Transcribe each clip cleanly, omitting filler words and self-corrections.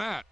I'm at.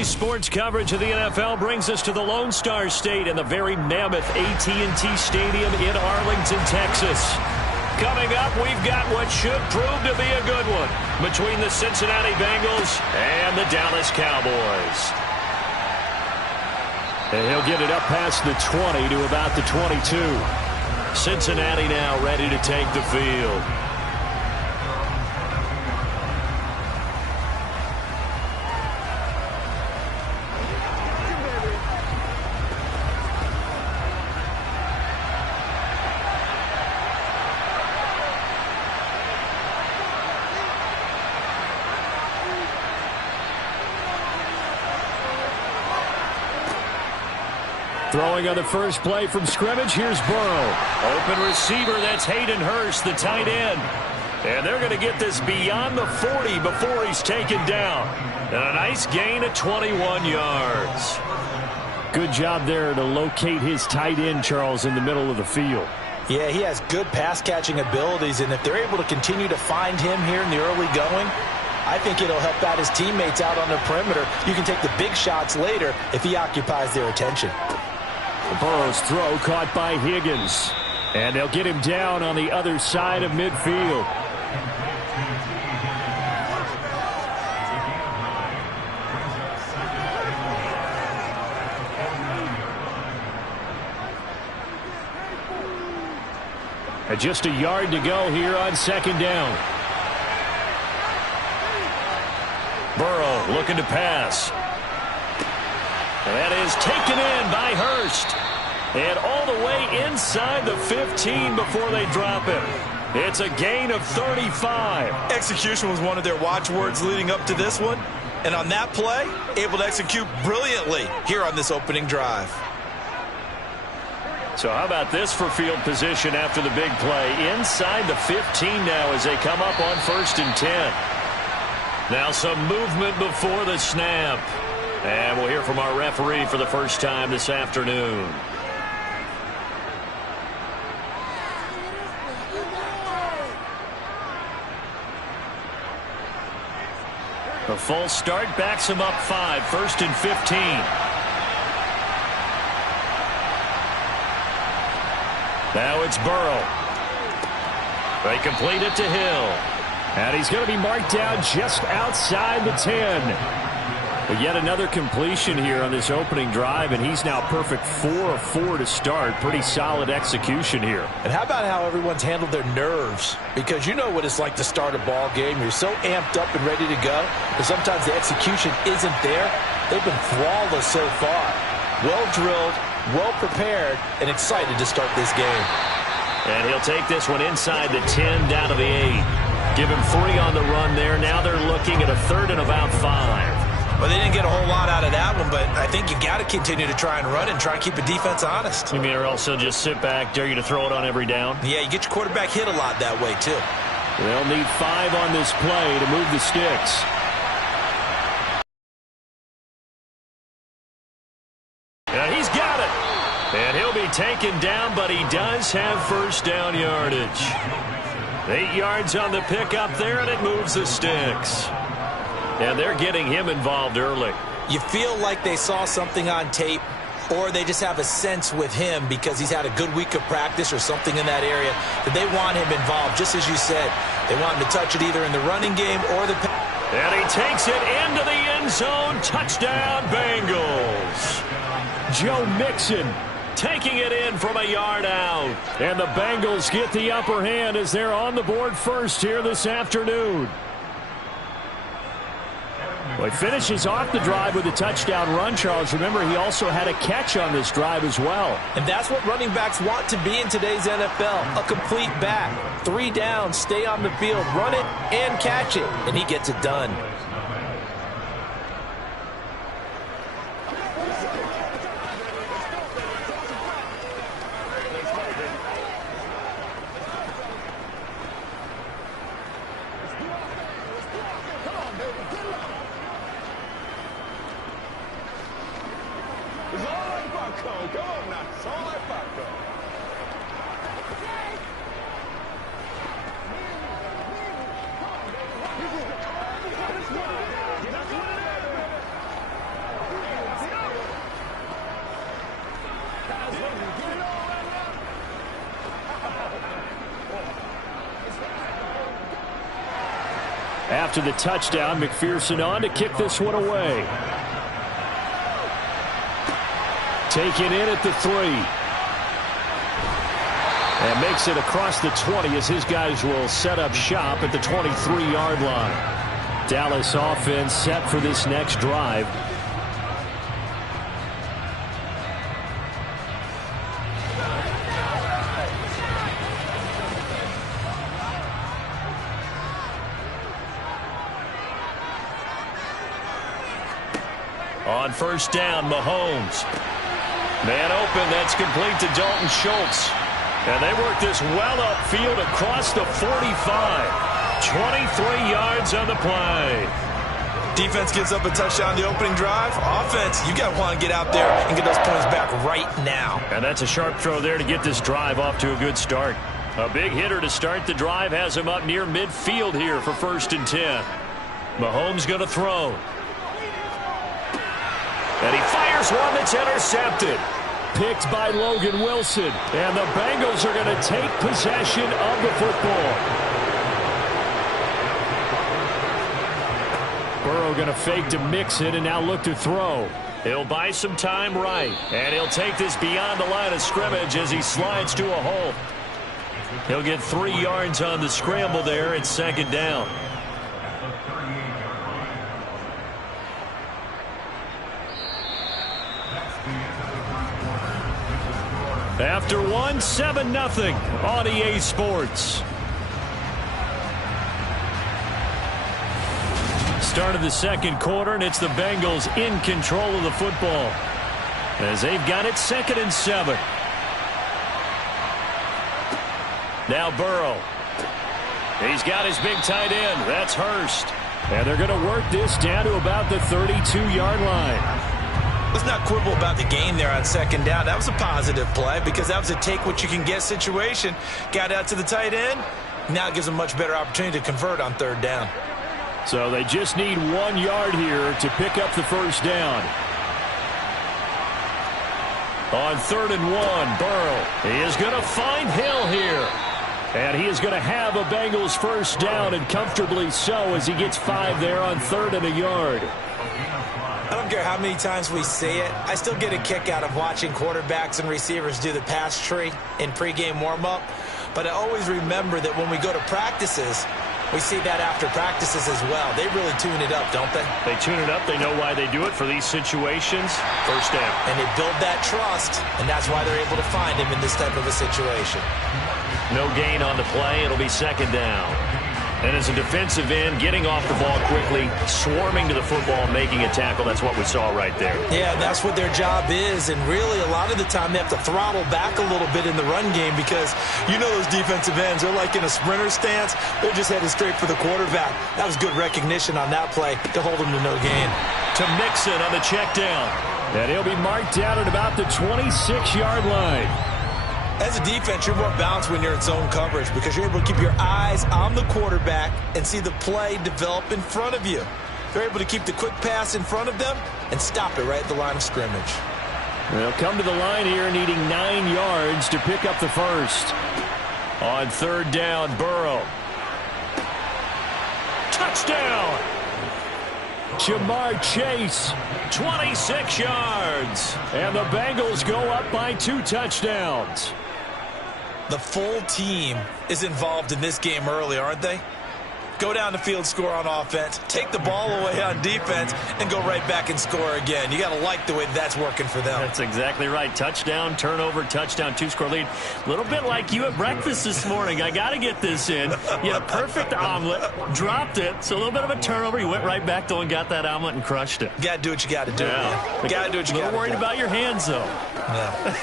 Today's sports coverage of the NFL brings us to the Lone Star State and the very mammoth AT&T Stadium in Arlington, Texas. Coming up, we've got what should prove to be a good one between the Cincinnati Bengals and the Dallas Cowboys. And he'll get it up past the 20 to about the 22. Cincinnati now ready to take the field. Throwing on the first play from scrimmage, here's Burrow. Open receiver, that's Hayden Hurst, the tight end. And they're going to get this beyond the 40 before he's taken down. And a nice gain of 21 yards. Good job there to locate his tight end, Charles, in the middle of the field. Yeah, he has good pass-catching abilities, and if they're able to continue to find him here in the early going, I think it'll help out his teammates out on the perimeter. You can take the big shots later if he occupies their attention. Burrow's throw caught by Higgins. And they'll get him down on the other side of midfield. And just a yard to go here on second down. Burrow looking to pass. And that is taken in by Hurst. And all the way inside the 15 before they drop him. It's a gain of 35. Execution was one of their watchwords leading up to this one. And on that play, able to execute brilliantly here on this opening drive. So how about this for field position after the big play? Inside the 15 now as they come up on 1st and 10. Now some movement before the snap. And we'll hear from our referee for the first time this afternoon. A full start backs him up 5, 1st and 15. Now it's Burrow. They complete it to Hill. And he's going to be marked down just outside the 10. But yet another completion here on this opening drive, and he's now perfect 4 of 4 to start. Pretty solid execution here. And how about how everyone's handled their nerves? Because you know what it's like to start a ball game. You're so amped up and ready to go, but sometimes the execution isn't there. They've been flawless so far. Well drilled, well prepared, and excited to start this game. And he'll take this one inside the 10 down to the 8. Give him 3 on the run there. Now they're looking at a 3rd and about 5. Well, they didn't get a whole lot out of that one, but I think you got to continue to try and run and try and keep the defense honest. You mean or else they'll just sit back, dare you to throw it on every down? Yeah, you get your quarterback hit a lot that way, too. They'll need 5 on this play to move the sticks. And he's got it. And he'll be taken down, but he does have first down yardage. 8 yards on the pickup there, and it moves the sticks. And they're getting him involved early. You feel like they saw something on tape, or they just have a sense with him because he's had a good week of practice or something in that area that they want him involved, just as you said. They want him to touch it either in the running game or the... And he takes it into the end zone. Touchdown, Bengals. Joe Mixon taking it in from a yard out. And the Bengals get the upper hand as they're on the board first here this afternoon. Well, he finishes off the drive with a touchdown run, Charles. Remember, he also had a catch on this drive as well. And that's what running backs want to be in today's NFL, a complete back. 3 down, stay on the field, run it, and catch it. And he gets it done. After the touchdown, McPherson on to kick this one away. Taken in at the 3. And makes it across the 20 as his guys will set up shop at the 23-yard line. Dallas offense set for this next drive. On first down, Mahomes. Man open, that's complete to Dalton Schultz. And they work this well upfield across the 45. 23 yards on the play. Defense gives up a touchdown the opening drive. Offense, you got to want to get out there and get those points back right now. And that's a sharp throw there to get this drive off to a good start. A big hitter to start the drive has him up near midfield here for 1st and 10. Mahomes going to throw. And he fires one that's intercepted. Picked by Logan Wilson. And the Bengals are going to take possession of the football. Burrow going to fake to Mixon and now look to throw. He'll buy some time right. And he'll take this beyond the line of scrimmage as he slides to a hole. He'll get 3 yards on the scramble there. It's 2nd down. After one, 7-0 on EA Sports. Start of the 2nd quarter, and it's the Bengals in control of the football as they've got it 2nd and 7. Now Burrow. He's got his big tight end. That's Hurst. And they're going to work this down to about the 32-yard line. Let's not quibble about the gain there on 2nd down. That was a positive play because that was a take-what-you-can-get situation. Got out to the tight end. Now it gives them a much better opportunity to convert on 3rd down. So they just need 1 yard here to pick up the 1st down. On 3rd and 1, Burrow. He is going to find Hill here. And he is going to have a Bengals 1st down, and comfortably so as he gets 5 there on 3rd and a yard. I don't care how many times we see it. I still get a kick out of watching quarterbacks and receivers do the pass tree in pregame warm-up. But I always remember that when we go to practices, we see that after practices as well. They really tune it up, don't they? They tune it up. They know why they do it for these situations. 1st down. And they build that trust, and that's why they're able to find him in this type of a situation. No gain on the play. It'll be 2nd down. And as a defensive end, getting off the ball quickly, swarming to the football, making a tackle, that's what we saw right there. Yeah, that's what their job is. And really, a lot of the time, they have to throttle back a little bit in the run game because you know those defensive ends, they're like in a sprinter stance. They're just headed straight for the quarterback. That was good recognition on that play to hold him to no gain. To Mixon on the check down. And he'll be marked down at about the 26-yard line. As a defense, you're more balanced when you're in zone coverage because you're able to keep your eyes on the quarterback and see the play develop in front of you. They're able to keep the quick pass in front of them and stop it right at the line of scrimmage. They'll come to the line here needing 9 yards to pick up the 1st. On 3rd down, Burrow. Touchdown! Jamar Chase, 26 yards. And the Bengals go up by 2 touchdowns. The full team is involved in this game early, aren't they? Go down the field, score on offense, take the ball away on defense, and go right back and score again. You got to like the way that's working for them. That's exactly right. Touchdown, turnover, touchdown, 2-score lead. A little bit like you at breakfast this morning. I got to get this in. You had a perfect omelet, dropped it, so a little bit of a turnover. You went right back though and got that omelet and crushed it. You got to do what you got to do. Yeah. Got to do what you got to do. A little worried about your hands, though. Yeah.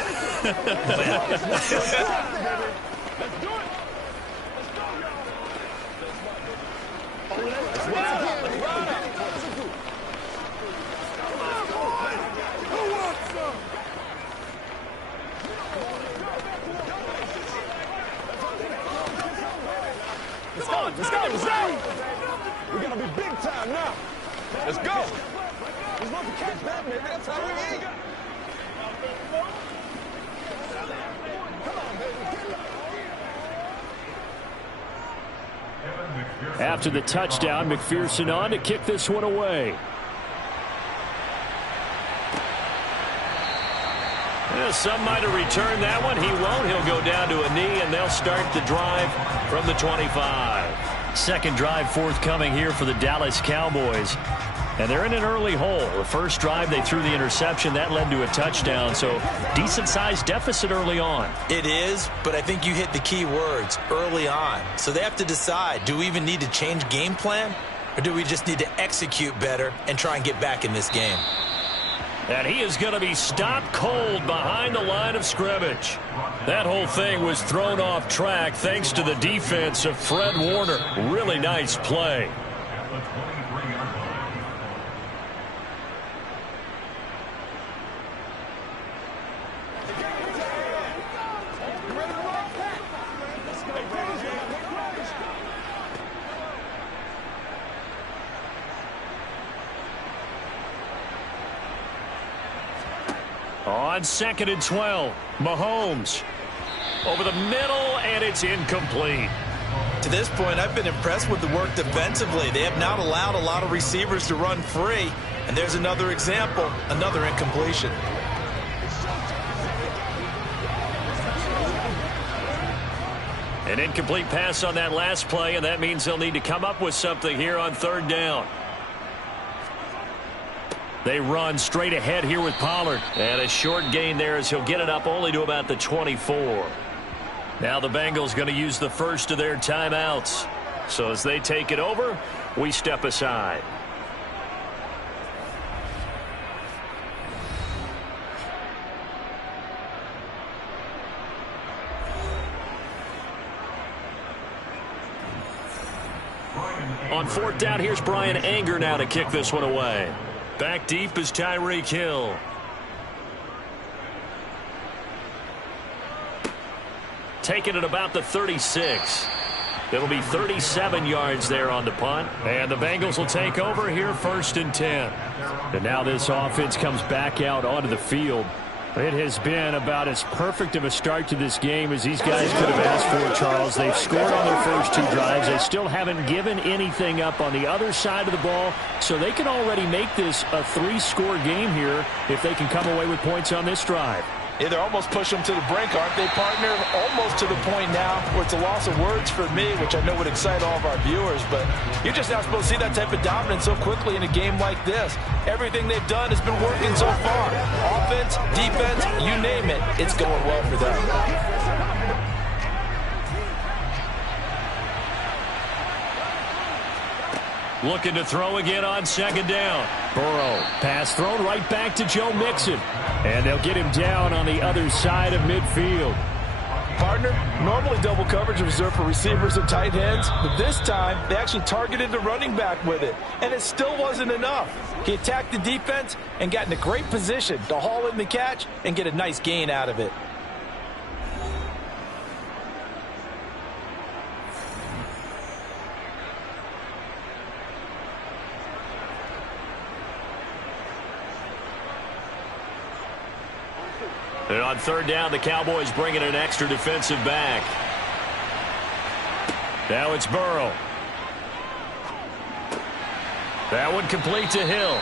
Let's go. We're going to be big time now. Let's go. We're supposed to catch that, nigga. That's how we eat. after the touchdown. McPherson on to kick this one away. Yeah, some might have returned that one. He won't. He'll go down to a knee, and they'll start the drive from the 25. Second drive forthcoming here for the Dallas Cowboys. And they're in an early hole. The first drive, they threw the interception. That led to a touchdown. So decent-sized deficit early on. It is, but I think you hit the key words, early on. So they have to decide, do we even need to change game plan? Or do we just need to execute better and try and get back in this game? And he is going to be stopped cold behind the line of scrimmage. That whole thing was thrown off track thanks to the defense of Fred Warner. Really nice play. On 2nd and 12, Mahomes over the middle, and it's incomplete. To this point, I've been impressed with the work defensively. They have not allowed a lot of receivers to run free, and there's another example, another incompletion. An incomplete pass on that last play, and that means they'll need to come up with something here on 3rd down. They run straight ahead here with Pollard. And a short gain there as he'll get it up only to about the 24. Now the Bengals going to use the first of their timeouts. So as they take it over, we step aside. On 4th down, here's Brian Anger now to kick this one away. Back deep is Tyreek Hill. Taking it about the 36. It'll be 37 yards there on the punt. And the Bengals will take over here 1st and 10. And now this offense comes back out onto the field. It has been about as perfect of a start to this game as these guys could have asked for, Charles. They've scored on their first 2 drives. They still haven't given anything up on the other side of the ball, so they can already make this a 3-score game here if they can come away with points on this drive. Yeah, they're almost pushing them to the brink, aren't they, partner? Almost to the point now where it's a loss of words for me, which I know would excite all of our viewers, but you're just not supposed to see that type of dominance so quickly in a game like this. Everything they've done has been working so far. Offense, defense, you name it, it's going well for them. Looking to throw again on 2nd down. Burrow, pass thrown right back to Joe Mixon. And they'll get him down on the other side of midfield. Partner, normally double coverage is reserved for receivers and tight ends, but this time they actually targeted the running back with it, and it still wasn't enough. He attacked the defense and got in a great position to haul in the catch and get a nice gain out of it. And on 3rd down, the Cowboys bring in an extra defensive back. Now it's Burrow. That one complete to Hill.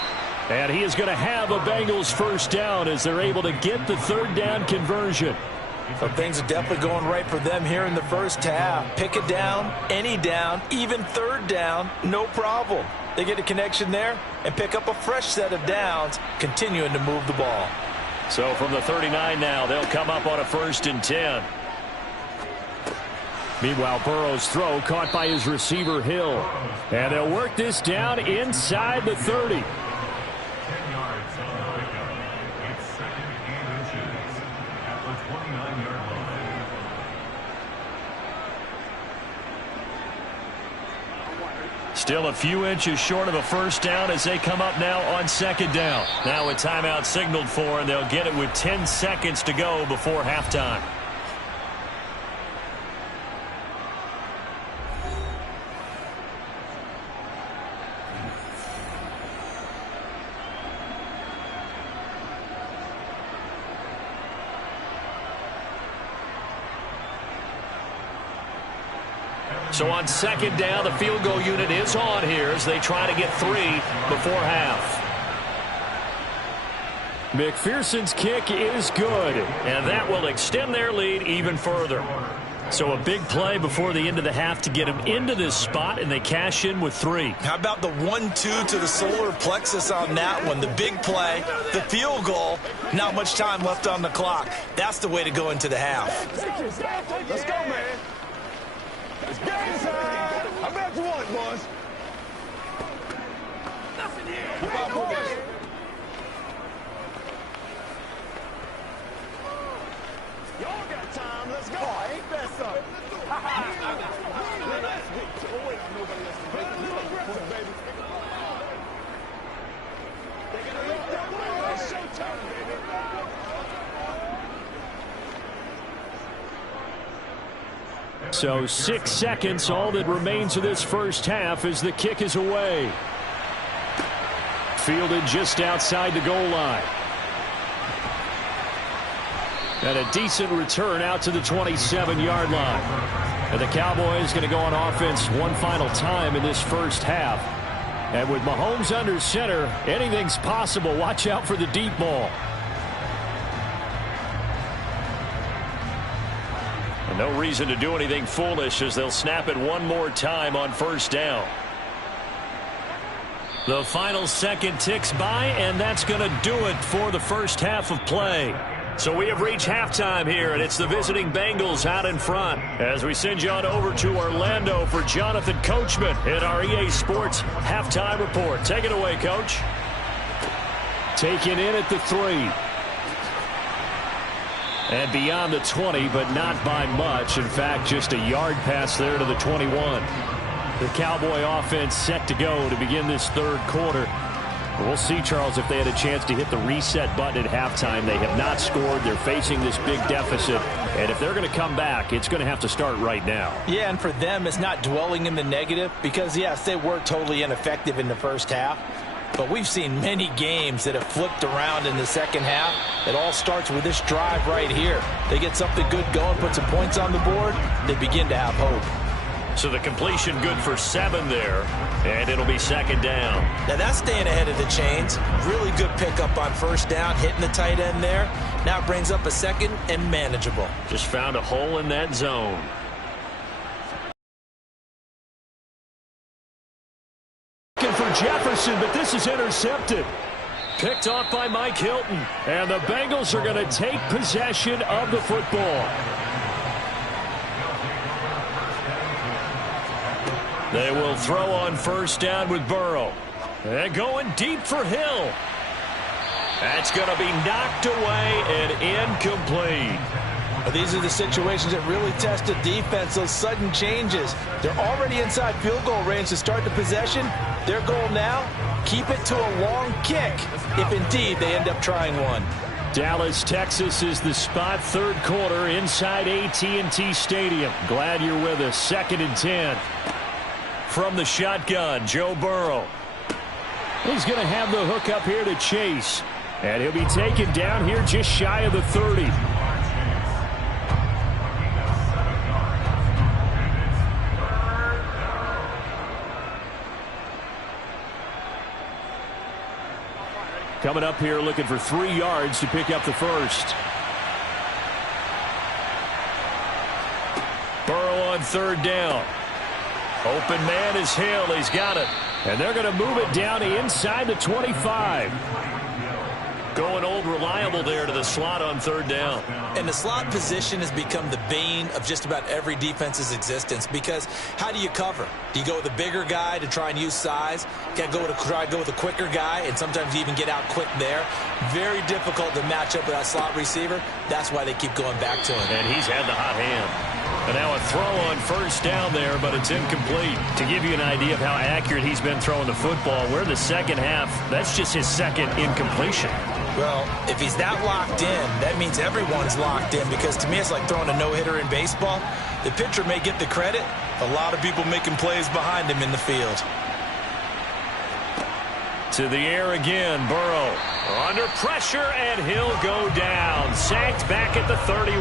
And he is going to have a Bengals 1st down as they're able to get the 3rd down conversion. So things are definitely going right for them here in the first half. Pick it down, any down, even 3rd down, no problem. They get a connection there and pick up a fresh set of downs, continuing to move the ball. So from the 39 now, they'll come up on a 1st and 10. Meanwhile, Burrow's throw caught by his receiver, Hill. And they'll work this down inside the 30. Still a few inches short of a 1st down as they come up now on 2nd down. Now a timeout signaled for, and they'll get it with 10 seconds to go before halftime. So on second down, the field goal unit is on here as they try to get 3 before half. McPherson's kick is good, and that will extend their lead even further. So a big play before the end of the half to get them into this spot, and they cash in with 3. How about the 1-2 to the solar plexus on that one? The big play, the field goal, not much time left on the clock. That's the way to go into the half. Let's go, man. It's game time. I bet you want it, boys. Nothing here. Y'all got time. Let's go. Oh, ain't that something? So 6 seconds, all that remains of this first half as the kick is away. Fielded just outside the goal line. And a decent return out to the 27-yard line. And the Cowboys going to go on offense one final time in this first half. And with Mahomes under center, anything's possible. Watch out for the deep ball. And no reason to do anything foolish as they'll snap it one more time on first down. The final second ticks by, and that's going to do it for the first half of play. So we have reached halftime here, and it's the visiting Bengals out in front. As we send you on over to Orlando for Jonathan Coachman in our EA Sports Halftime Report. Take it away, Coach. Taken in at the 3. And beyond the 20, but not by much. In fact, just a yard pass there to the 21. The Cowboy offense set to go to begin this third quarter. We'll see, Charles, if they had a chance to hit the reset button at halftime. They have not scored. They're facing this big deficit. And if they're going to come back, it's going to have to start right now. Yeah, and for them, it's not dwelling in the negative because, yes, they were totally ineffective in the first half. But we've seen many games that have flipped around in the second half. It all starts with this drive right here. They get something good going, put some points on the board, they begin to have hope. So the completion good for 7 there, and it'll be second down. Now that's staying ahead of the chains. Really good pickup on first down, hitting the tight end there. Now it brings up a second and manageable. Just found a hole in that zone. Looking for Jefferson, but this is intercepted. Picked off by Mike Hilton, and the Bengals are going to take possession of the football. They will throw on first down with Burrow. And going deep for Hill. That's going to be knocked away and incomplete. Well, these are the situations that really test the defense, those sudden changes. They're already inside field goal range to start the possession. Their goal now, keep it to a long kick, if indeed they end up trying one. Dallas, Texas is the spot, third quarter inside AT&T Stadium. Glad you're with us. 2nd and 10. From the shotgun, Joe Burrow. He's going to have the hook up here to Chase. And he'll be taken down here just shy of the 30. Coming up here looking for 3 yards to pick up the first. Burrow on third down. Open man is Hill. He's got it. And they're going to move it down inside the 25. Going old reliable there to the slot on third down. And the slot position has become the bane of just about every defense's existence because how do you cover? Do you go with a bigger guy to try and use size? Can't go with try to go with a quicker guy, and sometimes you even get out quick there. Very difficult to match up with that slot receiver. That's why they keep going back to him. And he's had the hot hand. And now a throw on first down there, but it's incomplete. To give you an idea of how accurate he's been throwing the football, we're in the second half. That's just his second incompletion. Well, if he's that locked in, that means everyone's locked in because to me it's like throwing a no-hitter in baseball. The pitcher may get the credit. A lot of people making plays behind him in the field. To the air again, Burrow. Under pressure, and he'll go down. Sacked back at the 31.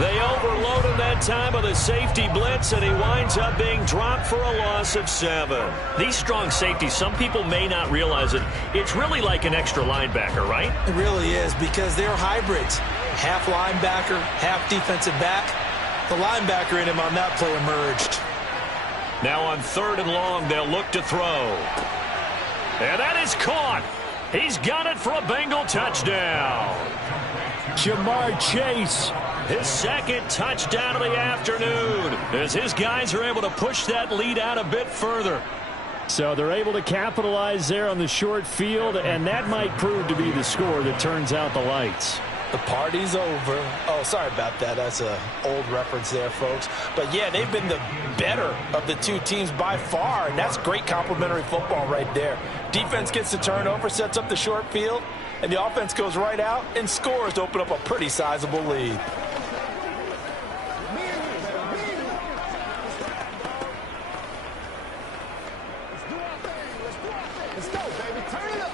They overload him that time with a safety blitz, and he winds up being dropped for a loss of 7. These strong safeties, some people may not realize it. It's really like an extra linebacker, right? It really is, because they're hybrids. Half linebacker, half defensive back. The linebacker in him on that play emerged. Now on 3rd and long, they'll look to throw. And that is caught. He's got it for a Bengal touchdown. Jamar Chase, his 2nd touchdown of the afternoon, as his guys are able to push that lead out a bit further. So they're able to capitalize there on the short field, and that might prove to be the score that turns out the lights. The party's over. Oh, sorry about that. That's an old reference there, folks. But, yeah, they've been the better of the two teams by far, and that's great complimentary football right there. Defense gets the turnover, sets up the short field, and the offense goes right out and scores to open up a pretty sizable lead. Let's go, baby. Turn it up.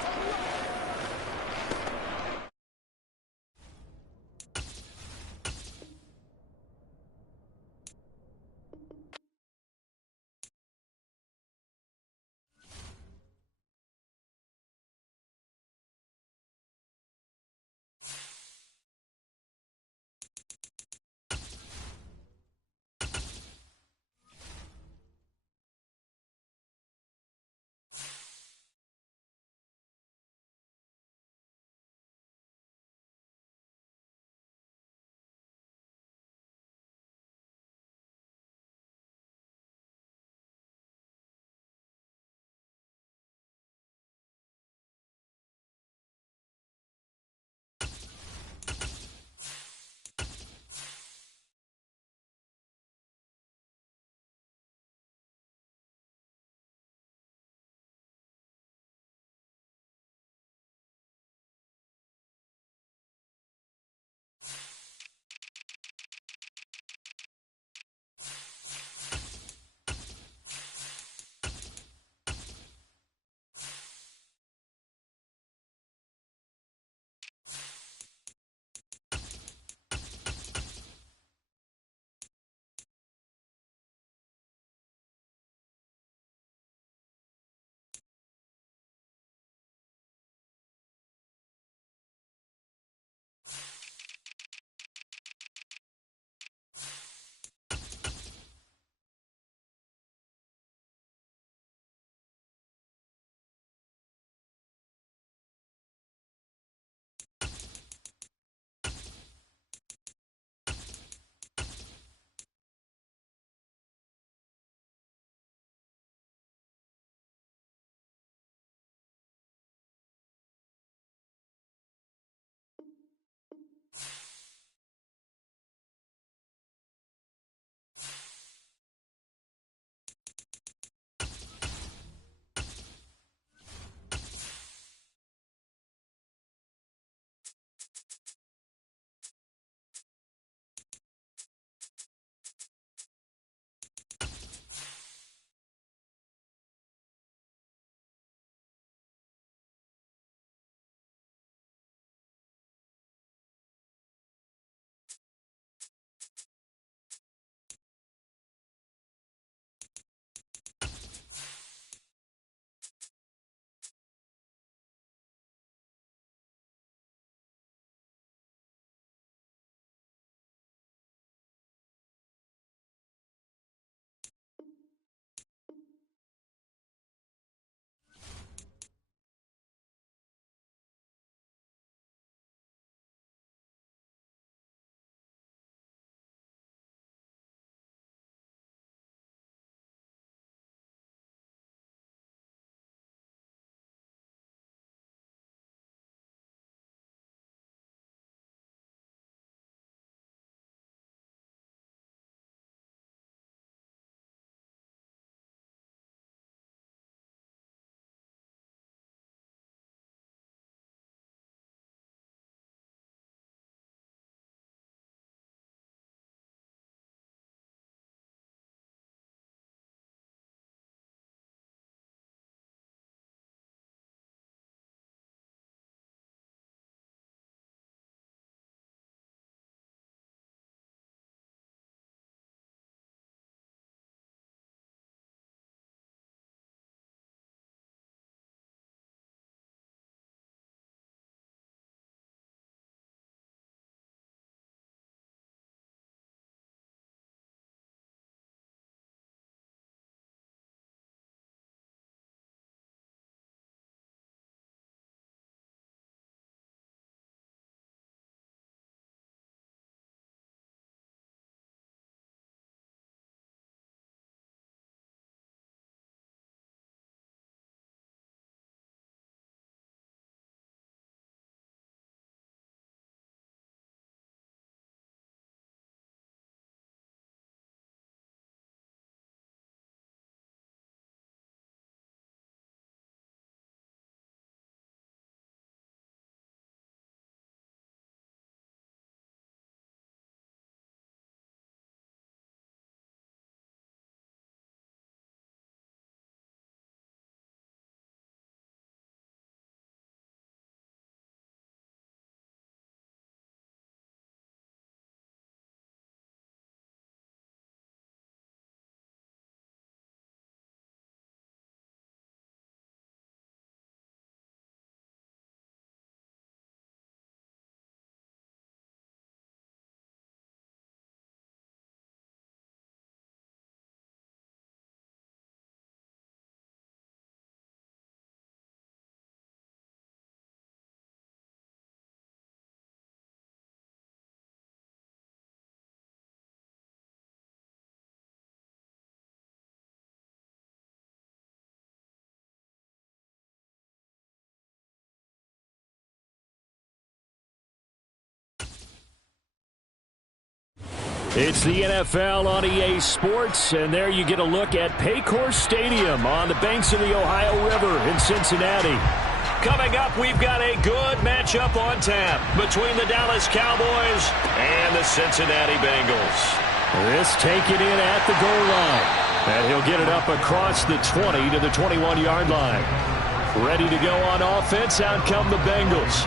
It's the NFL on EA Sports, and there you get a look at Paycor Stadium on the banks of the Ohio River in Cincinnati. Coming up, we've got a good matchup on tap between the Dallas Cowboys and the Cincinnati Bengals. This taken in at the goal line, and he'll get it up across the 20 to the 21-yard line. Ready to go on offense, out come the Bengals.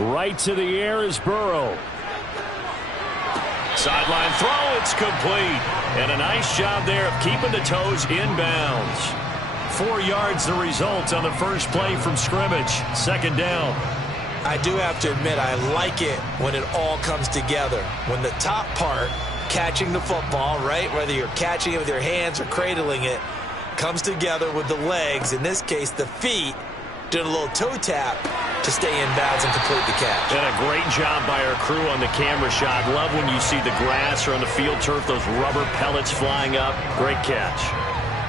Right to the air is Burrow. Sideline throw, it's complete. And a nice job there of keeping the toes inbounds. 4 yards the result on the first play from scrimmage. Second down. I do have to admit, I like it when it all comes together. When the top part, catching the football, right, whether you're catching it with your hands or cradling it, comes together with the legs, in this case the feet, doing a little toe tap to stay in bounds and complete the catch. And a great job by our crew on the camera shot. Love when you see the grass or on the field turf, those rubber pellets flying up. Great catch.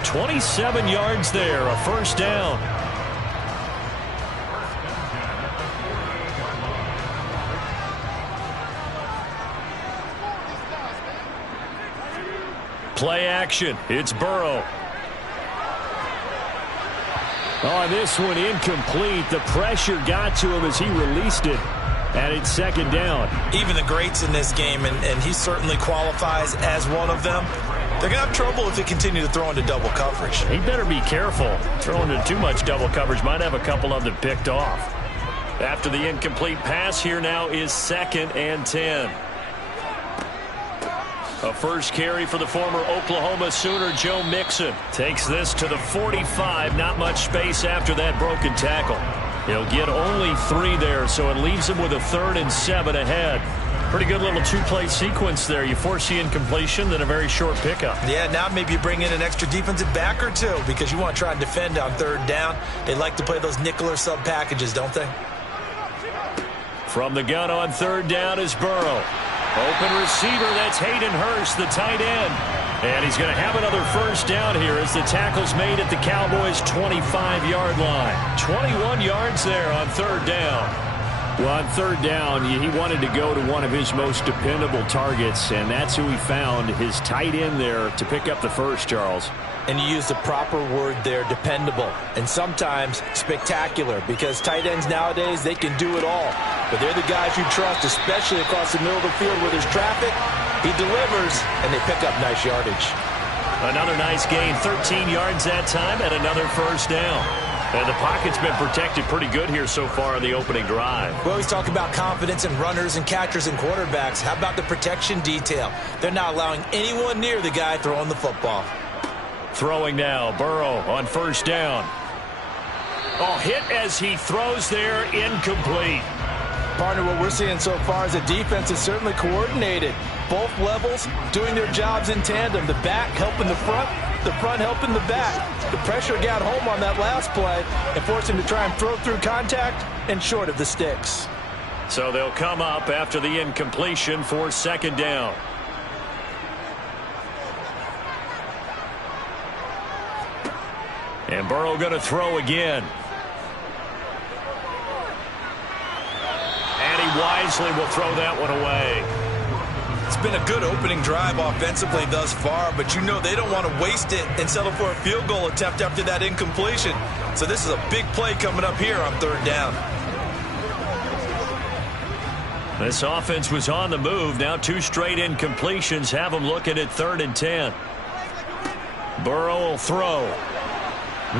27 yards there, a first down. Play action. It's Burrow. On this one, incomplete. The pressure got to him as he released it. And it's second down. Even the greats in this game, and he certainly qualifies as one of them, they're going to have trouble if they continue to throw into double coverage. He better be careful. Throwing into too much double coverage might have a couple of them picked off. After the incomplete pass, here now is 2nd and 10. A first carry for the former Oklahoma Sooner, Joe Mixon. Takes this to the 45. Not much space after that broken tackle. He'll get only 3 there, so it leaves him with a 3rd and 7 ahead. Pretty good little 2-play sequence there. You force the incompletion, then a very short pickup. Yeah, now maybe you bring in an extra defensive back or two because you want to try and defend on 3rd down. They like to play those nickel or sub packages, don't they? From the gun on 3rd down is Burrow. Open receiver, that's Hayden Hurst, the tight end. And he's going to have another first down here as the tackle's made at the Cowboys' 25-yard line. 21 yards there on 3rd down. Well, on 3rd down, he wanted to go to one of his most dependable targets, and that's who he found, his tight end there, to pick up the first, Charles. And you use the proper word there, dependable, and sometimes spectacular, because tight ends nowadays, they can do it all. But they're the guys you trust, especially across the middle of the field where there's traffic. He delivers, and they pick up nice yardage. Another nice gain, 13 yards that time, and another first down. And the pocket's been protected pretty good here so far in the opening drive. We always talk about confidence in runners and catchers and quarterbacks. How about the protection detail? They're not allowing anyone near the guy throwing the football. Throwing now, Burrow on first down. Oh, hit as he throws there, incomplete. Partner, what we're seeing so far is the defense is certainly coordinated. Both levels doing their jobs in tandem. The back helping the front helping the back. The pressure got home on that last play and forced him to try and throw through contact and short of the sticks. So they'll come up after the incompletion for 2nd down. And Burrow going to throw again. And he wisely will throw that one away. It's been a good opening drive offensively thus far, but you know they don't want to waste it and settle for a field goal attempt after that incompletion. So this is a big play coming up here on 3rd down. This offense was on the move. Now 2 straight incompletions have them looking at 3rd and 10. Burrow will throw.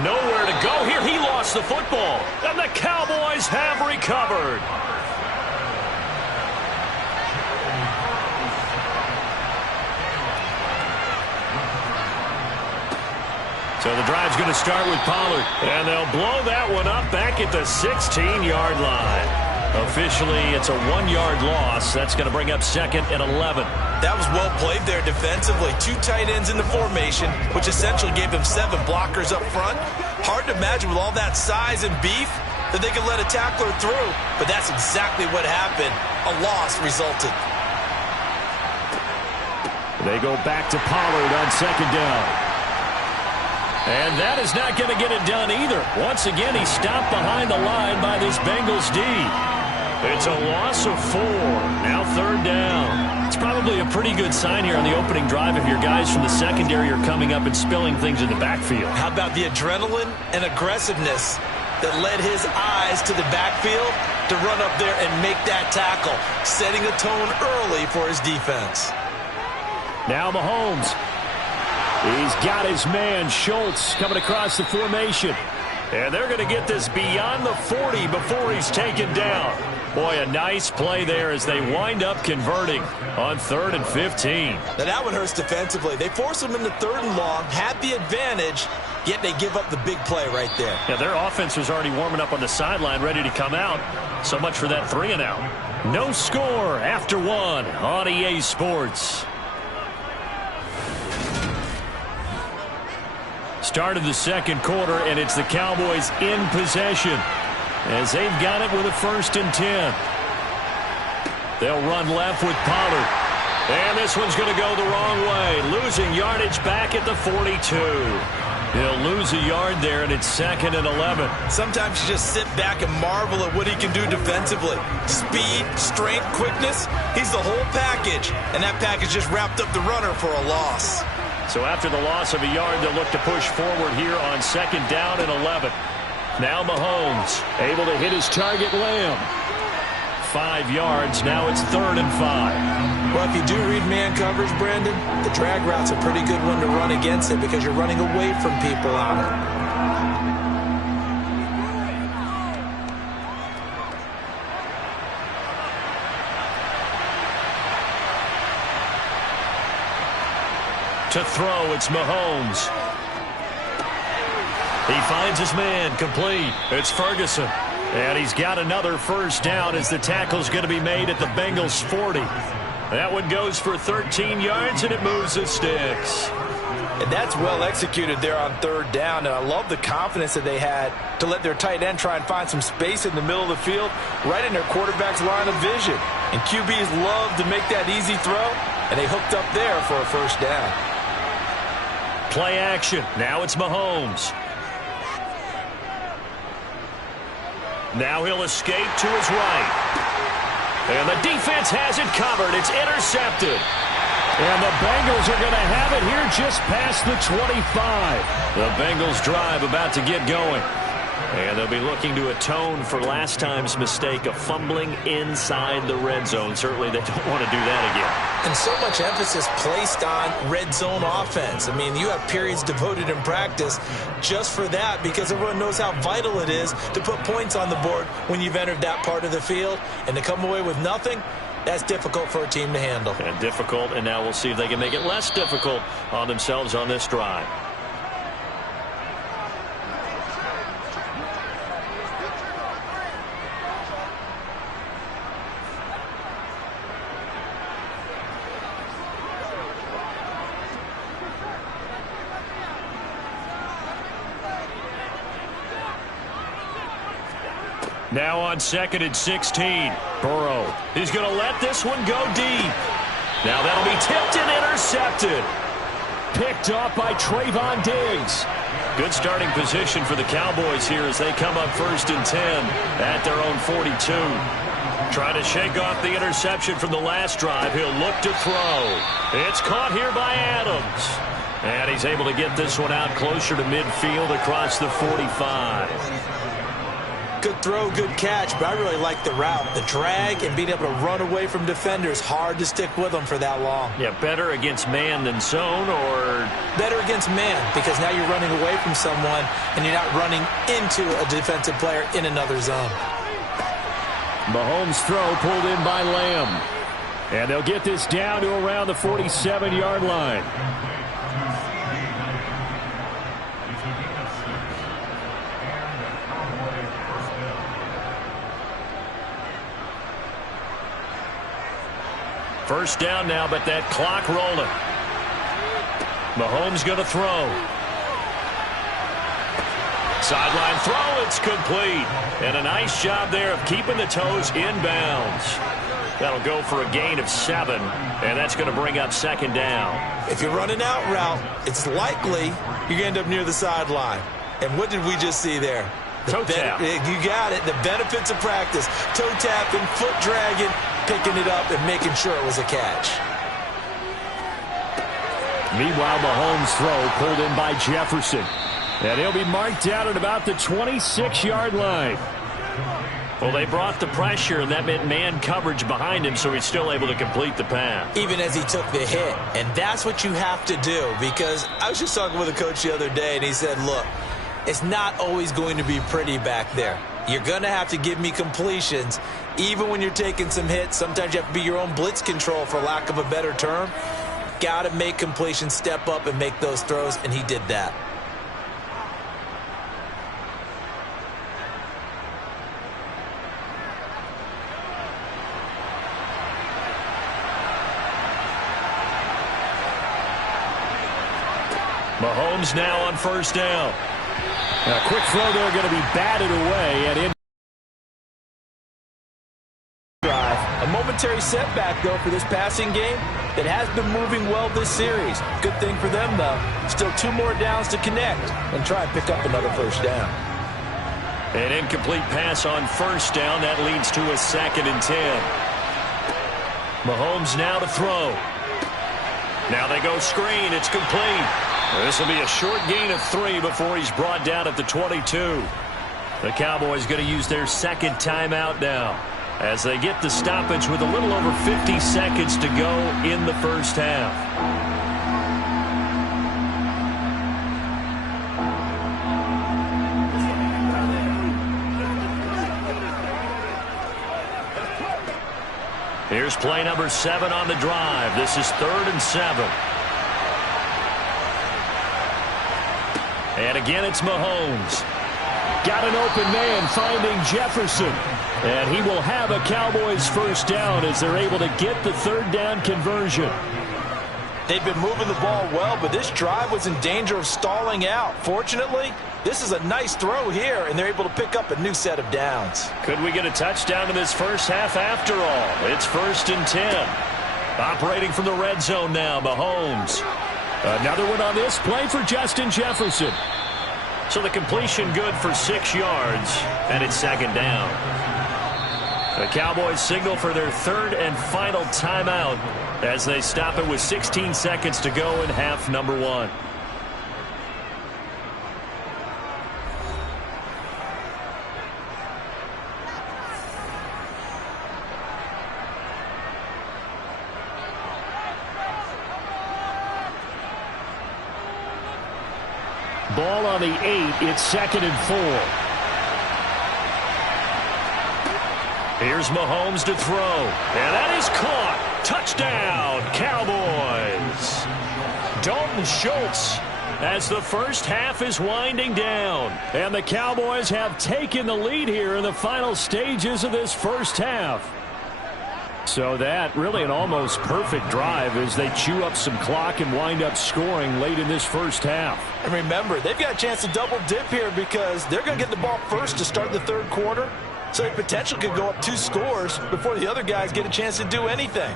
Nowhere to go here. He lost the football. And the Cowboys have recovered. So the drive's going to start with Pollard. And they'll blow that one up back at the 16-yard line. Officially, it's a 1-yard loss. That's going to bring up 2nd and 11. That was well played there defensively. 2 tight ends in the formation, which essentially gave them 7 blockers up front. Hard to imagine with all that size and beef, that they could let a tackler through, but that's exactly what happened. A loss resulted. They go back to Pollard on second down. And that is not going to get it done either. Once again, he's stopped behind the line by this Bengals D. It's a loss of 4. Now third down. It's probably a pretty good sign here on the opening drive if your guys from the secondary are coming up and spilling things in the backfield. How about the adrenaline and aggressiveness that led his eyes to the backfield to run up there and make that tackle, setting a tone early for his defense. Now Mahomes. He's got his man, Schultz, coming across the formation. And they're going to get this beyond the 40 before he's taken down. Boy, a nice play there as they wind up converting on 3rd and 15. Now that one hurts defensively. They force him into 3rd and long, had the advantage, yet they give up the big play right there. Yeah, their offense was already warming up on the sideline, ready to come out. So much for that 3 and out. No score after 1 on EA Sports. Start of the second quarter, and it's the Cowboys in possession as they've got it with a 1st and 10. They'll run left with Pollard. And this one's going to go the wrong way, losing yardage back at the 42. He'll lose a yard there, and it's 2nd and 11. Sometimes you just sit back and marvel at what he can do defensively. Speed, strength, quickness, he's the whole package. And that package just wrapped up the runner for a loss. So after the loss of a yard, they'll look to push forward here on 2nd down and 11. Now Mahomes able to hit his target, Lamb. 5 yards. Now it's 3rd and 5. Well, if you do read man coverage, Brandon, the drag route's a pretty good one to run against it because you're running away from people on it. To throw, it's Mahomes. He finds his man, complete. It's Ferguson. And he's got another 1st down as the tackle's going to be made at the Bengals 40. That one goes for 13 yards, and it moves the sticks. And that's well executed there on 3rd down. And I love the confidence that they had to let their tight end try and find some space in the middle of the field, right in their quarterback's line of vision. And QBs love to make that easy throw, and they hooked up there for a 1st down. Play action. Now it's Mahomes. Now he'll escape to his right. And the defense has it covered. It's intercepted. And the Bengals are going to have it here just past the 25. The Bengals drive about to get going. And they'll be looking to atone for last time's mistake of fumbling inside the red zone. Certainly they don't want to do that again. And so much emphasis placed on red zone offense. I mean, you have periods devoted in practice just for that because everyone knows how vital it is to put points on the board when you've entered that part of the field. And to come away with nothing, that's difficult for a team to handle. And difficult, and now we'll see if they can make it less difficult on themselves on this drive. Now on 2nd and 16. Burrow. He's going to let this one go deep. Now that'll be tipped and intercepted. Picked off by Trayvon Diggs. Good starting position for the Cowboys here as they come up 1st and 10 at their own 42. Trying to shake off the interception from the last drive. He'll look to throw. It's caught here by Adams. And he's able to get this one out closer to midfield across the 45. Good throw, good catch, but I really like the route. The drag and being able to run away from defenders, hard to stick with them for that long. Yeah, better against man than zone, or? Better against man, because now you're running away from someone and you're not running into a defensive player in another zone. Mahomes' throw pulled in by Lamb. And they'll get this down to around the 47-yard line. First down now, but that clock rolling. Mahomes going to throw. Sideline throw, it's complete. And a nice job there of keeping the toes in bounds. That'll go for a gain of 7, and that's going to bring up second down. If you're running out route, it's likely you're going to end up near the sideline. And what did we just see there? Toe tap. You got it. The benefits of practice. Toe tapping, foot dragging, picking it up, and making sure it was a catch. Meanwhile, Mahomes' throw pulled in by Jefferson. And he'll be marked out at about the 26-yard line. Well, they brought the pressure, and that meant man coverage behind him, so he's still able to complete the pass. Even as he took the hit. And that's what you have to do, because I was just talking with a coach the other day, and he said, look, it's not always going to be pretty back there. You're going to have to give me completions, even when you're taking some hits. Sometimes you have to be your own blitz control, for lack of a better term. Got to make completions, step up, and make those throws, and he did that. Mahomes now on first down. A quick throw there, going to be batted away and in. A momentary setback, though, for this passing game that has been moving well this series. Good thing for them, though. Still 2 more downs to connect and try and pick up another first down. An incomplete pass on first down. That leads to a 2nd and 10. Mahomes now to throw. Now they go screen. It's complete. This will be a short gain of 3 before he's brought down at the 22. The Cowboys going to use their 2nd timeout now as they get the stoppage with a little over 50 seconds to go in the first half. Here's play number 7 on the drive. This is 3rd and 7. And again, it's Mahomes. Got an open man finding Jefferson. And he will have a Cowboys first down as they're able to get the 3rd down conversion. They've been moving the ball well, but this drive was in danger of stalling out. Fortunately, this is a nice throw here, and they're able to pick up a new set of downs. Could we get a touchdown in this first half after all? It's 1st and 10. Operating from the red zone now, Mahomes. Another one on this play for Justin Jefferson. So the completion good for 6 yards, and it's 2nd down. The Cowboys signal for their 3rd and final timeout as they stop it with 16 seconds to go in half number 1. Ball on the 8. It's 2nd and 4. Here's Mahomes to throw. And that is caught. Touchdown, Cowboys. Dalton Schultz as the first half is winding down. And the Cowboys have taken the lead here in the final stages of this first half. So that really an almost perfect drive as they chew up some clock and wind up scoring late in this first half. And remember, they've got a chance to double dip here because they're going to get the ball first to start the 3rd quarter. So they potentially could go up 2 scores before the other guys get a chance to do anything.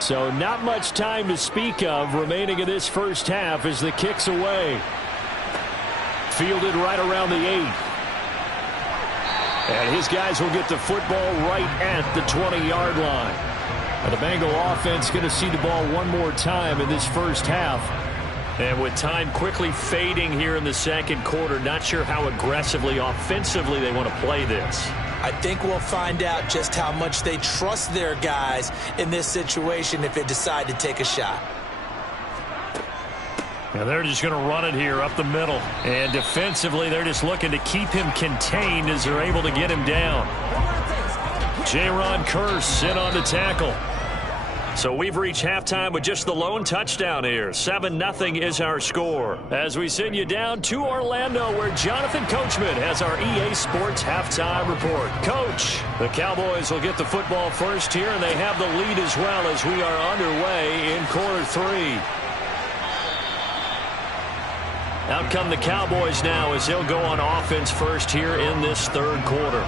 So not much time to speak of remaining in this first half as the kick's away. Fielded right around the 8. And his guys will get the football right at the 20-yard line. And the Bengal offense going to see the ball one more time in this first half. And with time quickly fading here in the 2nd quarter, not sure how aggressively, offensively they want to play this. I think we'll find out just how much they trust their guys in this situation if they decide to take a shot. And they're just going to run it here up the middle. And defensively, they're just looking to keep him contained as they're able to get him down. Jaron Kearse in on the tackle. So we've reached halftime with just the lone touchdown here. 7-0 is our score. As we send you down to Orlando, where Jonathan Coachman has our EA Sports halftime report. Coach, the Cowboys will get the football first here, and they have the lead as well as we are underway in quarter 3. Out come the Cowboys now as they'll go on offense first here in this third quarter.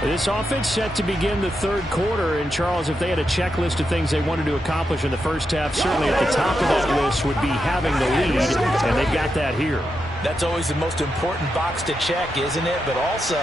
This offense set to begin the third quarter, and Charles, if they had a checklist of things they wanted to accomplish in the first half, certainly at the top of that list would be having the lead, and they got that here. That's always the most important box to check, isn't it? But also,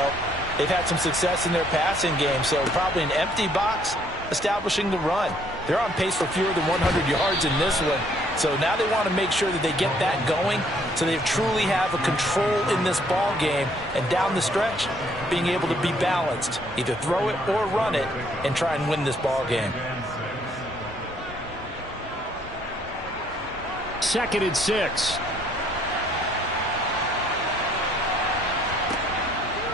they've had some success in their passing game, so probably an empty box establishing the run. They're on pace for fewer than 100 yards in this one, so now they want to make sure that they get that going so they truly have a control in this ball game, and down the stretch, being able to be balanced, either throw it or run it, and try and win this ball game. 2nd and 6.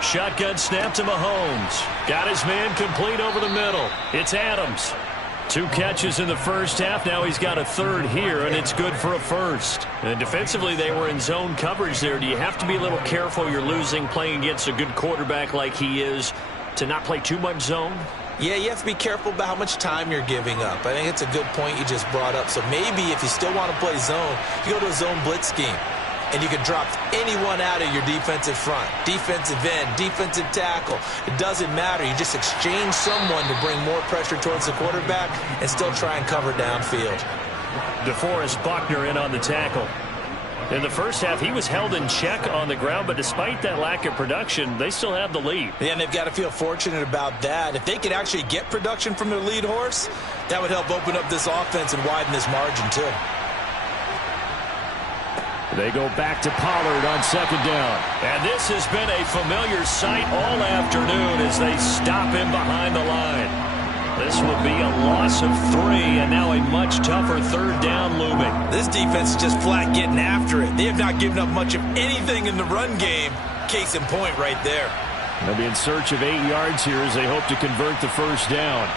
Shotgun snap to Mahomes. Got his man complete over the middle. It's Adams. 2 catches in the first half. Now he's got a third here, and it's good for a first. And defensively, they were in zone coverage there. Do you have to be a little careful? You're losing playing against a good quarterback like he is to not play too much zone? Yeah, you have to be careful about how much time you're giving up. I think it's a good point you just brought up. So maybe if you still want to play zone, you go to a zone blitz scheme. And you can drop anyone out of your defensive front, defensive end, defensive tackle. It doesn't matter. You just exchange someone to bring more pressure towards the quarterback and still try and cover downfield. DeForest Buckner in on the tackle. In the first half, he was held in check on the ground, but despite that lack of production, they still have the lead. Yeah, and they've got to feel fortunate about that. If they could actually get production from their lead horse, that would help open up this offense and widen this margin too. They go back to Pollard on 2nd down. And this has been a familiar sight all afternoon as they stop him behind the line. This will be a loss of 3, and now a much tougher 3rd down looming. This defense is just flat getting after it. They have not given up much of anything in the run game. Case in point right there. They'll be in search of 8 yards here as they hope to convert the first down.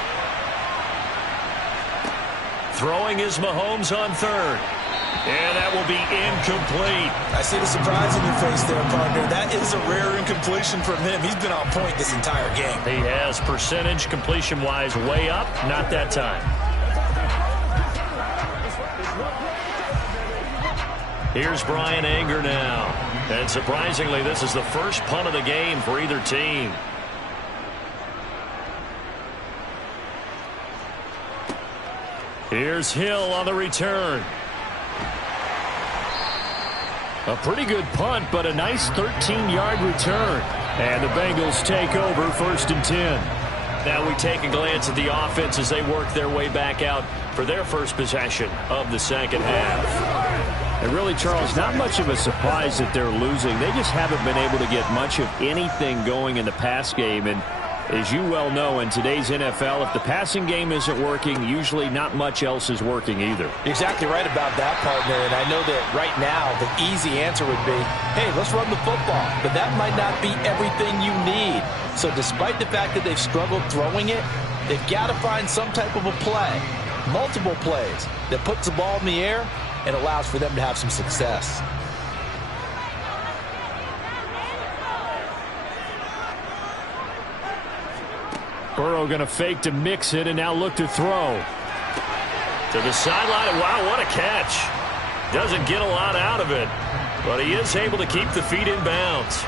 Throwing is Mahomes on 3rd. And that will be incomplete. I see the surprise in your face there, partner. That is a rare incompletion from him. He's been on point this entire game. He has percentage completion-wise way up. Not that time. Here's Brian Anger now. And surprisingly, this is the first punt of the game for either team. Here's Hill on the return. A pretty good punt, but a nice 13-yard return. And the Bengals take over 1st and 10. Now we take a glance at the offense as they work their way back out for their first possession of the second half. And really, Charles, not much of a surprise that they're losing. They just haven't been able to get much of anything going in the pass game. And as you well know, in today's NFL, if the passing game isn't working, usually not much else is working either. You're exactly right about that, partner. And I know that right now the easy answer would be, hey, let's run the football. But that might not be everything you need. So despite the fact that they've struggled throwing it, they've got to find some type of a play, multiple plays, that puts the ball in the air and allows for them to have some success. Burrow going to fake to mix it and now look to throw. To the sideline. Wow, what a catch. Doesn't get a lot out of it, but he is able to keep the feet in bounds.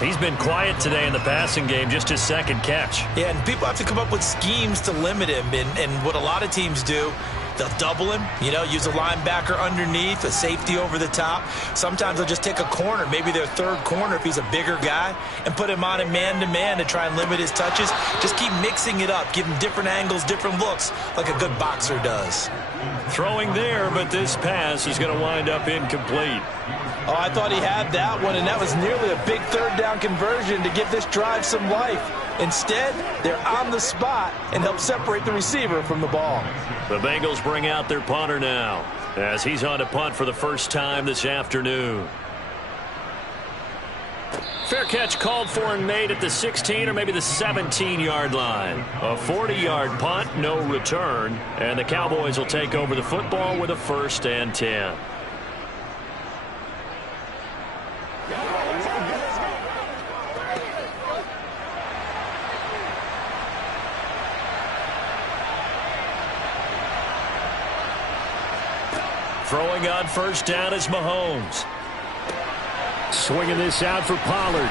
He's been quiet today in the passing game, just his 2nd catch. Yeah, and people have to come up with schemes to limit him, and what a lot of teams do, they'll double him, use a linebacker underneath, a safety over the top. Sometimes they'll just take a corner, maybe their 3rd corner if he's a bigger guy, and put him on a man-to-man to try and limit his touches. Just keep mixing it up, give him different angles, different looks, like a good boxer does. Throwing there, but this pass is going to wind up incomplete. Oh, I thought he had that one, and that was nearly a big 3rd down conversion to give this drive some life. Instead, they're on the spot and help separate the receiver from the ball. The Bengals bring out their punter now as he's on to punt for the first time this afternoon. Fair catch called for and made at the 16 or maybe the 17-yard line. A 40-yard punt, no return, and the Cowboys will take over the football with a 1st and 10. Throwing on 1st down is Mahomes. Swinging this out for Pollard.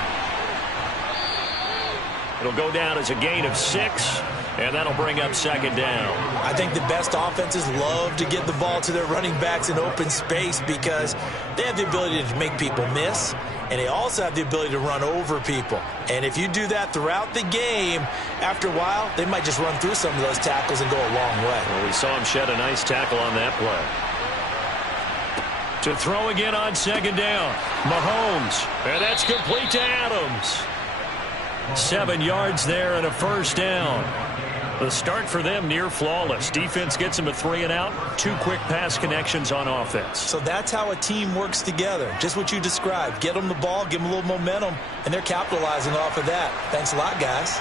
It'll go down as a gain of 6, and that'll bring up 2nd down. I think the best offenses love to get the ball to their running backs in open space because they have the ability to make people miss, and they also have the ability to run over people. And if you do that throughout the game, after a while, they might just run through some of those tackles and go a long way. Well, we saw him shed a nice tackle on that play. To throw again on 2nd down. Mahomes. And that's complete to Adams. 7 yards there and a 1st down. The start for them near flawless. Defense gets them a 3 and out. 2 quick pass connections on offense. So that's how a team works together. Just what you described. Get them the ball, give them a little momentum, and they're capitalizing off of that. Thanks a lot, guys.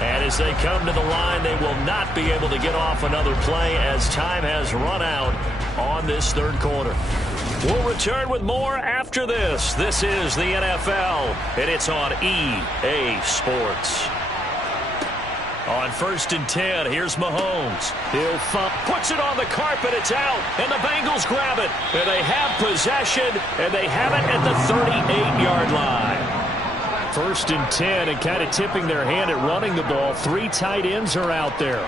And as they come to the line, they will not be able to get off another play as time has run out on this 3rd quarter. We'll return with more after this. This is the NFL, and it's on EA Sports. On 1st and 10, here's Mahomes. He'll puts it on the carpet. It's out, and the Bengals grab it. And they have possession, and they have it at the 38-yard line. 1st and 10, and kind of tipping their hand at running the ball. 3 tight ends are out there.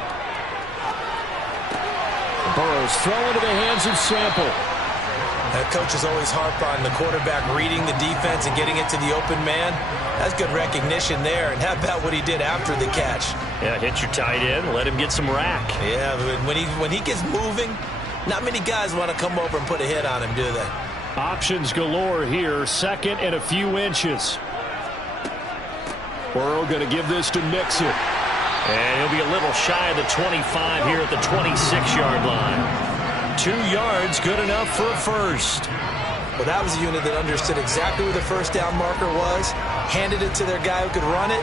Burrows throwing to the hands of Sample. That coach is always harp on the quarterback reading the defense and getting it to the open man. That's good recognition there. And how about what he did after the catch? Yeah, hit your tight end, let him get some rack. Yeah, when he gets moving, not many guys want to come over and put a hit on him, do they? Options galore here. 2nd and a few inches. Burrow going to give this to Mixon. And he'll be a little shy of the 25 here at the 26-yard line. 2 yards, good enough for a 1st. Well, that was a unit that understood exactly where the 1st down marker was, handed it to their guy who could run it,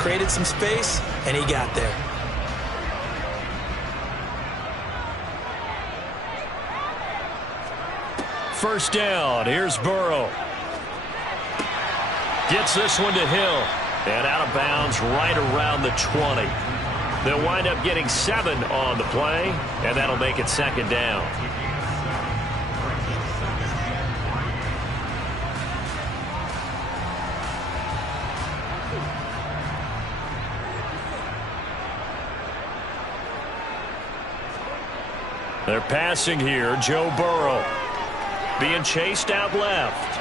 created some space, and he got there. First down, here's Burrow. Gets this one to Hill. And out of bounds right around the 20. They'll wind up getting 7 on the play, and that'll make it 2nd down. They're passing here. Joe Burrow being chased out left.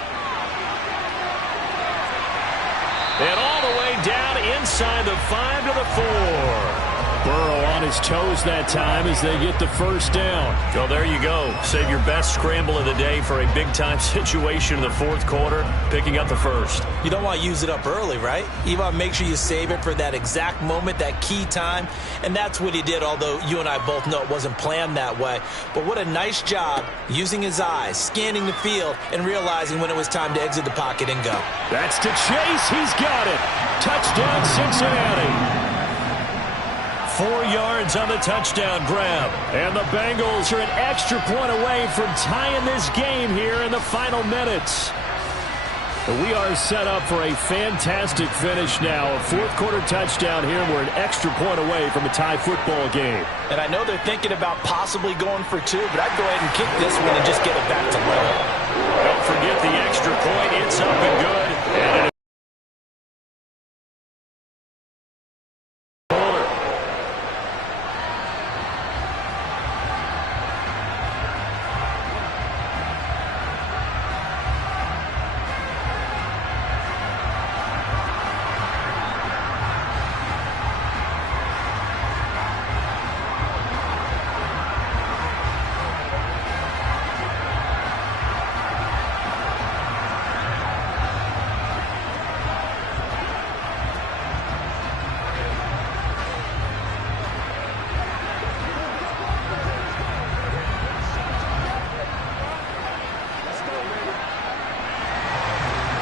And all the way down inside the 5 to the 4. Burrow on his toes that time as they get the 1st down. So there you go. Save your best scramble of the day for a big-time situation in the 4th quarter, picking up the 1st. You don't want to use it up early, right? You want to make sure you save it for that exact moment, that key time. And that's what he did, although you and I both know it wasn't planned that way. But what a nice job using his eyes, scanning the field, and realizing when it was time to exit the pocket and go. That's to Chase. He's got it. Touchdown, Cincinnati. 4 yards on the touchdown grab. And the Bengals are an extra point away from tying this game here in the final minutes. We are set up for a fantastic finish now. A 4th quarter touchdown here. We're an extra point away from a tie football game. And I know they're thinking about possibly going for 2, but I'd go ahead and kick this one and just get it back to level. Don't forget the extra point. It's up and good. And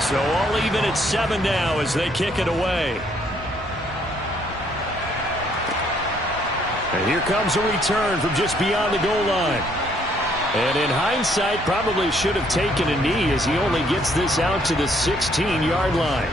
So all even at 7 now as they kick it away. And here comes a return from just beyond the goal line. And in hindsight, probably should have taken a knee as he only gets this out to the 16-yard line.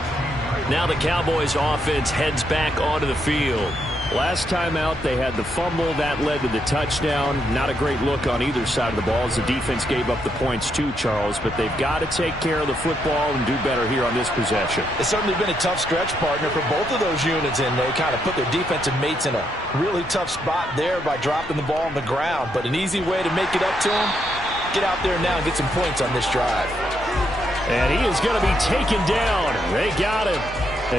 Now the Cowboys offense heads back onto the field. Last time out, they had the fumble. That led to the touchdown. Not a great look on either side of the ball as the defense gave up the points too, Charles. But they've got to take care of the football and do better here on this possession. It's certainly been a tough stretch, partner, for both of those units, and they kind of put their defensive mates in a really tough spot there by dropping the ball on the ground. But an easy way to make it up to them, get out there now and get some points on this drive. And he is going to be taken down. They got him,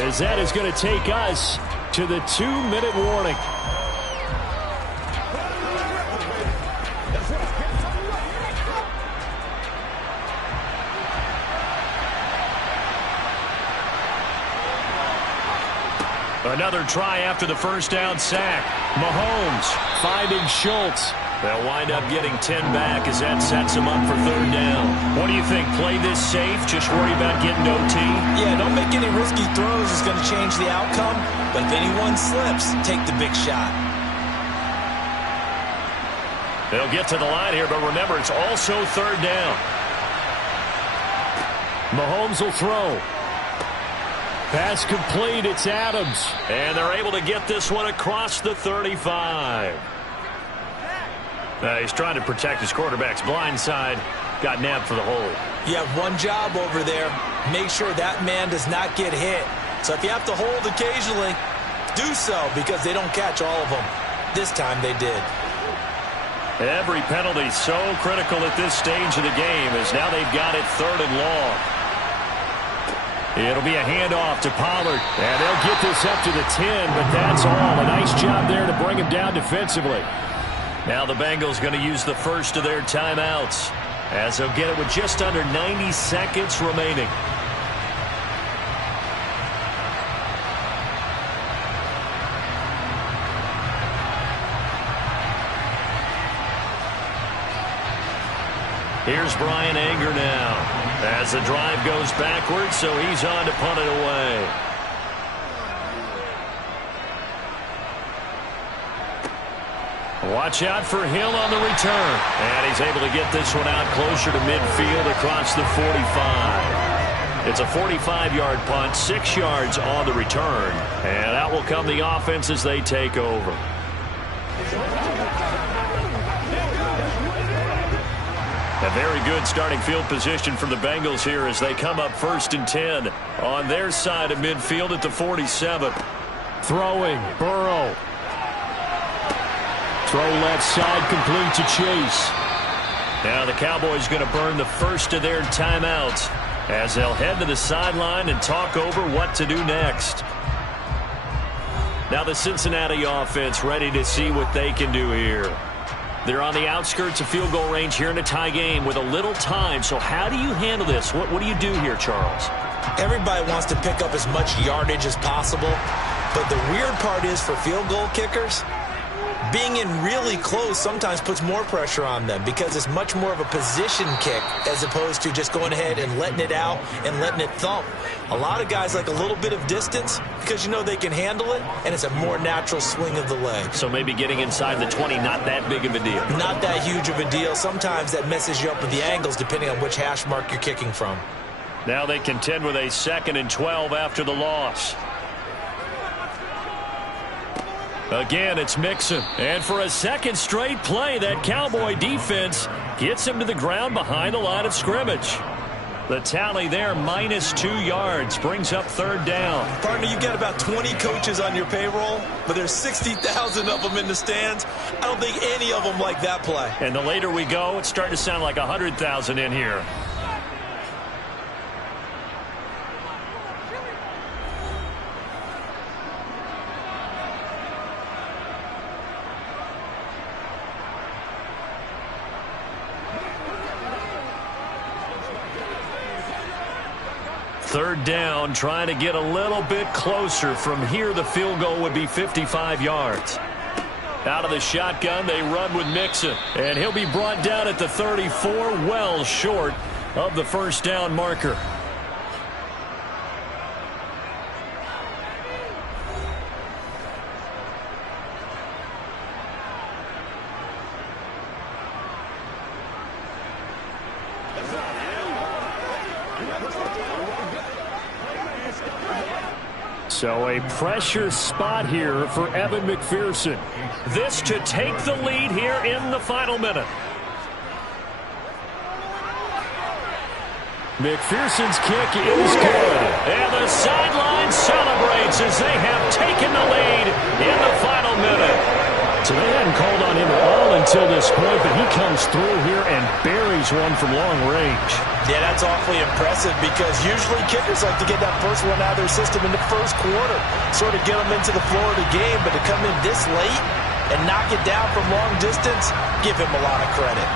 as that is going to take us to the 2-minute warning. Another try after the first down sack. Mahomes finding Schultz. They'll wind up getting 10 back as that sets them up for 3rd down. What do you think? Play this safe? Just worry about getting OT? Yeah, don't make any risky throws. It's going to change the outcome. But if anyone slips, take the big shot. They'll get to the line here, but remember, it's also 3rd down. Mahomes will throw. Pass complete. It's Adams. And they're able to get this one across the 35. He's trying to protect his quarterback's blind side. Got nabbed for the hold. You have one job over there. Make sure that man does not get hit. So if you have to hold occasionally, do so because they don't catch all of them. This time they did. Every penalty so critical at this stage of the game as now they've got it 3rd and long. It'll be a handoff to Pollard. And they'll get this up to the 10, but that's all. A nice job there to bring him down defensively. Now the Bengals going to use the first of their timeouts as they'll get it with just under 90 seconds remaining. Here's Brian Anger now as the drive goes backwards, so he's on to punt it away. Watch out for Hill on the return. And he's able to get this one out closer to midfield across the 45. It's a 45-yard punt, 6 yards on the return. And out will come the offense as they take over. A very good starting field position for the Bengals here as they come up 1st and 10 on their side of midfield at the 47. Throwing, Burrow. Throw left side complete to Chase. Now the Cowboys going to burn the first of their timeouts as they'll head to the sideline and talk over what to do next. Now the Cincinnati offense ready to see what they can do here. They're on the outskirts of field goal range here in a tie game with a little time. So how do you handle this? What do you do here, Charles? Everybody wants to pick up as much yardage as possible. But the weird part is for field goal kickers, being in really close sometimes puts more pressure on them because it's much more of a position kick as opposed to just going ahead and letting it out and letting it thump. A lot of guys like a little bit of distance because you know they can handle it, and it's a more natural swing of the leg. So maybe getting inside the 20, not that big of a deal. Not that huge of a deal. Sometimes that messes you up with the angles depending on which hash mark you're kicking from. Now they contend with a 2nd and 12 after the loss. Again, it's Mixon. And for a second straight play, that Cowboy defense gets him to the ground behind the line of scrimmage. The tally there, -2 yards, brings up 3rd down. Partner, you got about 20 coaches on your payroll, but there's 60,000 of them in the stands. I don't think any of them like that play. And the later we go, it's starting to sound like 100,000 in here. Third down, trying to get a little bit closer. From here, the field goal would be 55 yards. Out of the shotgun, they run with Mixon. And he'll be brought down at the 34, well short of the first down marker. So a pressure spot here for Evan McPherson. This to take the lead here in the final minute. McPherson's kick is good. And the sideline celebrates as they have taken the lead in the final minute. So they hadn't called on him at all until this point, but he comes through here and buries one from long range. Yeah, that's awfully impressive because usually kickers like to get that first one out of their system in the first quarter, sort of get them into the flow of the game, but to come in this late and knock it down from long distance, give him a lot of credit.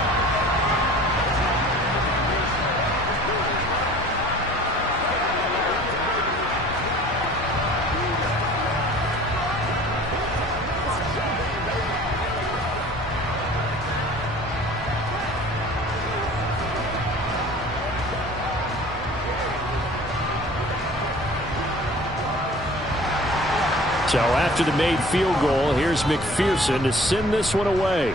So after the made field goal, here's McPherson to send this one away.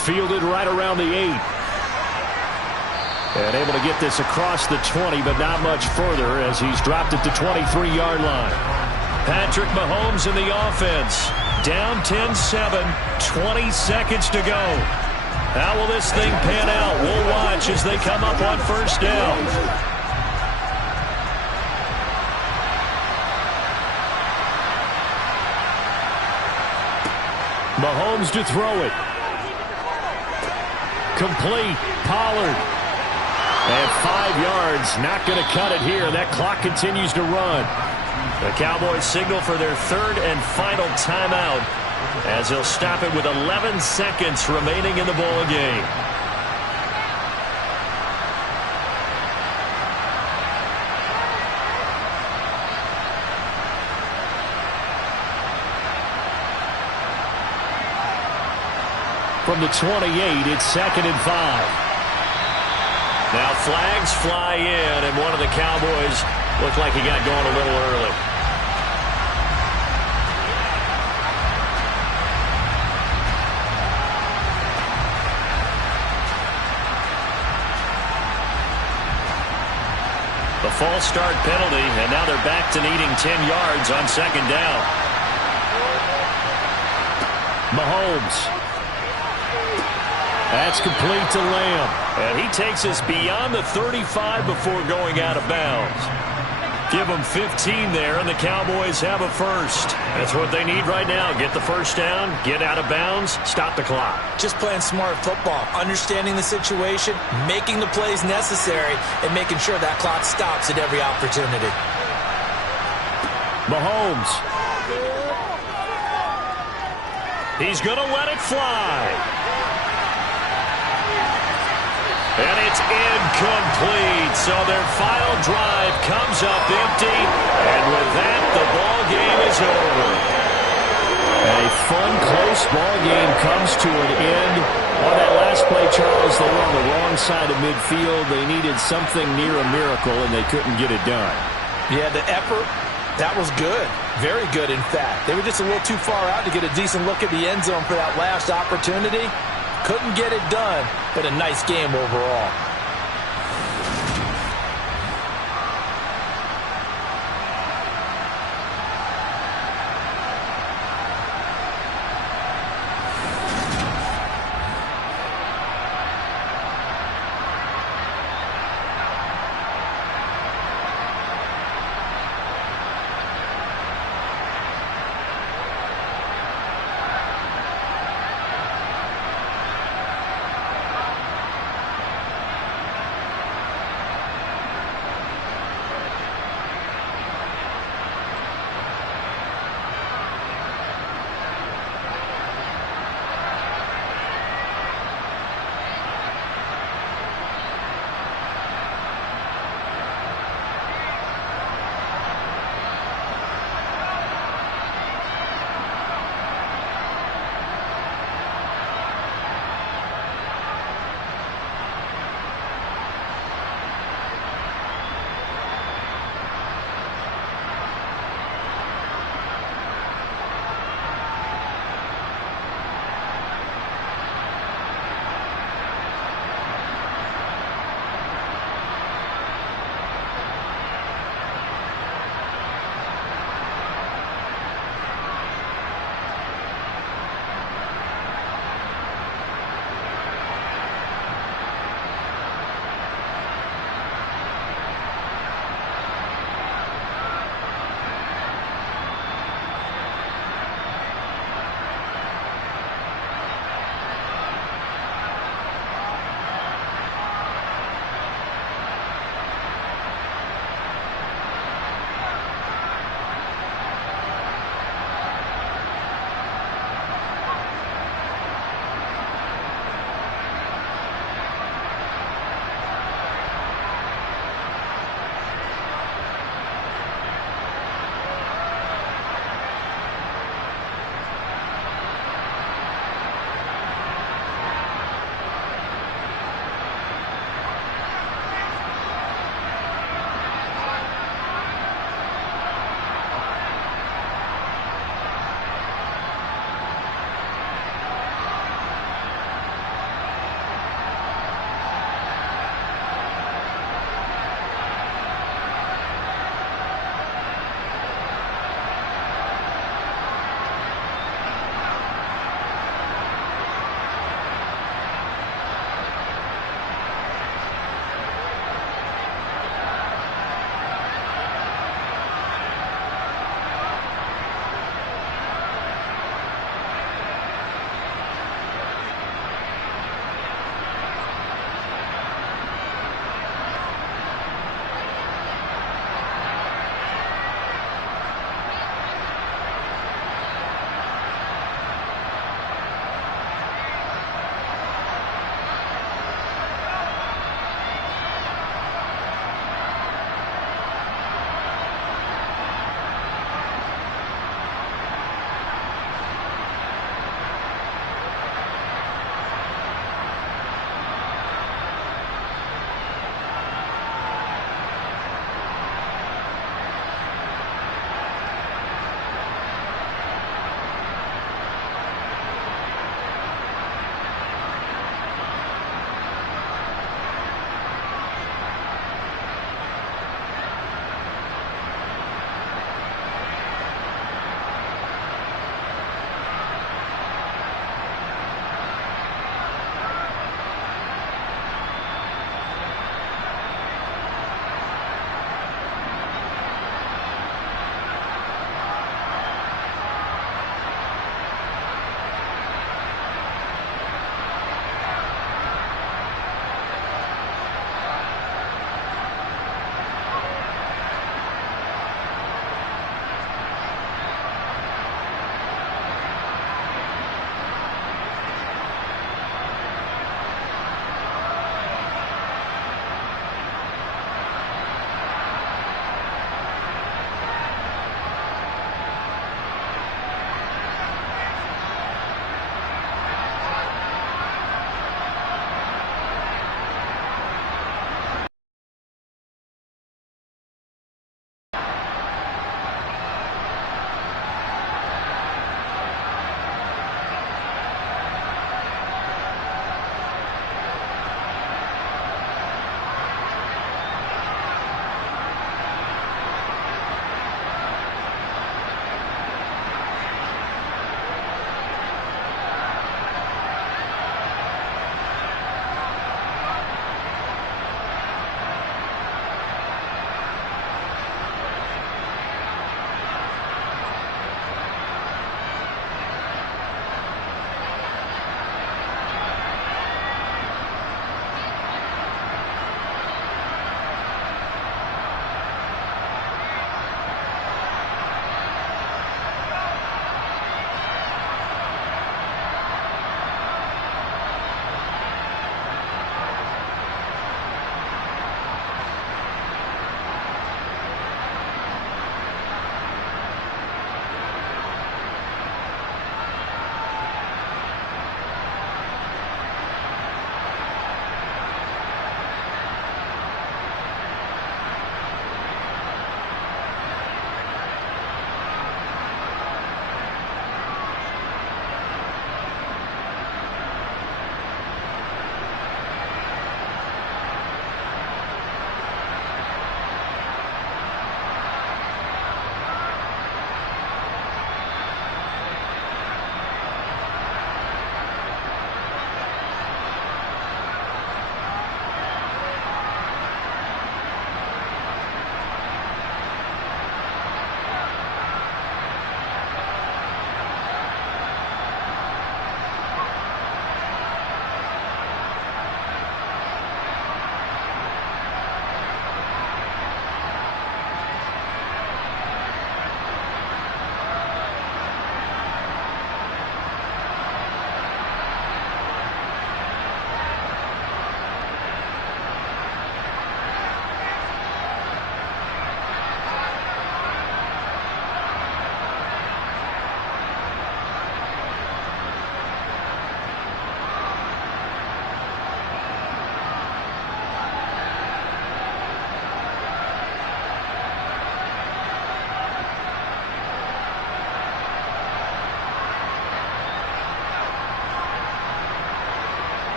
Fielded right around the 8. And able to get this across the 20, but not much further as he's dropped it to 23-yard line. Patrick Mahomes in the offense. Down 10-7, 20 seconds to go. How will this thing pan out? We'll watch as they come up on first down. Mahomes to throw it. Complete. Pollard. And 5 yards. Not going to cut it here. That clock continues to run. The Cowboys signal for their third and final timeout as they'll stop it with 11 seconds remaining in the ball game. From the 28, it's 2nd and 5. Now flags fly in, and one of the Cowboys looked like he got going a little early. The false start penalty, and now they're back to needing 10 yards on 2nd down. Mahomes. That's complete to Lamb. And he takes us beyond the 35 before going out of bounds. Give them 15 there, and the Cowboys have a first. That's what they need right now. Get the first down, get out of bounds, stop the clock. Just playing smart football, understanding the situation, making the plays necessary, and making sure that clock stops at every opportunity. Mahomes. He's going to let it fly. And it's incomplete. So their final drive comes up empty. And with that, the ball game is over. A fun, close ball game comes to an end. On that last play, Charles, they were on the wrong side of midfield. They needed something near a miracle, and they couldn't get it done. Yeah, the effort, that was good. Very good, in fact. They were just a little too far out to get a decent look at the end zone for that last opportunity. Couldn't get it done, but a nice game overall.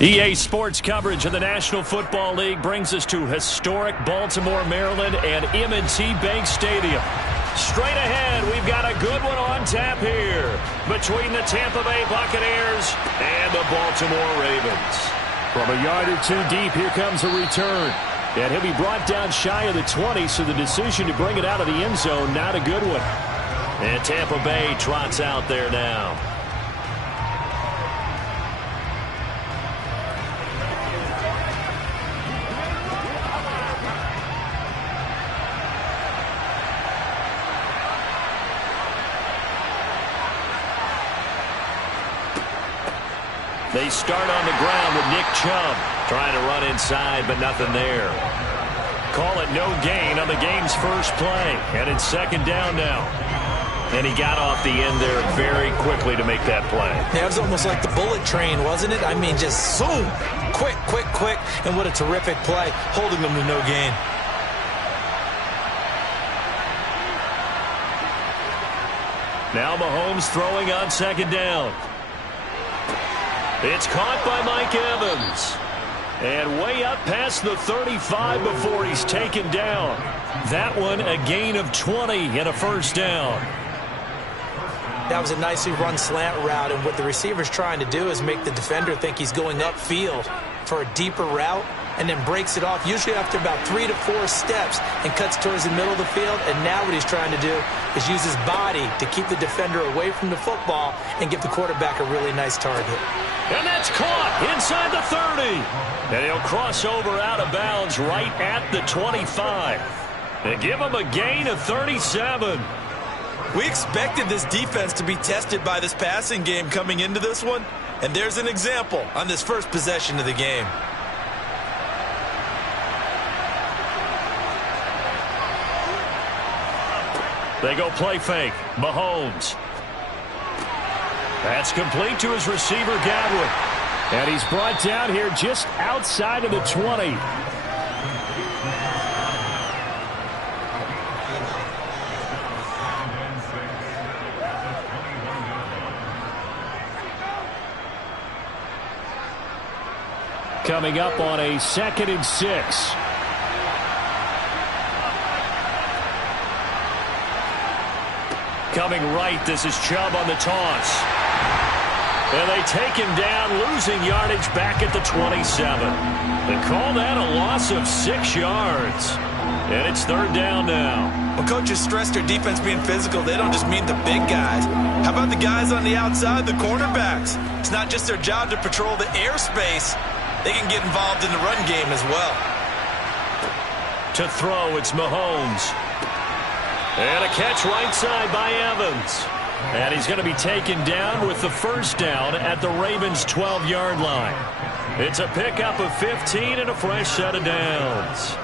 EA Sports coverage of the National Football League brings us to historic Baltimore, Maryland, and M&T Bank Stadium. Straight ahead, we've got a good one on tap here between the Tampa Bay Buccaneers and the Baltimore Ravens. From a yard or two deep, here comes a return. And he'll be brought down shy of the 20, so the decision to bring it out of the end zone, not a good one. And Tampa Bay trots out there now. They start on the ground with Nick Chubb trying to run inside, but nothing there. Call it no gain on the game's first play, and it's second down now. And he got off the end there very quickly to make that play. Yeah, it was almost like the bullet train, wasn't it? I mean, just zoom, quick, quick, quick, and what a terrific play, holding them to no gain. Now Mahomes throwing on second down. It's caught by Mike Evans. And way up past the 35 before he's taken down. That one a gain of 20 and a first down. That was a nicely run slant route, and what the receiver's trying to do is make the defender think he's going upfield for a deeper route, and then breaks it off, usually after about 3 to 4 steps, and cuts towards the middle of the field. And now what he's trying to do is use his body to keep the defender away from the football and give the quarterback a really nice target. And that's caught inside the 30. And he'll cross over out of bounds right at the 25. And give him a gain of 37. We expected this defense to be tested by this passing game coming into this one. And there's an example on this first possession of the game. They go play fake. Mahomes. That's complete to his receiver, Godwin. And he's brought down here just outside of the 20. Coming up on a 2nd and 6. Coming right, this is Chubb on the toss. And they take him down, losing yardage back at the 27. They call that a loss of 6 yards. And it's third down now. When coaches stress their defense being physical, they don't just mean the big guys. How about the guys on the outside, the cornerbacks? It's not just their job to patrol the airspace. They can get involved in the run game as well. To throw, it's Mahomes. And a catch right side by Evans. And he's going to be taken down with the first down at the Ravens' 12-yard line. It's a pickup of 15 and a fresh set of downs.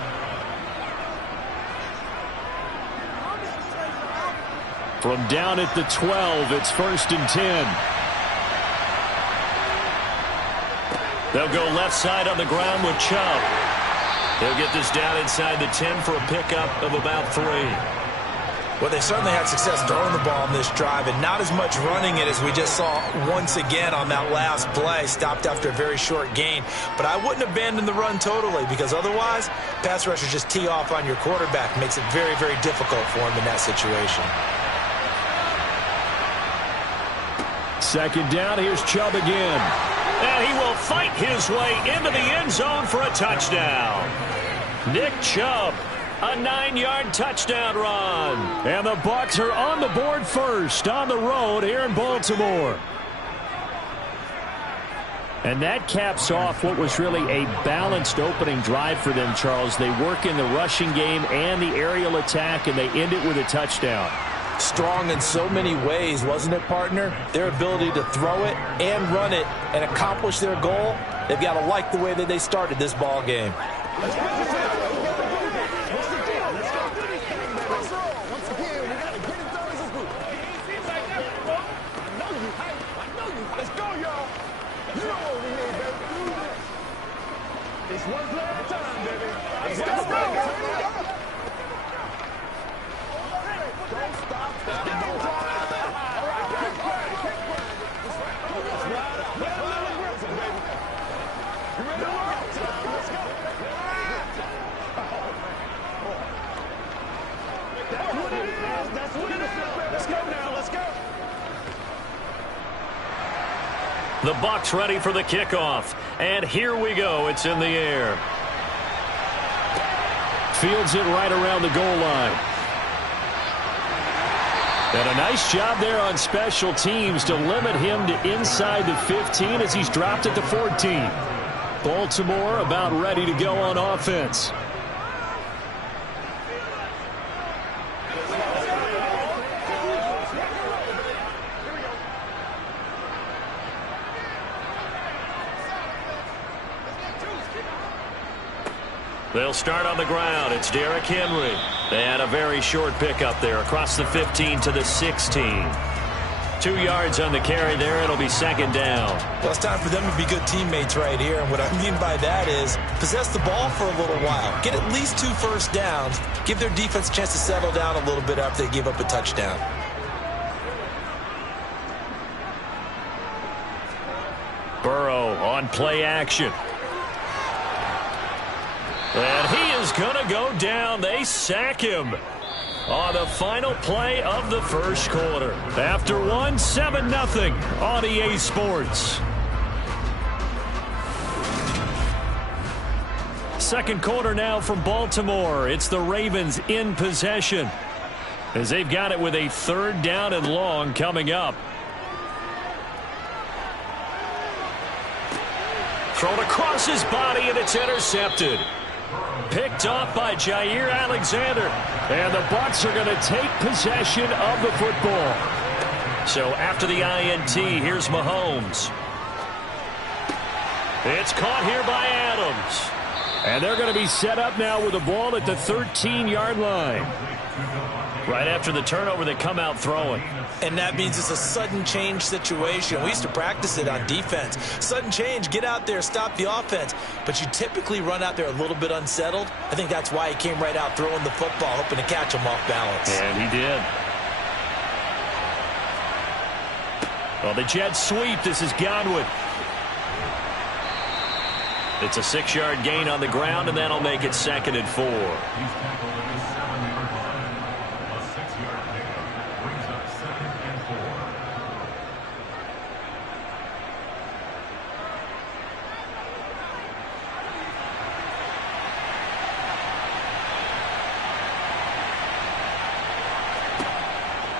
From down at the 12, it's 1st and 10. They'll go left side on the ground with Chubb. He'll get this down inside the 10 for a pickup of about 3. Well, they certainly had success throwing the ball in this drive, and not as much running it as we just saw once again on that last play. Stopped after a very short gain. But I wouldn't abandon the run totally, because otherwise, pass rushers just tee off on your quarterback. Makes it very, very difficult for him in that situation. 2nd down, here's Chubb again. And he will fight his way into the end zone for a touchdown. Nick Chubb. A 9-yard touchdown run. And the Bucs are on the board first on the road here in Baltimore. And that caps off what was really a balanced opening drive for them, Charles. They work in the rushing game and the aerial attack, and they end it with a touchdown. Strong in so many ways, wasn't it, partner? Their ability to throw it and run it and accomplish their goal, they've got to like the way that they started this ball game. Let's go now. Let's go. The Bucs ready for the kickoff. And here we go. It's in the air. Fields it right around the goal line. And a nice job there on special teams to limit him to inside the 15 as he's dropped at the 14. Baltimore about ready to go on offense. They'll start on the ground. It's Derrick Henry. They had a very short pickup there across the 15 to the 16. 2 yards on the carry there. It'll be second down. Well, it's time for them to be good teammates right here. And what I mean by that is possess the ball for a little while. Get at least 2 first downs. Give their defense a chance to settle down a little bit after they give up a touchdown. Burrow on play action. And he is going to go down. They sack him on the final play of the first quarter. After one, 7-0 on EA Sports. Second quarter now from Baltimore. It's the Ravens in possession as they've got it with a 3rd down and long coming up. Thrown across his body, and it's intercepted. Picked off by Jair Alexander. And the Bucs are going to take possession of the football. So after the INT, here's Mahomes. It's caught here by Adams. And they're going to be set up now with the ball at the 13-yard line. Right after the turnover, they come out throwing. And that means it's a sudden change situation. We used to practice it on defense. Sudden change, get out there, stop the offense. But you typically run out there a little bit unsettled. I think that's why he came right out throwing the football, hoping to catch him off balance. And he did. Well, the jet sweep. This is Godwin. It's a 6-yard gain on the ground, and that'll make it 2nd and 4.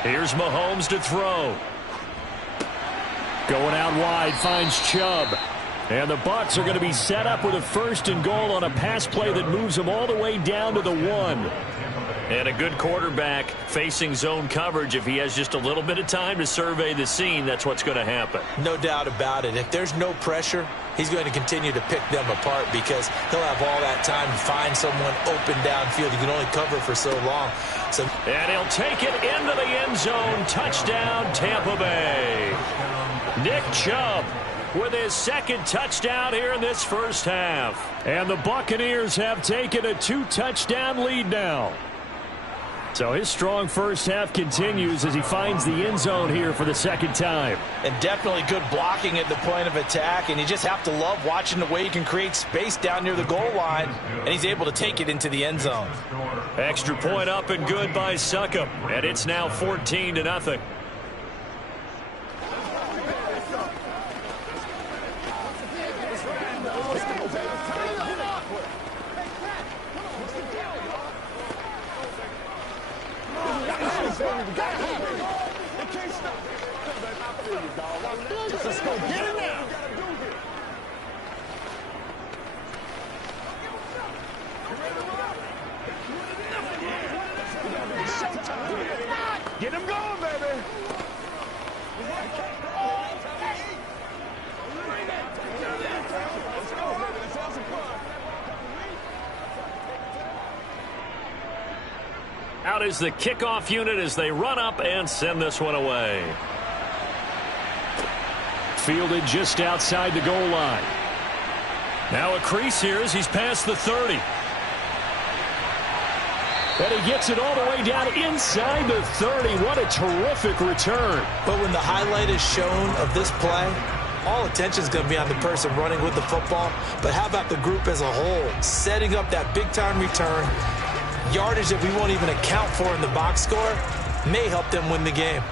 Here's Mahomes to throw. Going out wide, finds Chubb. And the Bucs are going to be set up with a 1st and goal on a pass play that moves them all the way down to the 1. And a good quarterback facing zone coverage. If he has just a little bit of time to survey the scene, that's what's going to happen. No doubt about it. If there's no pressure, he's going to continue to pick them apart because he'll have all that time to find someone open downfield. You can only cover for so long. And he'll take it into the end zone. Touchdown, Tampa Bay. Nick Chubb with his 2nd touchdown here in this first half. And the Buccaneers have taken a 2-touchdown lead now. So his strong first half continues as he finds the end zone here for the 2nd time. And definitely good blocking at the point of attack. And you just have to love watching the way he can create space down near the goal line. And he's able to take it into the end zone. Extra point up and good by Succop. And it's now 14-0. Let's go get it now. Get him going, baby. Out is the kickoff unit as they run up and send this one away. Fielded just outside the goal line. Now a crease here as he's past the 30. And he gets it all the way down inside the 30. What a terrific return. But when the highlight is shown of this play, all attention is going to be on the person running with the football. But how about the group as a whole, setting up that big-time return Yardage that we won't even account for in the box score may help them win the game.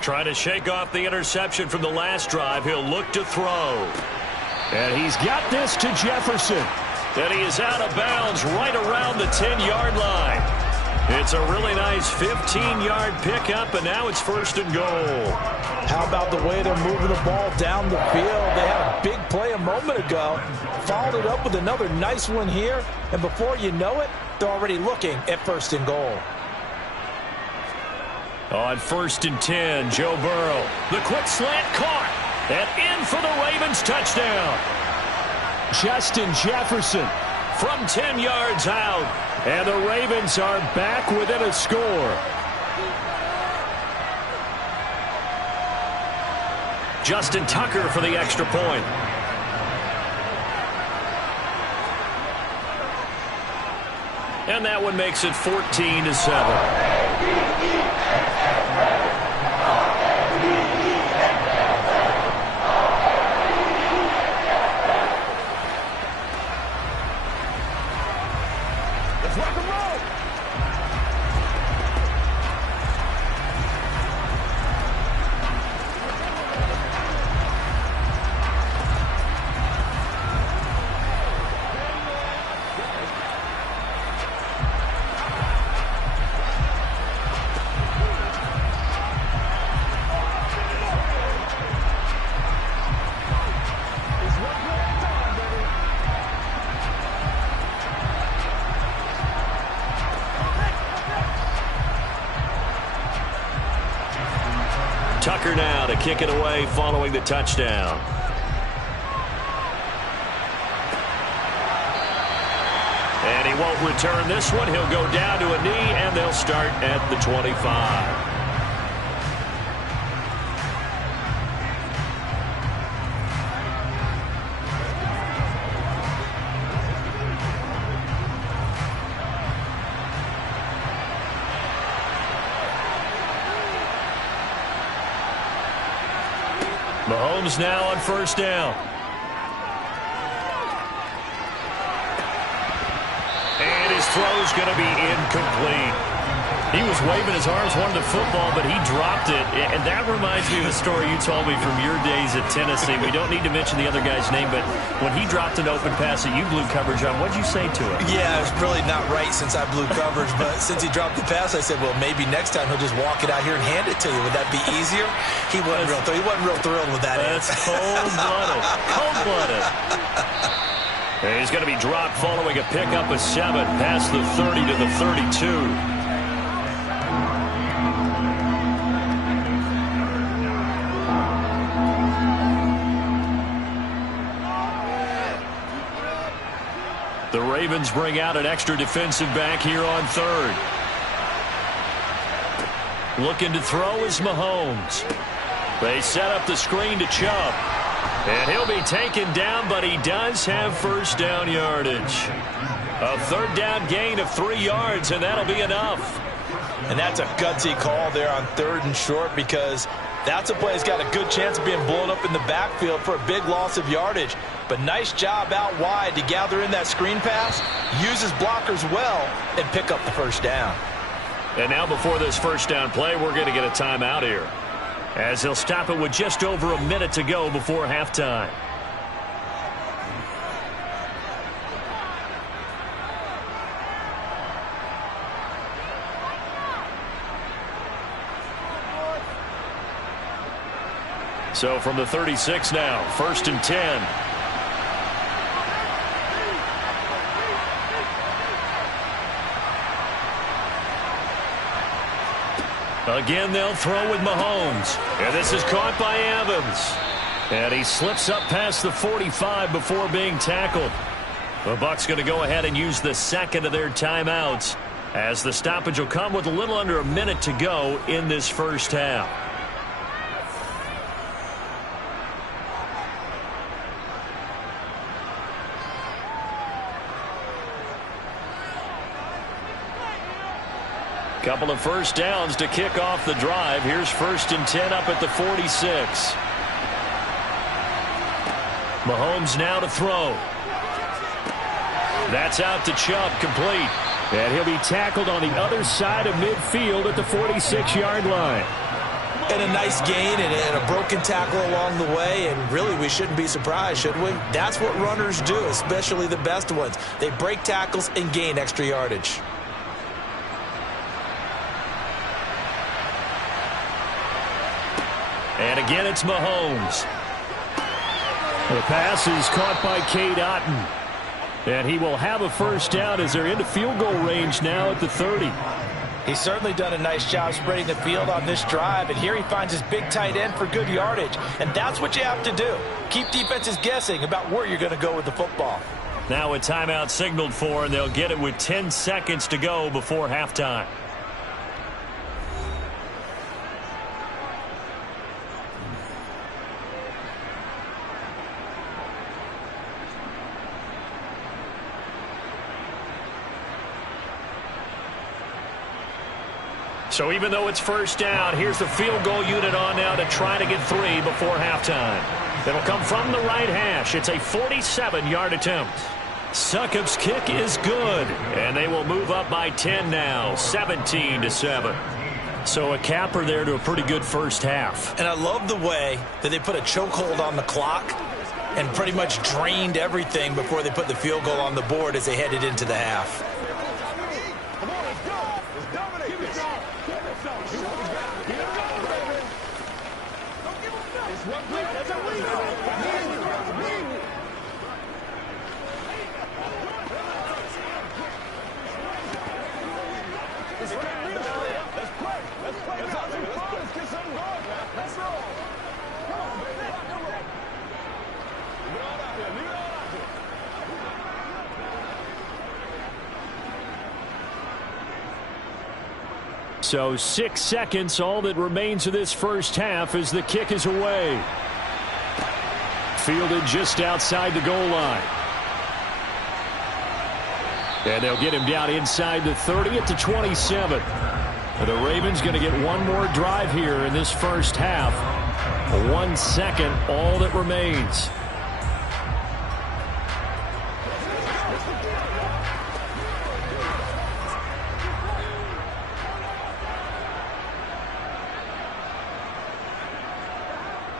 Trying to shake off the interception from the last drive. He'll look to throw. And he's got this to Jefferson. And he is out of bounds right around the 10-yard line. It's a really nice 15-yard pickup, and now it's 1st and goal. How about the way they're moving the ball down the field? They had a big play a moment ago, followed it up with another nice one here, and before you know it, they're already looking at 1st and goal. On 1st and 10, Joe Burrow. The quick slant caught. And in for the Ravens touchdown. Justin Jefferson from 10 yards out. And the Ravens are back within a score. Justin Tucker for the extra point. And that one makes it 14-7. Tucker now to kick it away following the touchdown. And he won't return this one. He'll go down to a knee, and they'll start at the 25. Mahomes now on 1st down. And his throw's going to be incomplete. He was waving his arms, wanted the football, but he dropped it. And that reminds me of a story you told me from your days at Tennessee. We don't need to mention the other guy's name, but when he dropped an open pass that you blew coverage on, what'd you say to him? Yeah, it's really not right since I blew coverage, but since he dropped the pass, I said, well, maybe next time he'll just walk it out here and hand it to you. Would that be easier? He wasn't real thrilled with that. That's cold-blooded. Cold-blooded. He's going to be dropped following a pickup of 7 past the 30 to the 32. The Ravens bring out an extra defensive back here on 3rd. Looking to throw is Mahomes. They set up the screen to Chubb. And he'll be taken down, but he does have 1st down yardage. A 3rd down gain of 3 yards, and that'll be enough. And that's a gutsy call there on 3rd and short, because that's a play that's got a good chance of being blown up in the backfield for a big loss of yardage. But nice job out wide to gather in that screen pass, use his blockers well, and pick up the 1st down. And now before this 1st down play, we're going to get a timeout here, as he'll stop it with just over a minute to go before halftime. So from the 36 now, 1st and 10. Again, they'll throw with Mahomes. And this is caught by Evans. And he slips up past the 45 before being tackled. The Bucs going to go ahead and use the 2nd of their timeouts, as the stoppage will come with a little under a minute to go in this 1st half. Couple of 1st downs to kick off the drive. Here's 1st and 10 up at the 46. Mahomes now to throw. That's out to Chubb, complete. And he'll be tackled on the other side of midfield at the 46-yard line. And a nice gain and a broken tackle along the way, and really we shouldn't be surprised, should we? That's what runners do, especially the best ones. They break tackles and gain extra yardage. And again, it's Mahomes. The pass is caught by Cade Otton. And he will have a first down as they're into field goal range now at the 30. He's certainly done a nice job spreading the field on this drive, and here he finds his big tight end for good yardage. And that's what you have to do. Keep defenses guessing about where you're going to go with the football. Now a timeout signaled for, and they'll get it with 10 seconds to go before halftime. So even though it's first down, here's the field goal unit on now to try to get 3 before halftime. It'll come from the right hash. It's a 47-yard attempt. Succop's kick is good, and they will move up by 10 now, 17-7. So a capper there to a pretty good first half. And I love the way that they put a chokehold on the clock and pretty much drained everything before they put the field goal on the board as they headed into the half. So 6 seconds, all that remains of this first half as the kick is away. Fielded just outside the goal line. And they'll get him down inside the 30 at the 27. The Ravens going to get one more drive here in this first half. 1 second, all that remains.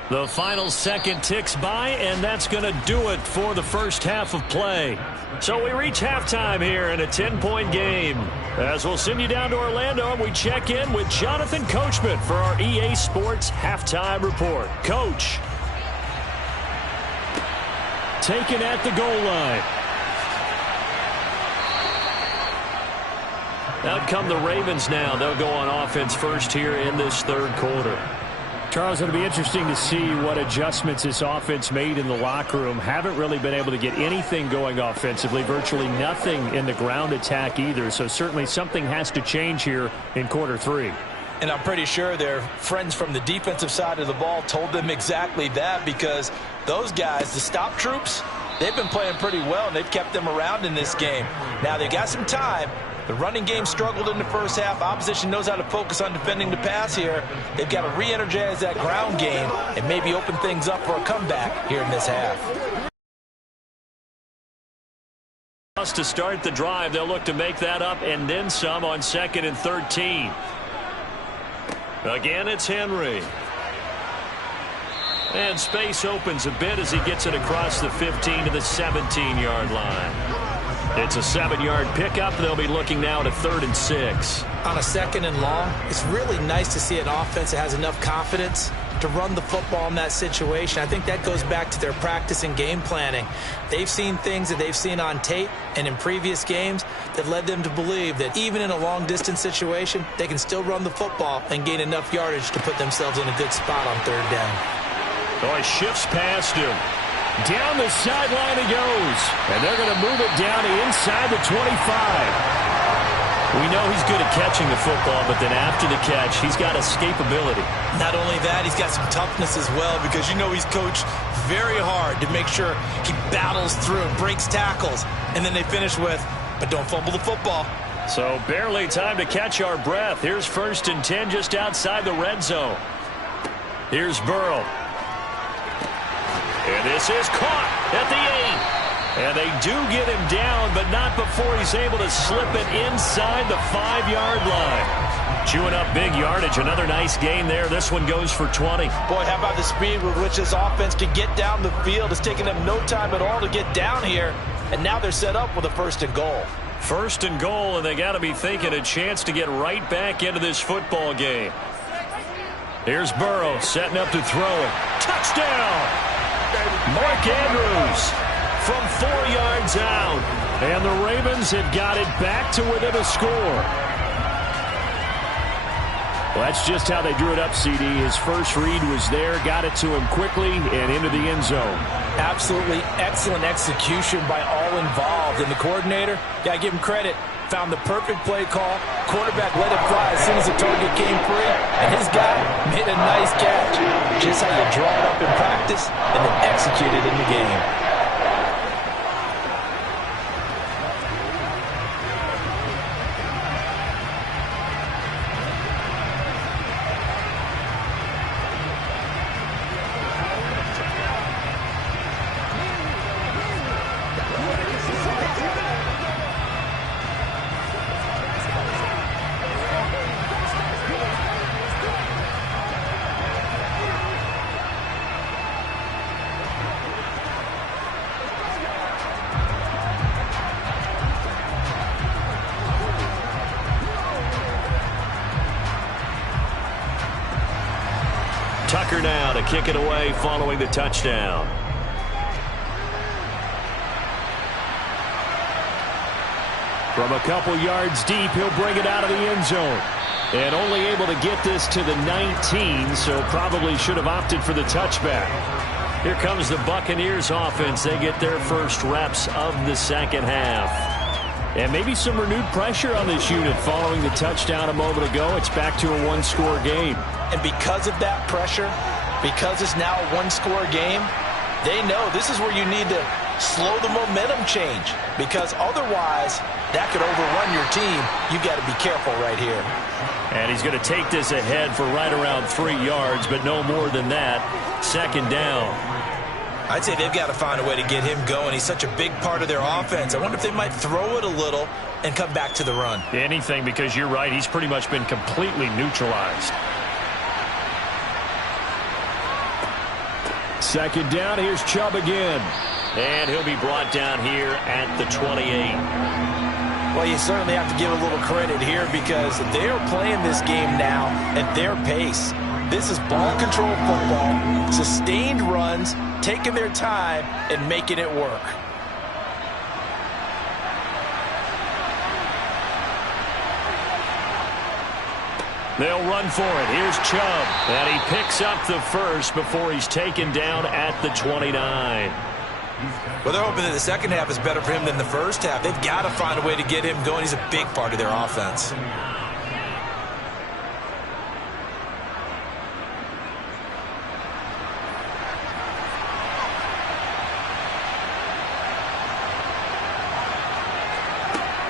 The final second ticks by, and that's going to do it for the first half of play. So we reach halftime here in a 10-point game. As we'll send you down to Orlando, and we check in with Jonathan Coachman for our EA Sports Halftime Report. Coach. Taken at the goal line. Out come the Ravens now. They'll go on offense first here in this third quarter. Charles, it'll be interesting to see what adjustments this offense made in the locker room. Haven't really been able to get anything going offensively, virtually nothing in the ground attack either. So certainly something has to change here in quarter 3. And I'm pretty sure their friends from the defensive side of the ball told them exactly that, because those guys, the stop troops, they've been playing pretty well, and they've kept them around in this game. Now they've got some time. The running game struggled in the first half. Opposition knows how to focus on defending the pass here. They've got to re-energize that ground game and maybe open things up for a comeback here in this half. To start the drive, they'll look to make that up and then some on 2nd and 13. Again, it's Henry. And space opens a bit as he gets it across the 15 to the 17-yard line. It's a 7-yard pickup. They'll be looking now at a 3rd and 6. On a 2nd and long, it's really nice to see an offense that has enough confidence to run the football in that situation. I think that goes back to their practice and game planning. They've seen things that they've seen on tape and in previous games that led them to believe that even in a long-distance situation, they can still run the football and gain enough yardage to put themselves in a good spot on 3rd down. Oh, he shifts past him. Down the sideline he goes. And they're going to move it down to inside the 25. We know he's good at catching the football, but then after the catch, he's got escapability. Not only that, he's got some toughness as well, because you know he's coached very hard to make sure he battles through, breaks tackles, and then they finish with, but don't fumble the football. So barely time to catch our breath. Here's 1st and 10 just outside the red zone. Here's Burrow. And this is caught at the 8. And they do get him down, but not before he's able to slip it inside the 5-yard line. Chewing up big yardage. Another nice gain there. This one goes for 20. Boy, how about the speed with which this offense can get down the field? It's taken them no time at all to get down here. And now they're set up with a 1st and goal. 1st and goal, and they got to be thinking a chance to get right back into this football game. Here's Burrow setting up to throw it. Touchdown! Mark Andrews from 4 yards out. And the Ravens have got it back to within a score. Well, that's just how they drew it up, CD. His first read was there, got it to him quickly, and into the end zone. Absolutely excellent execution by all involved. And the coordinator, got to give him credit, found the perfect play call. Quarterback let it fly as soon as the target came free, and his guy made a nice catch. Just how you draw it up in practice and then execute it in the game. Tucker now to kick it away following the touchdown. From a couple yards deep, he'll bring it out of the end zone. And only able to get this to the 19, so probably should have opted for the touchback. Here comes the Buccaneers offense. They get their first reps of the second half. And maybe some renewed pressure on this unit following the touchdown a moment ago. It's back to a one-score game. And because of that pressure, because it's now a one-score game, they know this is where you need to slow the momentum change, because otherwise that could overrun your team. You got to be careful right here. And he's going to take this ahead for right around 3 yards, but no more than that. Second down. I'd say they've got to find a way to get him going. He's such a big part of their offense. I wonder if they might throw it a little and come back to the run. Anything, because you're right. He's pretty much been completely neutralized. Second down. Here's Chubb again. And he'll be brought down here at the 28. Well, you certainly have to give a little credit here because they're playing this game now at their pace. This is ball control football, sustained runs, taking their time and making it work. They'll run for it. Here's Chubb. And he picks up the first before he's taken down at the 29. Well, they're hoping that the second half is better for him than the first half. They've got to find a way to get him going. He's a big part of their offense.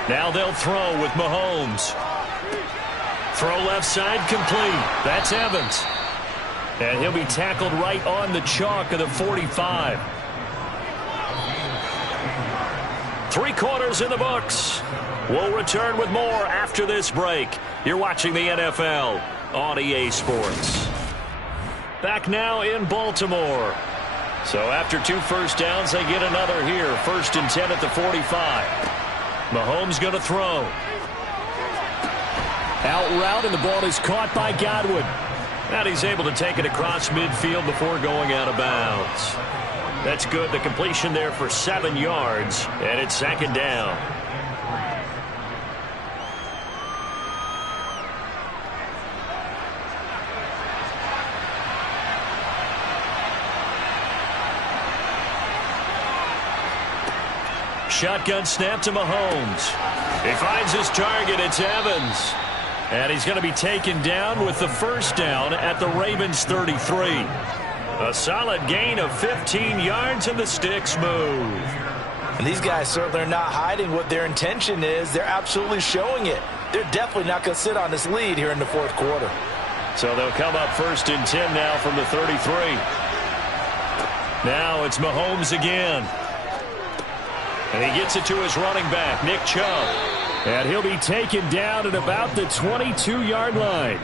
Now they'll throw with Mahomes. Throw left side complete. That's Evans. And he'll be tackled right on the chalk of the 45. 3 quarters in the books. We'll return with more after this break. You're watching the NFL on EA Sports. Back now in Baltimore. So after 2 first downs, they get another here. 1st and 10 at the 45. Mahomes going to throw. Out route, and the ball is caught by Godwin. And he's able to take it across midfield before going out of bounds. That's good. The completion there for 7 yards, and it's second down. Shotgun snap to Mahomes. He finds his target. It's Evans. And he's going to be taken down with the first down at the Ravens 33. A solid gain of 15 yards, and the sticks move. And these guys certainly are not hiding what their intention is. They're absolutely showing it. They're definitely not going to sit on this lead here in the 4th quarter. So they'll come up 1st and 10 now from the 33. Now it's Mahomes again. And he gets it to his running back, Nick Chubb. And he'll be taken down at about the 22-yard line.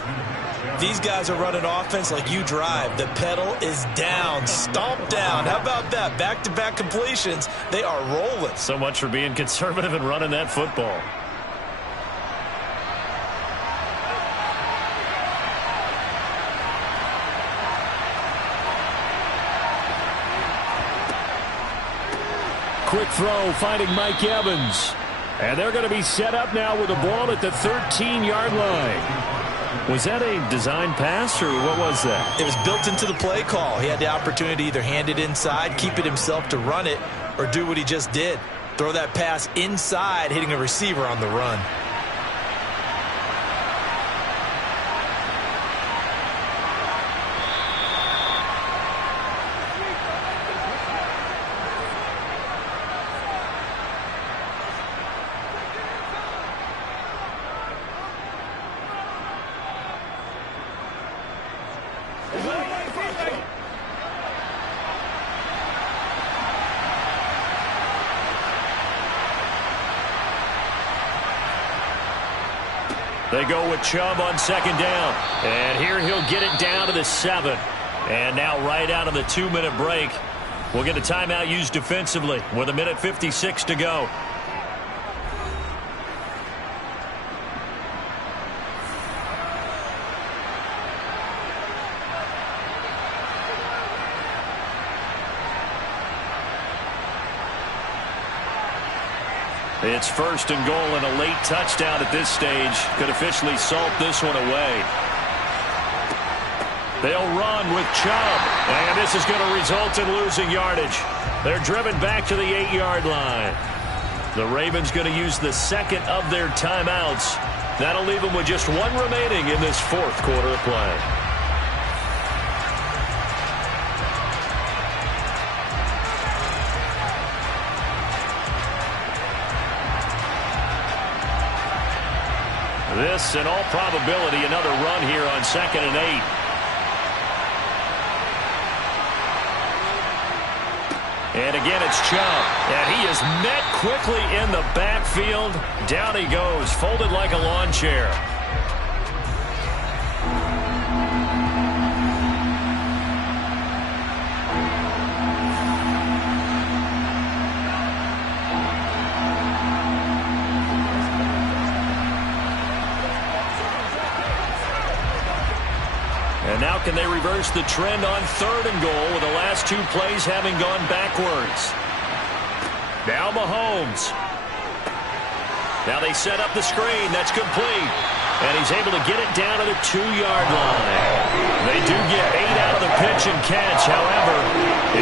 These guys are running offense like you drive. The pedal is down, stomp down. How about that? Back-to-back completions. They are rolling. So much for being conservative and running that football. Quick throw, finding Mike Evans. And they're going to be set up now with the ball at the 13-yard line. Was that a design pass, or what was that? It was built into the play call. He had the opportunity to either hand it inside, keep it himself to run it, or do what he just did. Throw that pass inside, hitting a receiver on the run. They go with Chubb on second down. And here he'll get it down to the 7. And now right out of the 2-minute break, we'll get a timeout used defensively with 1:56 to go. It's first and goal, and a late touchdown at this stage could officially salt this one away. They'll run with Chubb, and this is going to result in losing yardage. They're driven back to the 8-yard line. The Ravens going to use the second of their timeouts. That'll leave them with just one remaining in this fourth quarter of play. This, in all probability, another run here on 2nd and 8. And again, it's Chubb. And he is met quickly in the backfield. Down he goes, folded like a lawn chair. And now can they reverse the trend on 3rd and goal with the last 2 plays having gone backwards? Now Mahomes. Now they set up the screen. That's complete. And he's able to get it down to the 2-yard line. They do get 8 out of the pitch and catch. However,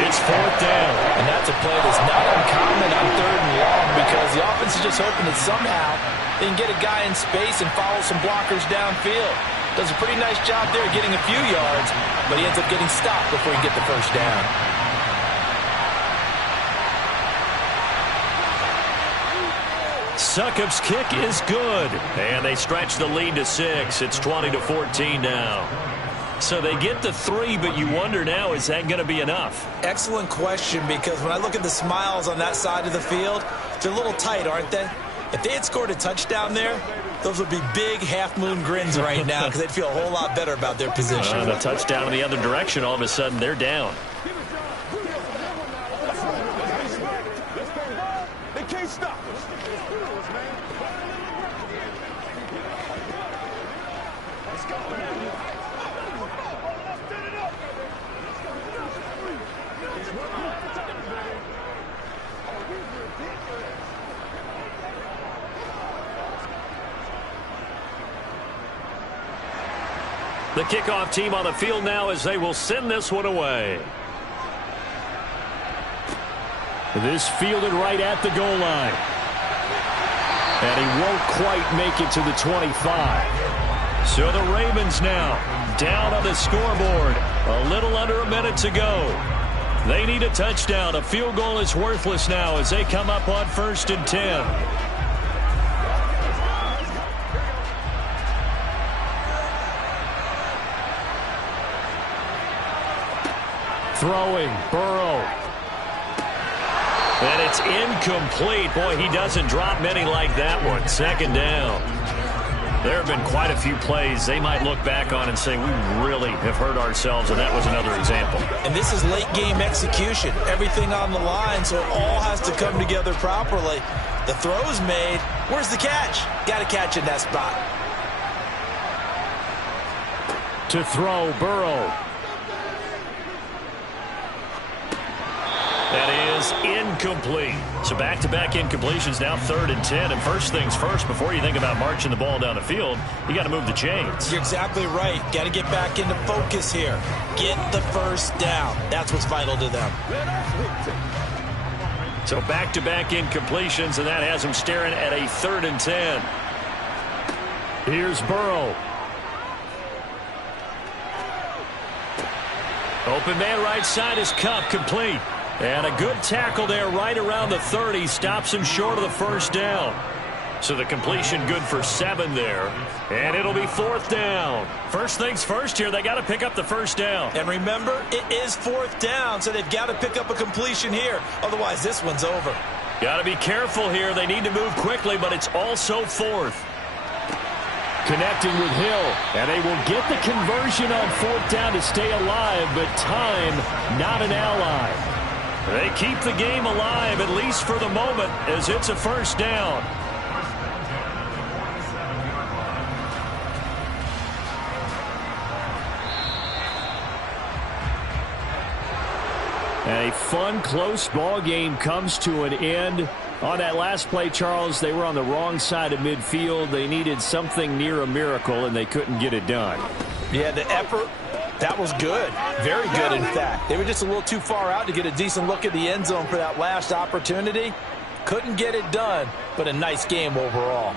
it's 4th down. And that's a play that's not uncommon on 3rd and long because the offense is just hoping that somehow they can get a guy in space and follow some blockers downfield. Does a pretty nice job there getting a few yards, but he ends up getting stopped before he can get the first down. Succop's kick is good. And they stretch the lead to 6. It's 20-14 now. So they get to 3, but you wonder now, is that going to be enough? Excellent question, because when I look at the smiles on that side of the field, they're a little tight, aren't they? If they had scored a touchdown there, those would be big half-moon grins right now because they'd feel a whole lot better about their position. The touchdown in the other direction, all of a sudden, they're down. They can't stop us. Let's go. The kickoff team on the field now as they will send this one away. This fielded right at the goal line. And he won't quite make it to the 25. So the Ravens now down on the scoreboard. A little under a minute to go. They need a touchdown. A field goal is worthless now as they come up on 1st and 10. Throwing, Burrow. And it's incomplete. Boy, he doesn't drop many like that one. Second down. There have been quite a few plays they might look back on and say, we really have hurt ourselves, and that was another example. And this is late game execution. Everything on the line, so it all has to come together properly. The throw's made. Where's the catch? Got to catch in that spot. To throw, Burrow. That is incomplete. So back-to-back incompletions, now 3rd and 10. And first things first, before you think about marching the ball down the field, you got to move the chains. You're exactly right. Got to get back into focus here. Get the first down. That's what's vital to them. So back-to-back incompletions, and that has them staring at a 3rd and 10. Here's Burrow. Open man right side is Kupp, complete. And a good tackle there right around the 30. Stops him short of the first down. So the completion good for 7 there. And it'll be 4th down. First things first here, they got to pick up the first down. And remember, it is 4th down, so they've got to pick up a completion here. Otherwise, this one's over. Got to be careful here. They need to move quickly, but it's also 4th. Connecting with Hill. And they will get the conversion on 4th down to stay alive, but time not an ally. They keep the game alive, at least for the moment, as it's a first down. And a fun, close ball game comes to an end. On that last play, Charles, they were on the wrong side of midfield. They needed something near a miracle, and they couldn't get it done. Yeah, the effort, that was good. Very good, in fact. They were just a little too far out to get a decent look at the end zone for that last opportunity. Couldn't get it done, but a nice game overall.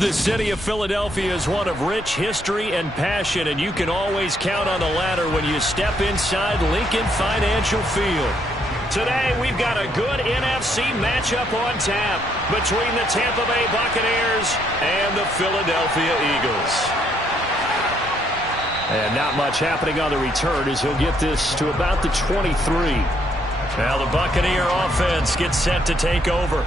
The city of Philadelphia is one of rich history and passion, and you can always count on the latter when you step inside Lincoln Financial Field. Today, we've got a good NFC matchup on tap between the Tampa Bay Buccaneers and the Philadelphia Eagles. And not much happening on the return as he'll get this to about the 23. Now the Buccaneer offense gets set to take over.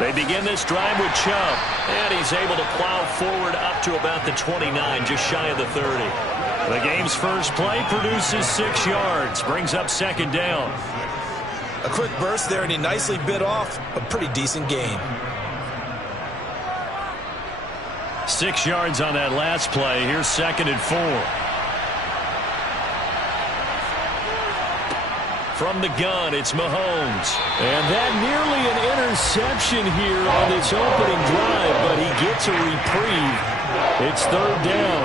They begin this drive with Chubb, and he's able to plow forward up to about the 29, just shy of the 30. The game's first play produces 6 yards, brings up second down. A quick burst there, and he nicely bit off a pretty decent gain. 6 yards on that last play. Here's 2nd and 4. From the gun, it's Mahomes. And that nearly an interception here on this opening drive, but he gets a reprieve. It's 3rd down.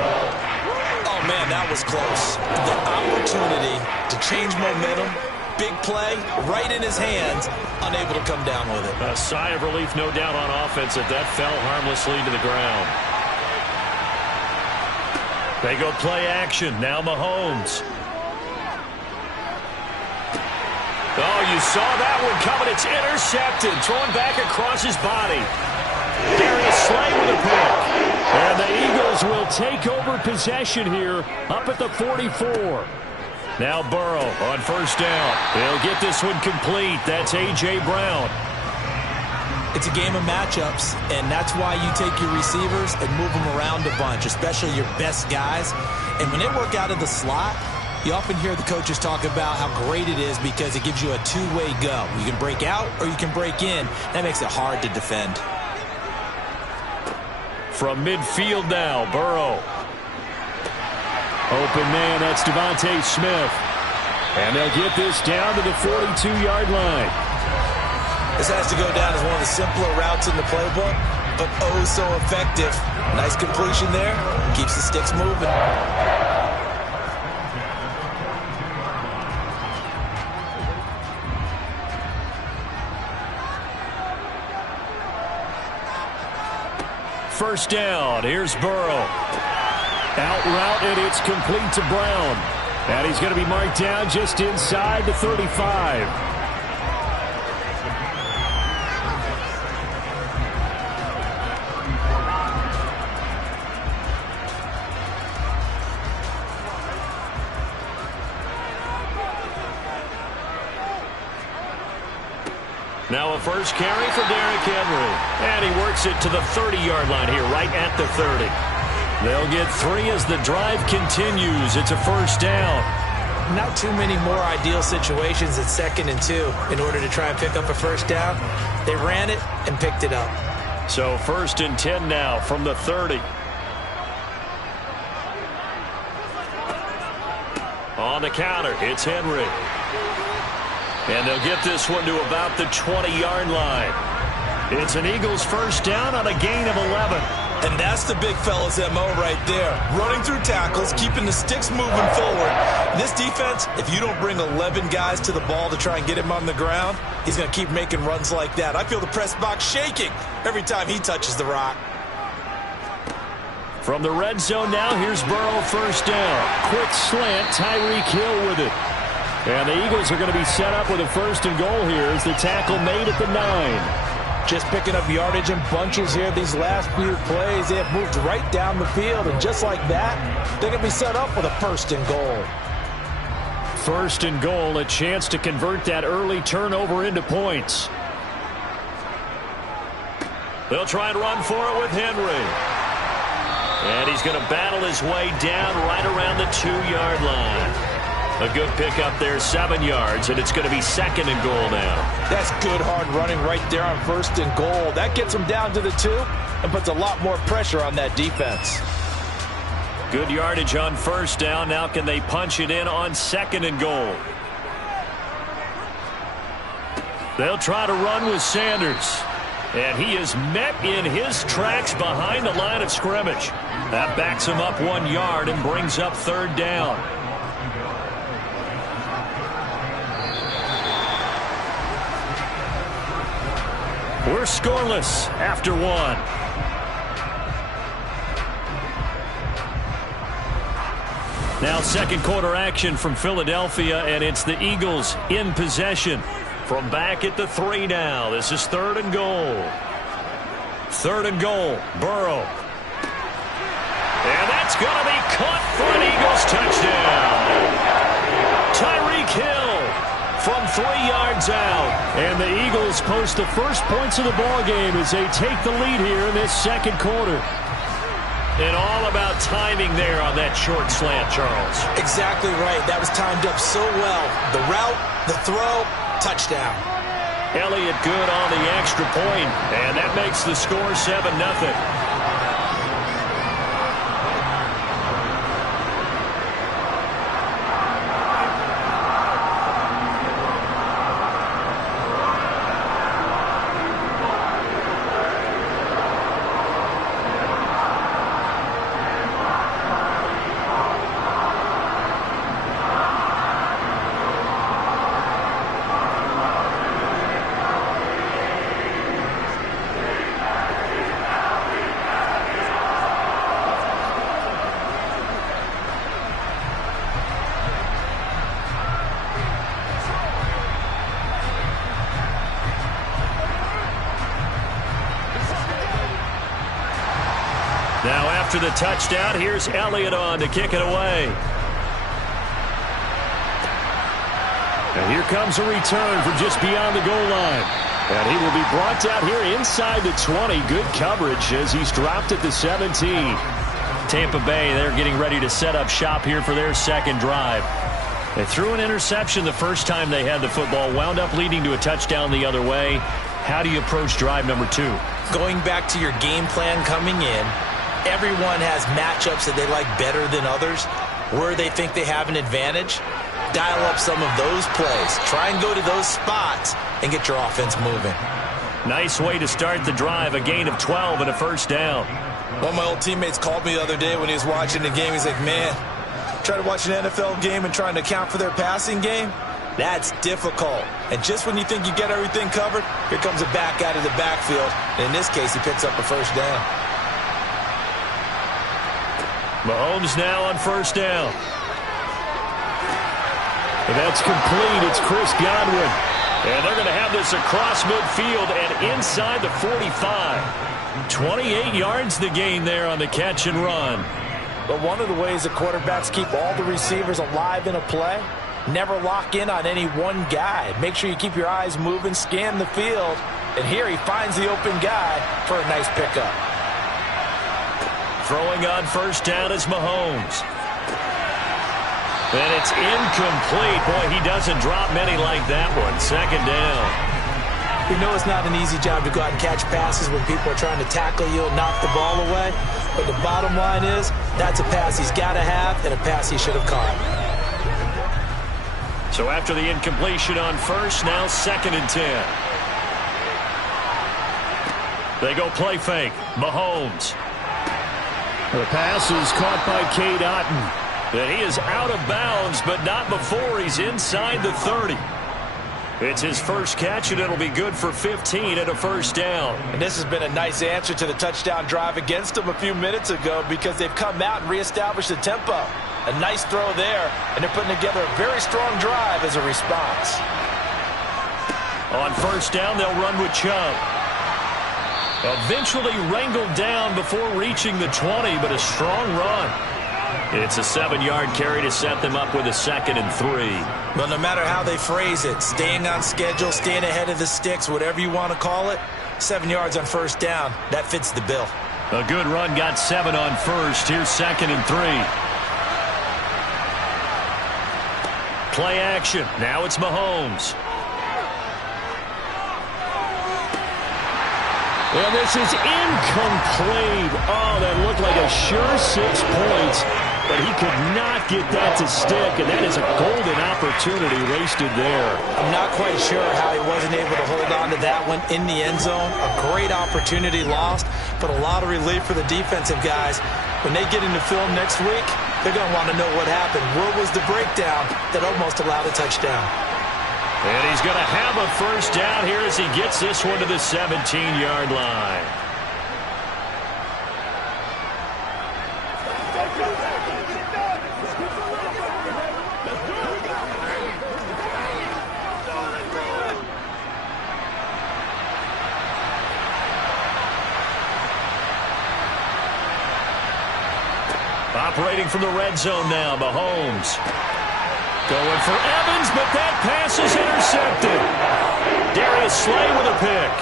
Oh, man, that was close. The opportunity to change momentum, big play, right in his hands, unable to come down with it. A sigh of relief, no doubt, on offense if that fell harmlessly to the ground. They go play action. Now Mahomes. Oh, you saw that one coming. It's intercepted. Thrown back across his body. Darius Slay with a pick. And the Eagles will take over possession here up at the 44. Now Burrow on 1st down. He'll get this one complete. That's A.J. Brown. It's a game of matchups, and that's why you take your receivers and move them around a bunch, especially your best guys. And when they work out of the slot, you often hear the coaches talk about how great it is because it gives you a two-way go. You can break out or you can break in. That makes it hard to defend. From midfield now, Burrow. Open man, that's Devontae Smith. And they'll get this down to the 42-yard line. This has to go down as one of the simpler routes in the playbook, but oh so effective. Nice completion there. Keeps the sticks moving. First down. Here's Burrow. Out route, and it's complete to Brown. And he's going to be marked down just inside the 35. Now a first carry for Derrick Henry. And he works it to the 30-yard line here, right at the 30. They'll get 3 as the drive continues. It's a first down. Not too many more ideal situations at 2nd and 2 in order to try and pick up a first down. They ran it and picked it up. So 1st and 10 now from the 30. On the counter, it's Henry. And they'll get this one to about the 20-yard line. It's an Eagles first down on a gain of 11. And that's the big fella's MO right there. Running through tackles, keeping the sticks moving forward. This defense, if you don't bring 11 guys to the ball to try and get him on the ground, he's going to keep making runs like that. I feel the press box shaking every time he touches the rock. From the red zone now, here's Burrow first down. Quick slant, Tyreek Hill with it. And the Eagles are going to be set up with a 1st and goal here as the tackle made at the 9. Just picking up yardage in bunches here these last few plays. They have moved right down the field, and just like that, they're going to be set up with a 1st and goal. 1st and goal, a chance to convert that early turnover into points. They'll try and run for it with Henry. And he's going to battle his way down right around the 2-yard line. A good pickup there, 7 yards, and it's going to be 2nd and goal now. That's good hard running right there on 1st and goal. That gets them down to the 2 and puts a lot more pressure on that defense. Good yardage on 1st down. Now can they punch it in on 2nd and goal? They'll try to run with Sanders. And he is met in his tracks behind the line of scrimmage. That backs him up 1 yard and brings up third down. We're scoreless after one. Now second quarter action from Philadelphia, and it's the Eagles in possession from back at the 3 now. This is third and goal. Third and goal, Burrow. And that's going to be caught for an Eagles touchdown. Tyreek Hill from 3 yards out. And the Eagles post the first points of the ballgame as they take the lead here in this second quarter. And all about timing there on that short slant, Charles. Exactly right. That was timed up so well. The route, the throw, touchdown. Elliott good on the extra point, and that makes the score 7-0. Now after the touchdown, here's Elliott on to kick it away. And here comes a return from just beyond the goal line. And he will be brought down here inside the 20. Good coverage as he's dropped at the 17. Tampa Bay, they're getting ready to set up shop here for their second drive. They threw an interception the first time they had the football, wound up leading to a touchdown the other way. How do you approach drive number 2? Going back to your game plan coming in, everyone has matchups that they like better than others. Where they think they have an advantage, dial up some of those plays. Try and go to those spots and get your offense moving. Nice way to start the drive, a gain of 12 and a first down. One of my old teammates called me the other day when he was watching the game. He's like, man, try to watch an NFL game and trying to account for their passing game? That's difficult. And just when you think you get everything covered, here comes a back out of the backfield. And in this case, he picks up a first down. Mahomes now on first down. And that's complete. It's Chris Godwin. And they're going to have this across midfield and inside the 45. 28 yards the gain there on the catch and run. But one of the ways that quarterbacks keep all the receivers alive in a play, never lock in on any one guy. Make sure you keep your eyes moving, scan the field. And here he finds the open guy for a nice pickup. Throwing on first down is Mahomes. And it's incomplete. Boy, he doesn't drop many like that one. Second down. We know it's not an easy job to go out and catch passes when people are trying to tackle you and knock the ball away. But the bottom line is, that's a pass he's got to have and a pass he should have caught. So after the incompletion on first, now second and 10. They go play fake. Mahomes. The pass is caught by Cade Otton. And he is out of bounds, but not before he's inside the 30. It's his first catch, and it'll be good for 15 and a first down. And this has been a nice answer to the touchdown drive against them a few minutes ago because they've come out and reestablished the tempo. A nice throw there, and they're putting together a very strong drive as a response. On first down, they'll run with Chubb. Eventually wrangled down before reaching the 20, but a strong run. It's a 7-yard carry to set them up with a second and 3. Well, no matter how they phrase it, staying on schedule, staying ahead of the sticks, whatever you want to call it, 7 yards on first down, that fits the bill. A good run, got 7 on first. Here's second and 3. Play action. Now it's Mahomes. And this is incomplete. Oh, that looked like a sure 6 points. but he could not get that to stick, and that is a golden opportunity wasted there. I'm not quite sure how he wasn't able to hold on to that one in the end zone. A great opportunity lost, but a lot of relief for the defensive guys. When they get into film next week, they're going to want to know what happened. Where was the breakdown that almost allowed a touchdown? And he's going to have a first down here as he gets this one to the 17-yard line. Operating from the red zone now, Mahomes. Going for Evans, but that pass is intercepted. Darius Slay with a pick.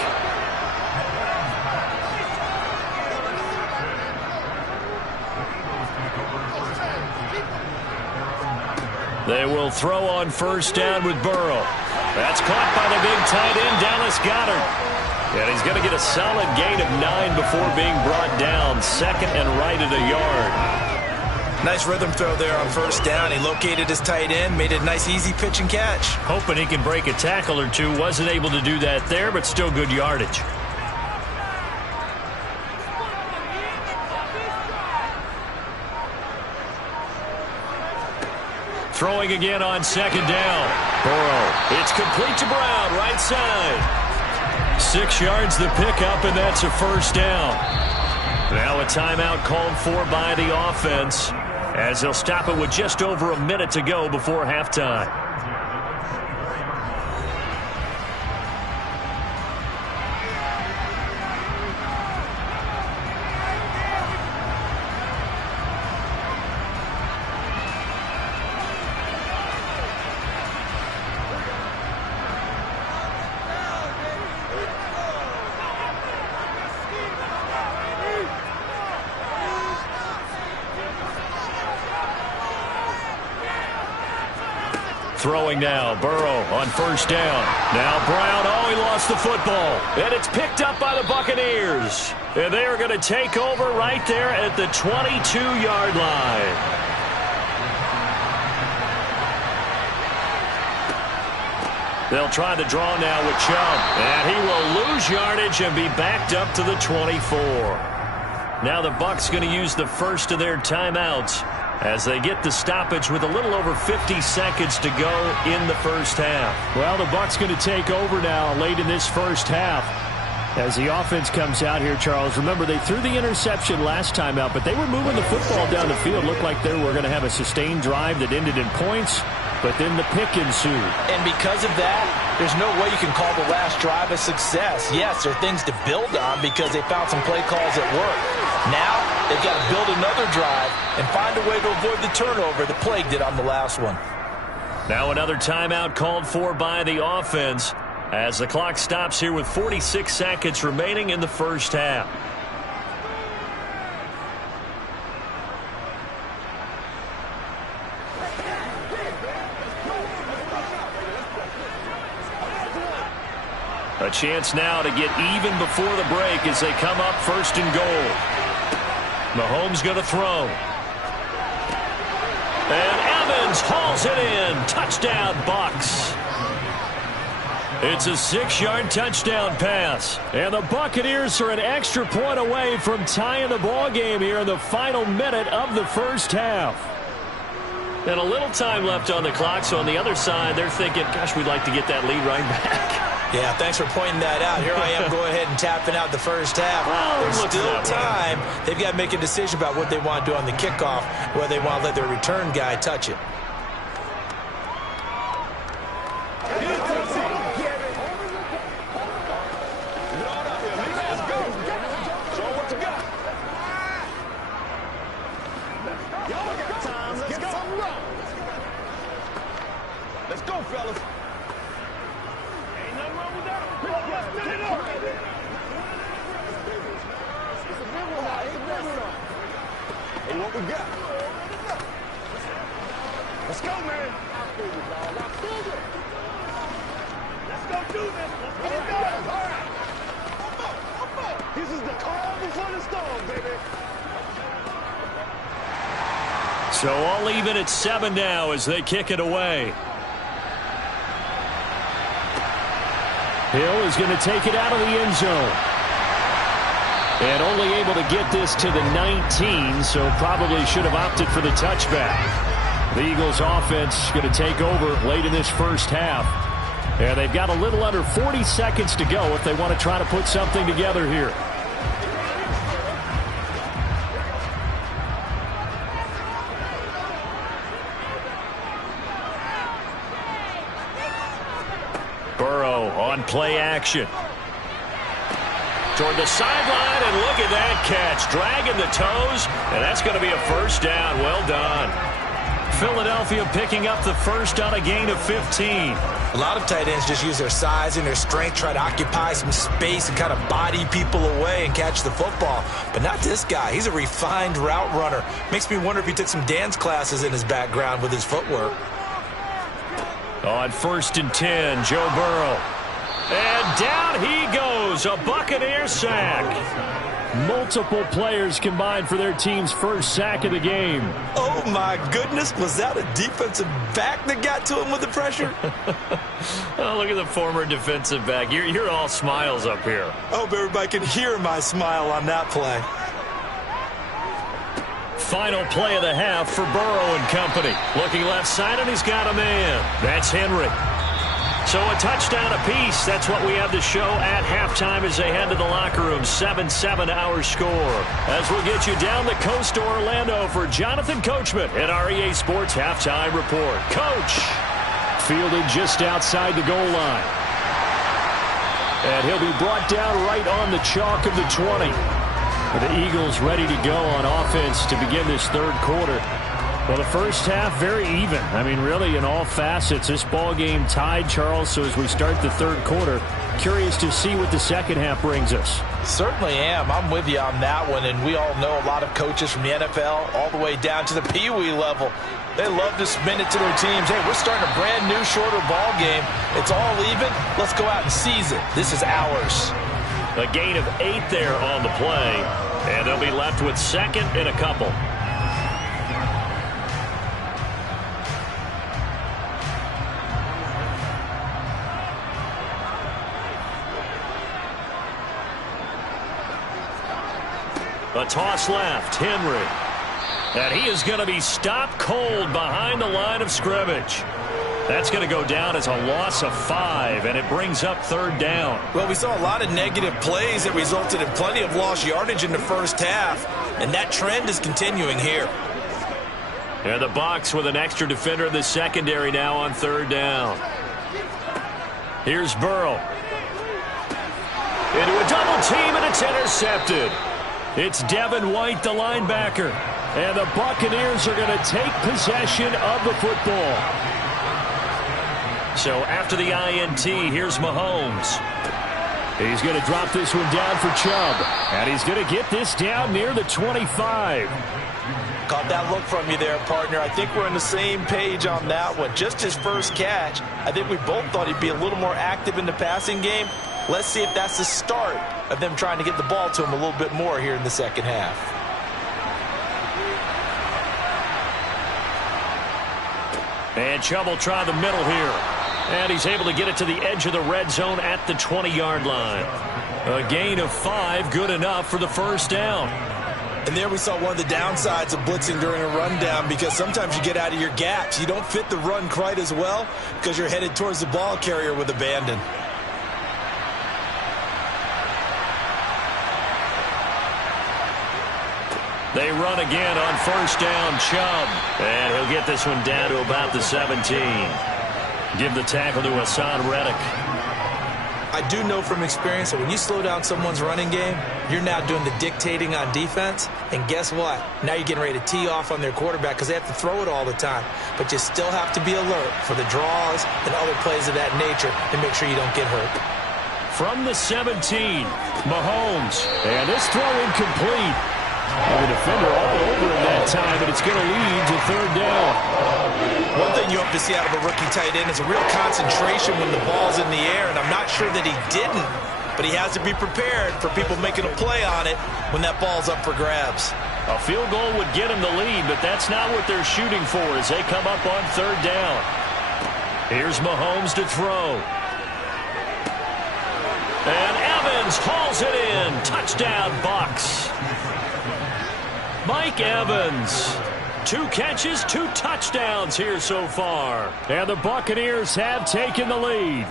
They will throw on first down with Burrow. That's caught by the big tight end, Dallas Goedert. And he's going to get a solid gain of 9 before being brought down. Second and right at a yard. Nice rhythm throw there on first down. He located his tight end, made it a nice easy pitch and catch. Hoping he can break a tackle or two. Wasn't able to do that there, but still good yardage. Throwing again on second down. Burrow. It's complete to Brown, right side. 6 yards the pickup, and that's a first down. Now a timeout called for by the offense, as they'll stop it with just over a minute to go before halftime. Throwing now, Burrow on first down. Now Brown, oh, he lost the football. And it's picked up by the Buccaneers. And they are going to take over right there at the 22-yard line. They'll try the draw now with Chubb. And he will lose yardage and be backed up to the 24. Now the Bucs going to use the first of their timeouts as they get the stoppage with a little over 50 seconds to go in the first half. Well, the Bucs going to take over now late in this first half as the offense comes out here, Charles. Remember, they threw the interception last time out, but they were moving the football down the field. Looked like they were going to have a sustained drive that ended in points, but then the pick ensued. And because of that, there's no way you can call the last drive a success. Yes, there are things to build on because they found some play calls that work. Now, they've got to build another drive and find a way to avoid the turnover the Plague did on the last one. Now another timeout called for by the offense as the clock stops here with 46 seconds remaining in the first half. A chance now to get even before the break as they come up first and goal. Mahomes going to throw. And Evans hauls it in. Touchdown, Bucs. It's a 6-yard touchdown pass. And the Buccaneers are an extra point away from tying the ball game here in the final minute of the first half. And a little time left on the clock, so on the other side, they're thinking, gosh, we'd like to get that lead right back. Yeah, thanks for pointing that out. Here I am going ahead and tapping out the first half. Well, there's still time. They've got to make a decision about what they want to do on the kickoff, whether they want to let their return guy touch it. Let's go, fellas. Ain't nothing wrong with that. Let's get it up. It's a big one now. Hey, what we got? Let's go, man. Let's go do this. Let's get it done. All right. This is the calm before the storm, baby. So all even at 7 now as they kick it away. Hill is going to take it out of the end zone. And only able to get this to the 19, so probably should have opted for the touchback. The Eagles offense going to take over late in this first half. And they've got a little under 40 seconds to go if they want to try to put something together here. Burrow on play action. Toward the sideline, and look at that catch. Dragging the toes, and that's going to be a first down. Well done. Philadelphia picking up the first on a gain of 15. A lot of tight ends just use their size and their strength, try to occupy some space and kind of body people away and catch the football. But not this guy. He's a refined route runner. Makes me wonder if he took some dance classes in his background with his footwork. On 1st and 10, Joe Burrow. And down he goes, a Buccaneer sack. Multiple players combined for their team's first sack of the game. Oh, my goodness. Was that a defensive back that got to him with the pressure? Oh, look at the former defensive back. You're all smiles up here. I hope everybody can hear my smile on that play. Final play of the half for Burrow and company. Looking left side, and he's got a man. That's Henry. So a touchdown apiece. That's what we have to show at halftime as they head to the locker room. 7-7 our score. As we'll get you down the coast to Orlando for Jonathan Coachman at our EA Sports Halftime Report. Coach. Fielded just outside the goal line. And he'll be brought down right on the chalk of the 20. The Eagles ready to go on offense to begin this third quarter. Well, the first half, very even. I mean, really, in all facets, this ball game tied, Charles. So as we start the third quarter, curious to see what the second half brings us. Certainly am. I'm with you on that one. And we all know a lot of coaches from the NFL all the way down to the Pee Wee level. They love to spin it to their teams. Hey, we're starting a brand new, shorter ball game. It's all even. Let's go out and seize it. This is ours. A gain of 8 there on the play. And they'll be left with second and a couple. A toss left, Henry. And he is going to be stopped cold behind the line of scrimmage. That's going to go down as a loss of 5, and it brings up third down. Well, we saw a lot of negative plays that resulted in plenty of lost yardage in the first half, and that trend is continuing here. And the Bucs with an extra defender in the secondary now on third down. Here's Burrow. Into a double team, and it's intercepted. It's Devin White, the linebacker. And the Buccaneers are going to take possession of the football. So after the INT, here's Mahomes. He's going to drop this one down for Chubb. And he's going to get this down near the 25. Caught that look from you there, partner. I think we're on the same page on that one. Just his first catch. I think we both thought he'd be a little more active in the passing game. Let's see if that's the start of them trying to get the ball to him a little bit more here in the second half. And Chubb will try the middle here. And he's able to get it to the edge of the red zone at the 20-yard line. A gain of 5, good enough for the first down. And there we saw one of the downsides of blitzing during a rundown, because sometimes you get out of your gaps. You don't fit the run quite as well because you're headed towards the ball carrier with abandon. They run again on first down, Chubb. And he'll get this one down to about the 17. Give the tackle to Hassan Reddick. I do know from experience that when you slow down someone's running game, you're now doing the dictating on defense. And guess what? Now you're getting ready to tee off on their quarterback because they have to throw it all the time. But you still have to be alert for the draws and other plays of that nature and make sure you don't get hurt. From the 17, Mahomes. And this throw incomplete. And the defender all over him that time, but it's going to lead to third down. One thing you hope to see out of a rookie tight end is a real concentration when the ball's in the air, and I'm not sure that he didn't, but he has to be prepared for people making a play on it when that ball's up for grabs. A field goal would get them the lead, but that's not what they're shooting for as they come up on third down. Here's Mahomes to throw. And Evans hauls it in. Touchdown, Bucs. Mike Evans. 2 catches, 2 touchdowns here so far. And the Buccaneers have taken the lead.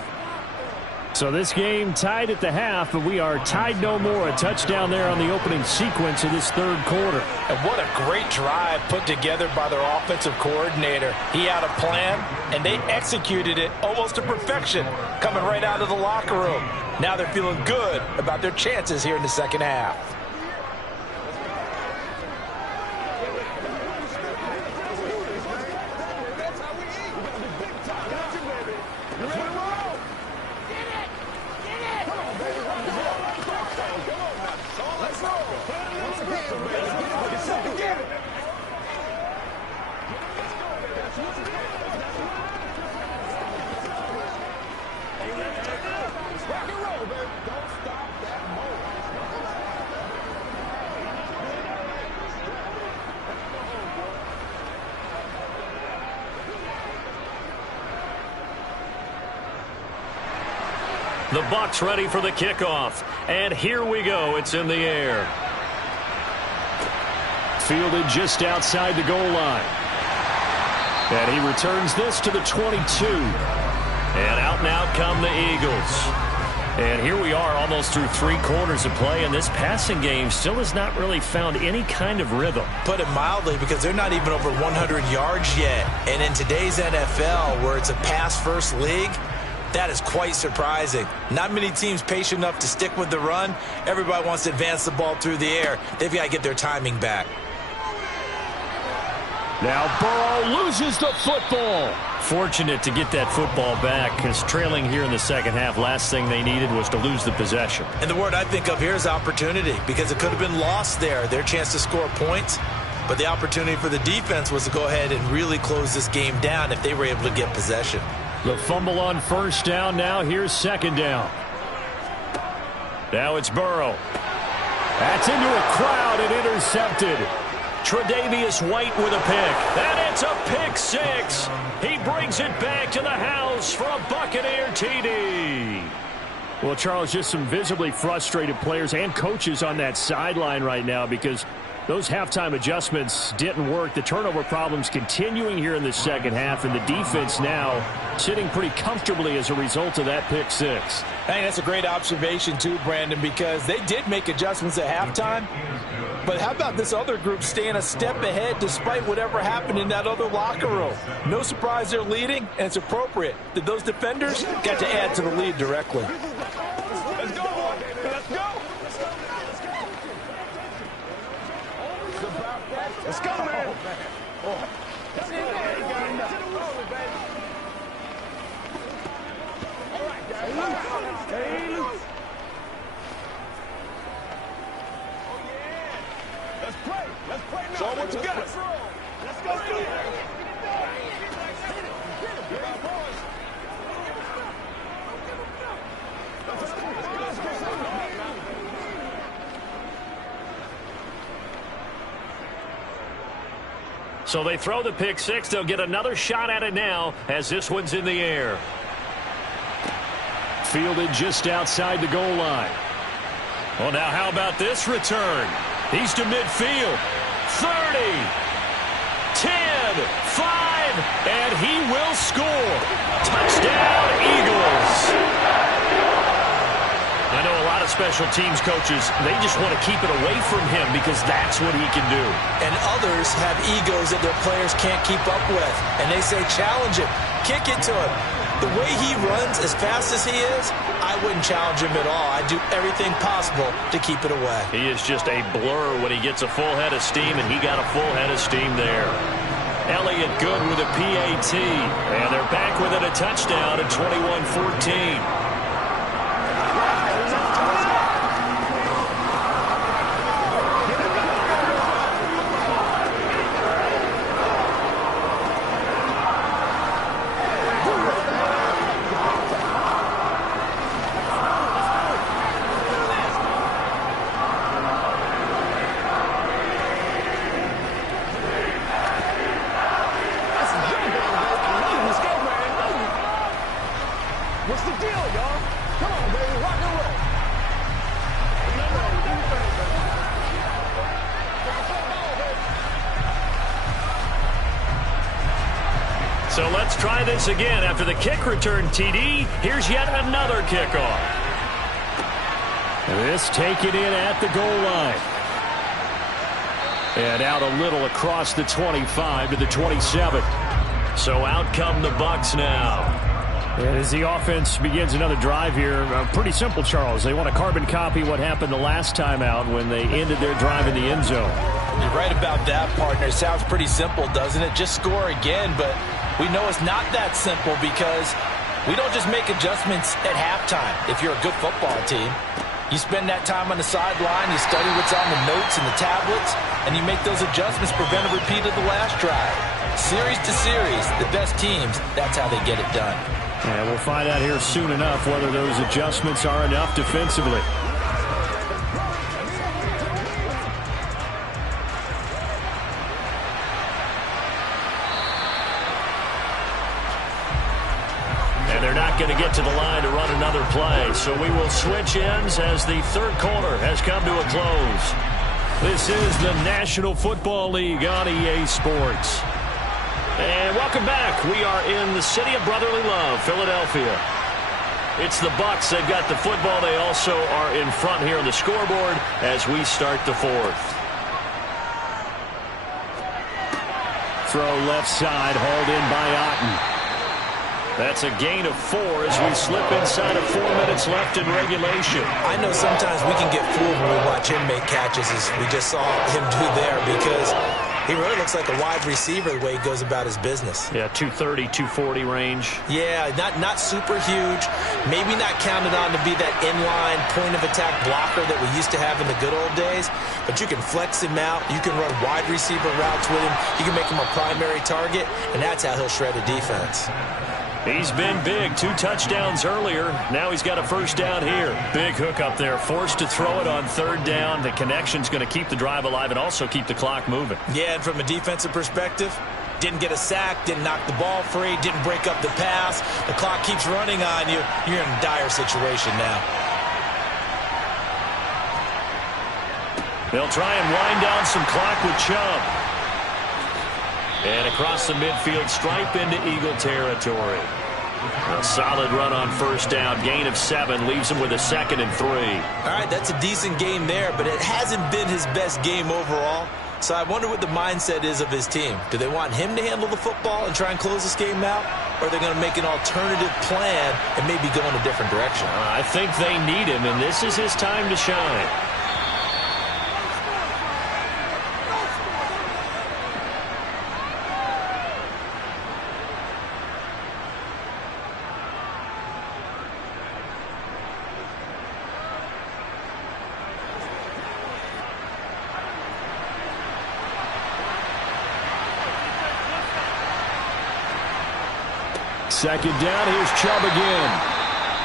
So this game tied at the half, but we are tied no more. A touchdown there on the opening sequence of this third quarter. And what a great drive put together by their offensive coordinator. He had a plan, and they executed it almost to perfection, coming right out of the locker room. Now they're feeling good about their chances here in the second half. The Bucs ready for the kickoff. And here we go. It's in the air. Fielded just outside the goal line. And he returns this to the 22. And out come the Eagles. And here we are almost through 3 quarters of play, and this passing game still has not really found any kind of rhythm. Put it mildly, because they're not even over 100 yards yet. And in today's NFL, where it's a pass-first league, that is quite surprising. Not many teams patient enough to stick with the run. Everybody wants to advance the ball through the air. They've got to get their timing back. Now Burrow loses the football. Fortunate to get that football back, because trailing here in the second half, last thing they needed was to lose the possession. And the word I think of here is opportunity, because it could have been lost there, their chance to score points. But the opportunity for the defense was to go ahead and really close this game down if they were able to get possession. The fumble on first down. Now here's second down. Now it's Burrow. That's into a crowd and intercepted. Tre'Davious White with a pick. And it's a pick 6. He brings it back to the house for a Buccaneer TD. Well, Charles, just some visibly frustrated players and coaches on that sideline right now, because those halftime adjustments didn't work. The turnover problems continuing here in the second half, and the defense now sitting pretty comfortably as a result of that pick 6. I think that's a great observation too, Brandon, because they did make adjustments at halftime. But how about this other group staying a step ahead despite whatever happened in that other locker room? No surprise they're leading, and it's appropriate that those defenders got to add to the lead directly. Let's go, boy. Let's go. Let's go, man. Stay loose. Let's play. Let's play now. Show what you got. Let's go. So they throw the pick 6. They'll get another shot at it now as this one's in the air. Fielded just outside the goal line. Well, now how about this return? He's to midfield. 30, 10, 5, and he will score. Touchdown, Eagles. I know a lot of special teams coaches, they just want to keep it away from him because that's what he can do. And others have egos that their players can't keep up with. And they say, challenge him, kick it to him. The way he runs as fast as he is, I wouldn't challenge him at all. I'd do everything possible to keep it away. He is just a blur when he gets a full head of steam, and he got a full head of steam there. Elliott good with a PAT, and they're back within a touchdown at 21-14. So let's try this again. After the kick return TD, here's yet another kickoff. This taken in at the goal line. And out a little across the 25 to the 27. So out come the Bucs now. And as the offense begins another drive here, pretty simple, Charles. They want to carbon copy what happened the last time out when they ended their drive in the end zone. You're right about that, partner. It sounds pretty simple, doesn't it? Just score again, but we know it's not that simple because we don't just make adjustments at halftime if you're a good football team. You spend that time on the sideline, you study what's on the notes and the tablets, and you make those adjustments, prevent a repeat of the last drive. Series to series, the best teams, that's how they get it done. And we'll find out here soon enough whether those adjustments are enough defensively. And they're not going to get to the line to run another play. So we will switch ends as the third quarter has come to a close. This is the National Football League on EA Sports. And welcome back. We are in the city of brotherly love, Philadelphia. It's the Bucs. They've got the football. They also are in front here on the scoreboard as we start the fourth. Throw left side, hauled in by Otten. That's a gain of 4 as we slip inside of 4 minutes left in regulation. I know sometimes we can get fooled when we watch him make catches, as we just saw him do there, because he really looks like a wide receiver the way he goes about his business. Yeah, 230, 240 range. Yeah, not super huge. Maybe not counted on to be that inline point-of-attack blocker that we used to have in the good old days. But you can flex him out. You can run wide receiver routes with him. You can make him a primary target, and that's how he'll shred a defense. He's been big. 2 touchdowns earlier. Now he's got a first down here. Big hook up there. Forced to throw it on third down. The connection's going to keep the drive alive and also keep the clock moving. Yeah, and from a defensive perspective, didn't get a sack, didn't knock the ball free, didn't break up the pass. The clock keeps running on you. You're in a dire situation now. They'll try and wind down some clock with Chubb. And across the midfield stripe into Eagle territory. A solid run on first down. Gain of 7 leaves him with a 2nd and 3. All right, that's a decent game there, but it hasn't been his best game overall. So I wonder what the mindset is of his team. Do they want him to handle the football and try and close this game out? Or are they going to make an alternative plan and maybe go in a different direction? I think they need him, and this is his time to shine. Second down, here's Chubb again.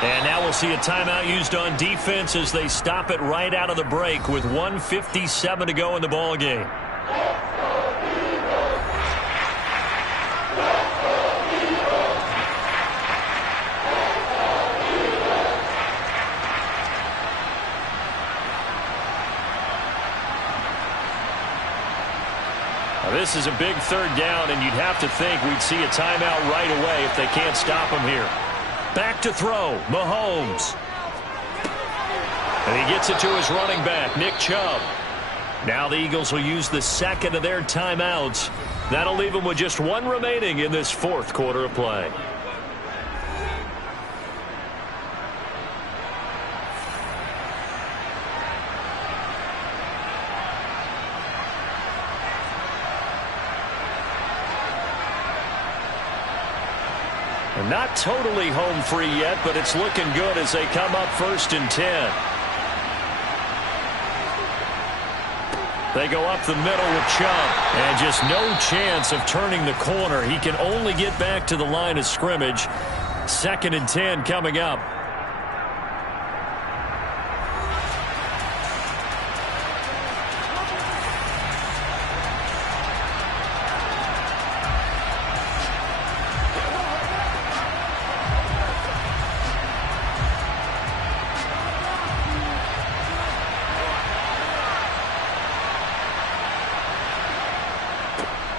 And now we'll see a timeout used on defense as they stop it right out of the break with 1:57 to go in the ball game. This is a big third down, and you'd have to think we'd see a timeout right away if they can't stop him here. Back to throw, Mahomes. And he gets it to his running back, Nick Chubb. Now the Eagles will use the second of their timeouts. That'll leave them with just 1 remaining in this fourth quarter of play. Not totally home free yet, but it's looking good as they come up 1st and 10. They go up the middle with Chubb, and just no chance of turning the corner. He can only get back to the line of scrimmage. 2nd and 10 coming up.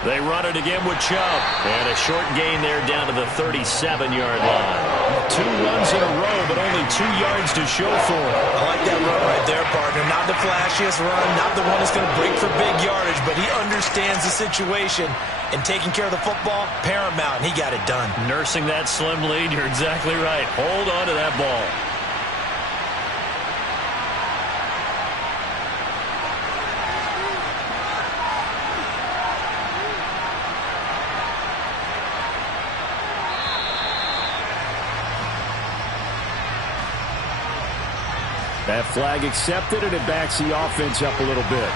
They run it again with Chubb. And a short gain there down to the 37-yard line. 2 runs in a row, but only 2 yards to show for it. I like that run right there, partner. Not the flashiest run, not the one that's going to break for big yardage, but he understands the situation, and taking care of the football, paramount, and he got it done. Nursing that slim lead, you're exactly right. Hold on to that ball. That flag accepted, and it backs the offense up a little bit.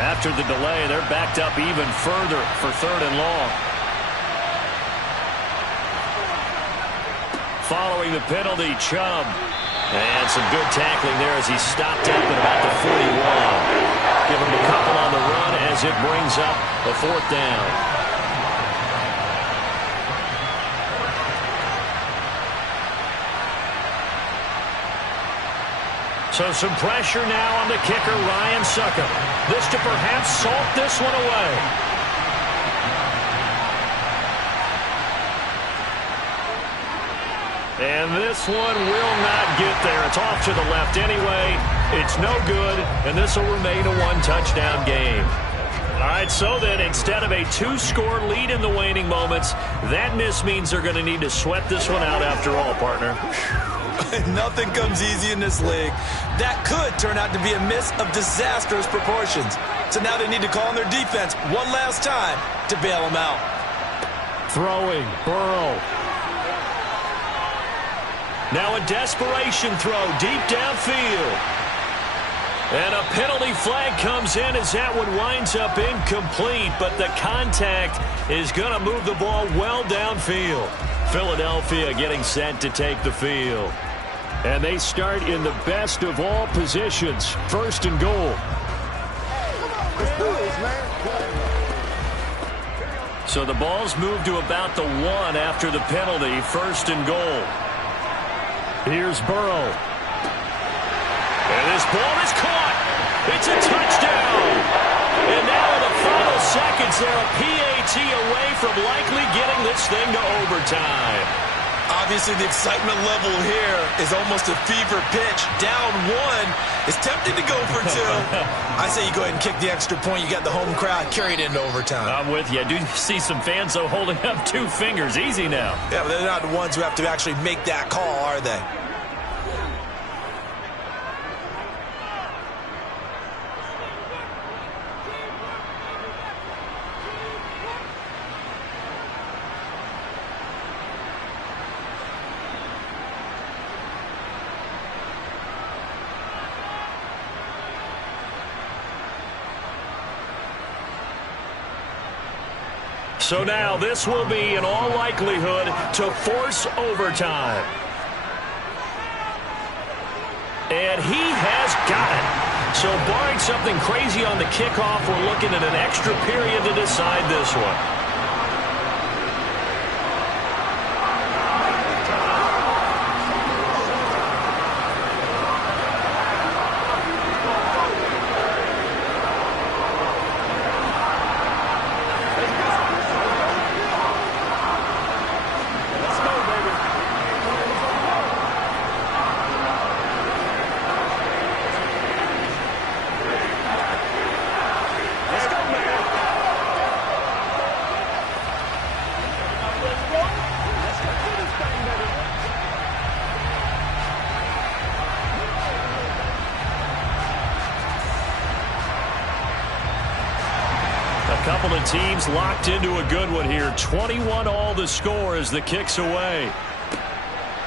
After the delay, they're backed up even further for 3rd and long. Following the penalty, Chubb. And some good tackling there as he stopped up at about the 41. Give him a couple on the run as it brings up a 4th down. So some pressure now on the kicker, Ryan Succop. This to perhaps salt this one away. And this one will not get there. It's off to the left anyway. It's no good, and this will remain a 1-touchdown game. All right, so then instead of a 2-score lead in the waning moments, that miss means they're going to need to sweat this one out after all, partner. Nothing comes easy in this league. That could turn out to be a miss of disastrous proportions. So now they need to call on their defense one last time to bail them out. Throwing, Burrow. Now a desperation throw deep downfield. And a penalty flag comes in as that one winds up incomplete, but the contact is going to move the ball well downfield. Philadelphia getting set to take the field. And they start in the best of all positions, 1st and goal. So the ball's moved to about the 1 after the penalty, 1st and goal. Here's Burrow. And this ball is caught. It's a touchdown. And now in the final seconds, they're a PAT away from likely getting this thing to overtime. Obviously, the excitement level here is almost a fever pitch. Down 1 is tempted to go for 2. I say you go ahead and kick the extra point. You got the home crowd, carry it into overtime. I'm with you. I do see some fans, though, holding up 2 fingers. Easy now. Yeah, but they're not the ones who have to actually make that call, are they? So now this will be, in all likelihood, to force overtime. And he has got it. So barring something crazy on the kickoff, we're looking at an extra period to decide this one. Couple of teams locked into a good one here. 21 all the score as the kick's away.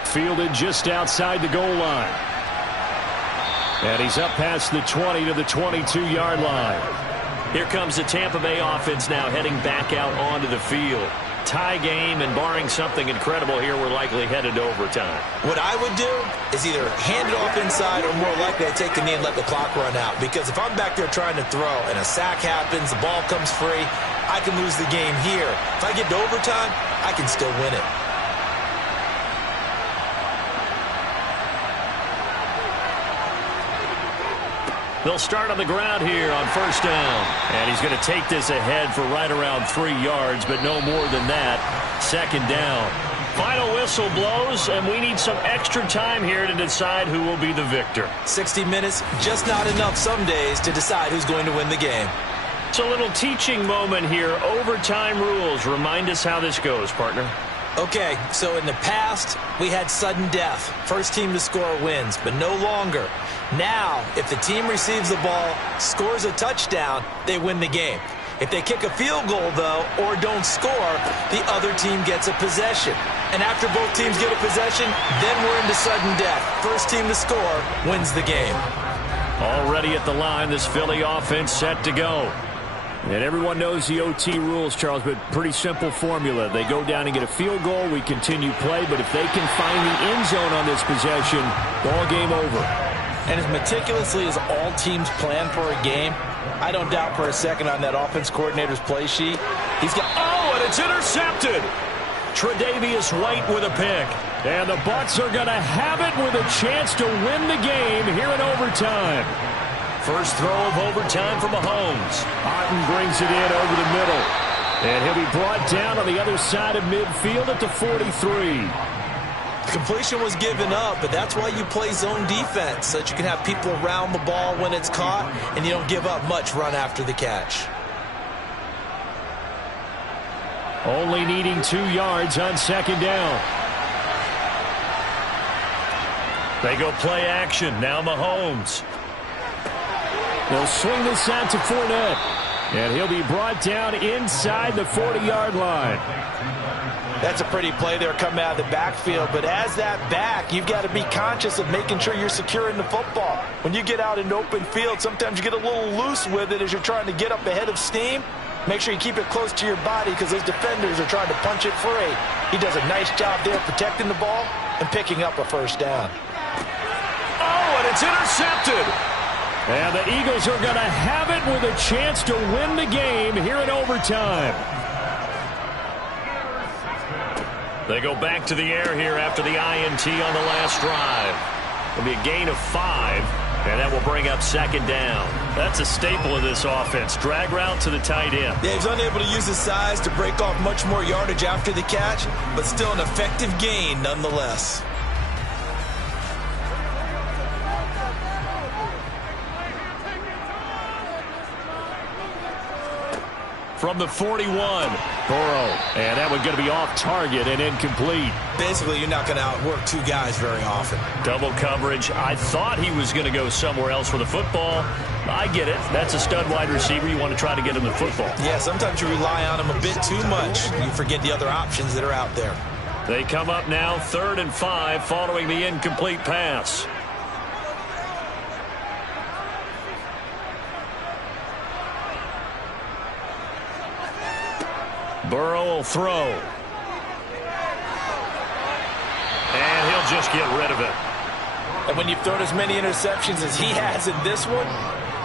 Fielded just outside the goal line. And he's up past the 20 to the 22-yard line. Here comes the Tampa Bay offense now heading back out onto the field. Tie game, and barring something incredible here, we're likely headed to overtime. What I would do is either hand it off inside or more likely to take a knee and let the clock run out. Because if I'm back there trying to throw and a sack happens, the ball comes free, I can lose the game here. If I get to overtime, I can still win it. They'll start on the ground here on first down. And he's going to take this ahead for right around 3 yards, but no more than that. Second down. Final whistle blows, and we need some extra time here to decide who will be the victor. 60 minutes, just not enough some days to decide who's going to win the game. It's a little teaching moment here. Overtime rules. Remind us how this goes, partner. Okay, so in the past, we had sudden death. First team to score wins, but no longer. Now, if the team receives the ball, scores a touchdown, they win the game. If they kick a field goal, though, or don't score, the other team gets a possession. And after both teams get a possession, then we're into sudden death. First team to score wins the game. Already at the line, this Philly offense set to go. And everyone knows the OT rules, Charles, but pretty simple formula. They go down and get a field goal, we continue play, but if they can find the end zone on this possession, ball game over. And as meticulously as all teams plan for a game, I don't doubt for a second on that offense coordinator's play sheet. He's got, and it's intercepted. Tre'Davious White with a pick. And the Bucs are going to have it with a chance to win the game here in overtime. First throw of overtime for Mahomes. Otten brings it in over the middle. And he'll be brought down on the other side of midfield at the 43. Completion was given up, but that's why you play zone defense, so that you can have people around the ball when it's caught, and you don't give up much run after the catch. Only needing 2 yards on second down. They go play action. Now Mahomes. They'll swing this out to Fournette. And he'll be brought down inside the 40-yard line. that's a pretty play there coming out of the backfield. But as that back, you've got to be conscious of making sure you're securing the football. When you get out in open field, sometimes you get a little loose with it as you're trying to get up ahead of steam. Make sure you keep it close to your body because those defenders are trying to punch it free. He does a nice job there protecting the ball and picking up a first down. Oh, and it's intercepted. And the Eagles are going to have it with a chance to win the game here in overtime. They go back to the air here after the INT on the last drive. It'll be a gain of 5, and that will bring up second down. That's a staple of this offense. Drag route to the tight end. Yeah, he's unable to use his size to break off much more yardage after the catch, but still an effective gain nonetheless. From the 41, Burrow. And that one going to be off target and incomplete. Basically, you're not going to outwork two guys very often. Double coverage. I thought he was going to go somewhere else for the football. I get it. That's a stud wide receiver. You want to try to get him the football. Yeah, sometimes you rely on him a bit too much. You forget the other options that are out there. They come up now 3rd and 5 following the incomplete pass. Burrow will throw. And he'll just get rid of it. And when you've thrown as many interceptions as he has in this one,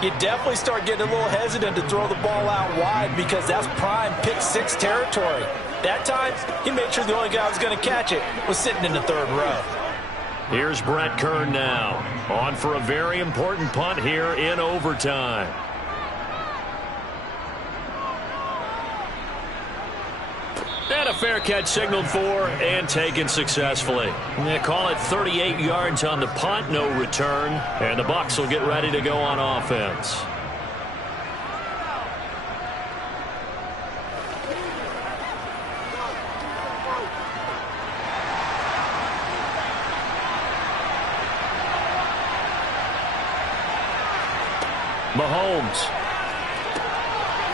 you definitely start getting a little hesitant to throw the ball out wide because that's prime pick 6 territory. That time, he made sure the only guy who was going to catch it was sitting in the 3rd row. Here's Brett Kern now. On for a very important punt here in overtime. And a fair catch signaled for and taken successfully. They call it 38 yards on the punt, no return. And the Bucs will get ready to go on offense. Mahomes.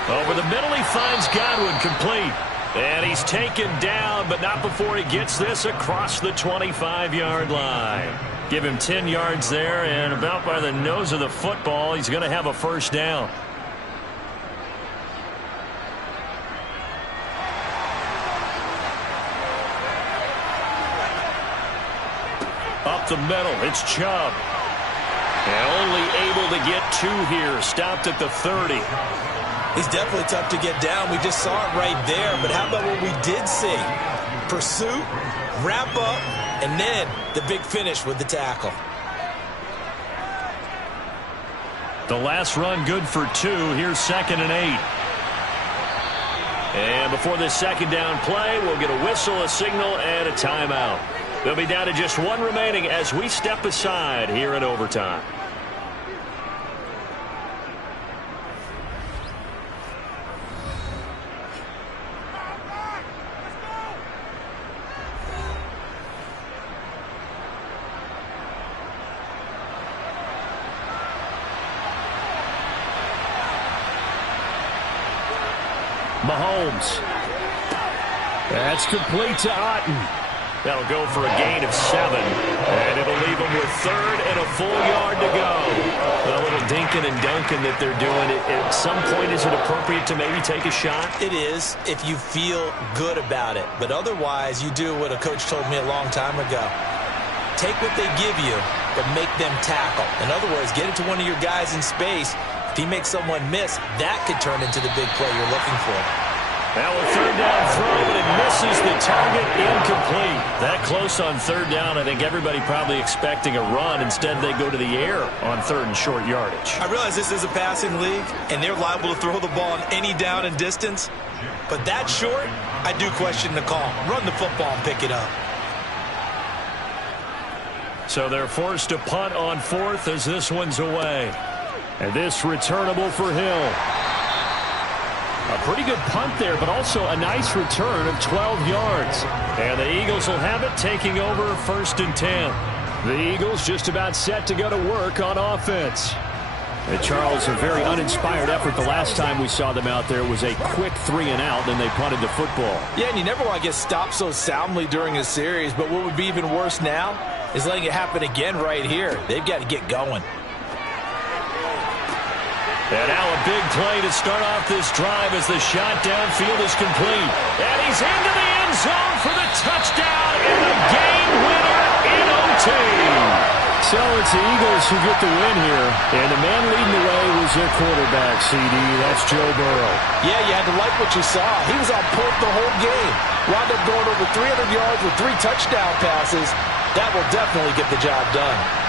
Over the middle, he finds Godwin complete. And he's taken down, but not before he gets this across the 25-yard line. Give him 10 yards there, and about by the nose of the football, he's going to have a first down. Up the middle, it's Chubb. And only able to get 2 here, stopped at the 30. He's definitely tough to get down. We just saw it right there. But how about what we did see? pursuit, wrap up, and then the big finish with the tackle. The last run good for 2. Here's 2nd and 8. And before this second down play, we'll get a whistle, a signal, and a timeout. They'll be down to just 1 remaining as we step aside here in overtime. Mahomes. That's complete to Otten. That'll go for a gain of 7. And it'll leave them with 3rd and a full yard to go. A little dinking and dunking that they're doing. At some point, is it appropriate to maybe take a shot? It is if you feel good about it. But otherwise, you do what a coach told me a long time ago. Take what they give you, but make them tackle. In other words, get it to one of your guys in space. If he makes someone miss, that could turn into the big play you're looking for. Now a 3rd down throw, but it misses the target, incomplete. That close on 3rd down, I think everybody probably expecting a run. Instead, they go to the air on 3rd and short yardage. I realize this is a passing league, and they're liable to throw the ball on any down and distance. But that short, I do question the call. Run the football and pick it up. So they're forced to punt on 4th as this one's away. And this returnable for Hill. A pretty good punt there, but also a nice return of 12 yards. And the Eagles will have it, taking over 1st and 10. The Eagles just about set to go to work on offense. And Charles, a very uninspired effort. The last time we saw them out there was a quick 3 and out, then they punted the football. Yeah, and you never want to get stopped so soundly during a series, but what would be even worse now is letting it happen again right here. They've got to get going. And now a big play to start off this drive as the shot downfield is complete. And he's into the end zone for the touchdown and the game winner in OT. So it's the Eagles who get the win here. And the man leading the way was their quarterback, CD. That's Joe Burrow. Yeah, you had to like what you saw. He was on point the whole game. Wound up going over 300 yards with 3 touchdown passes. That will definitely get the job done.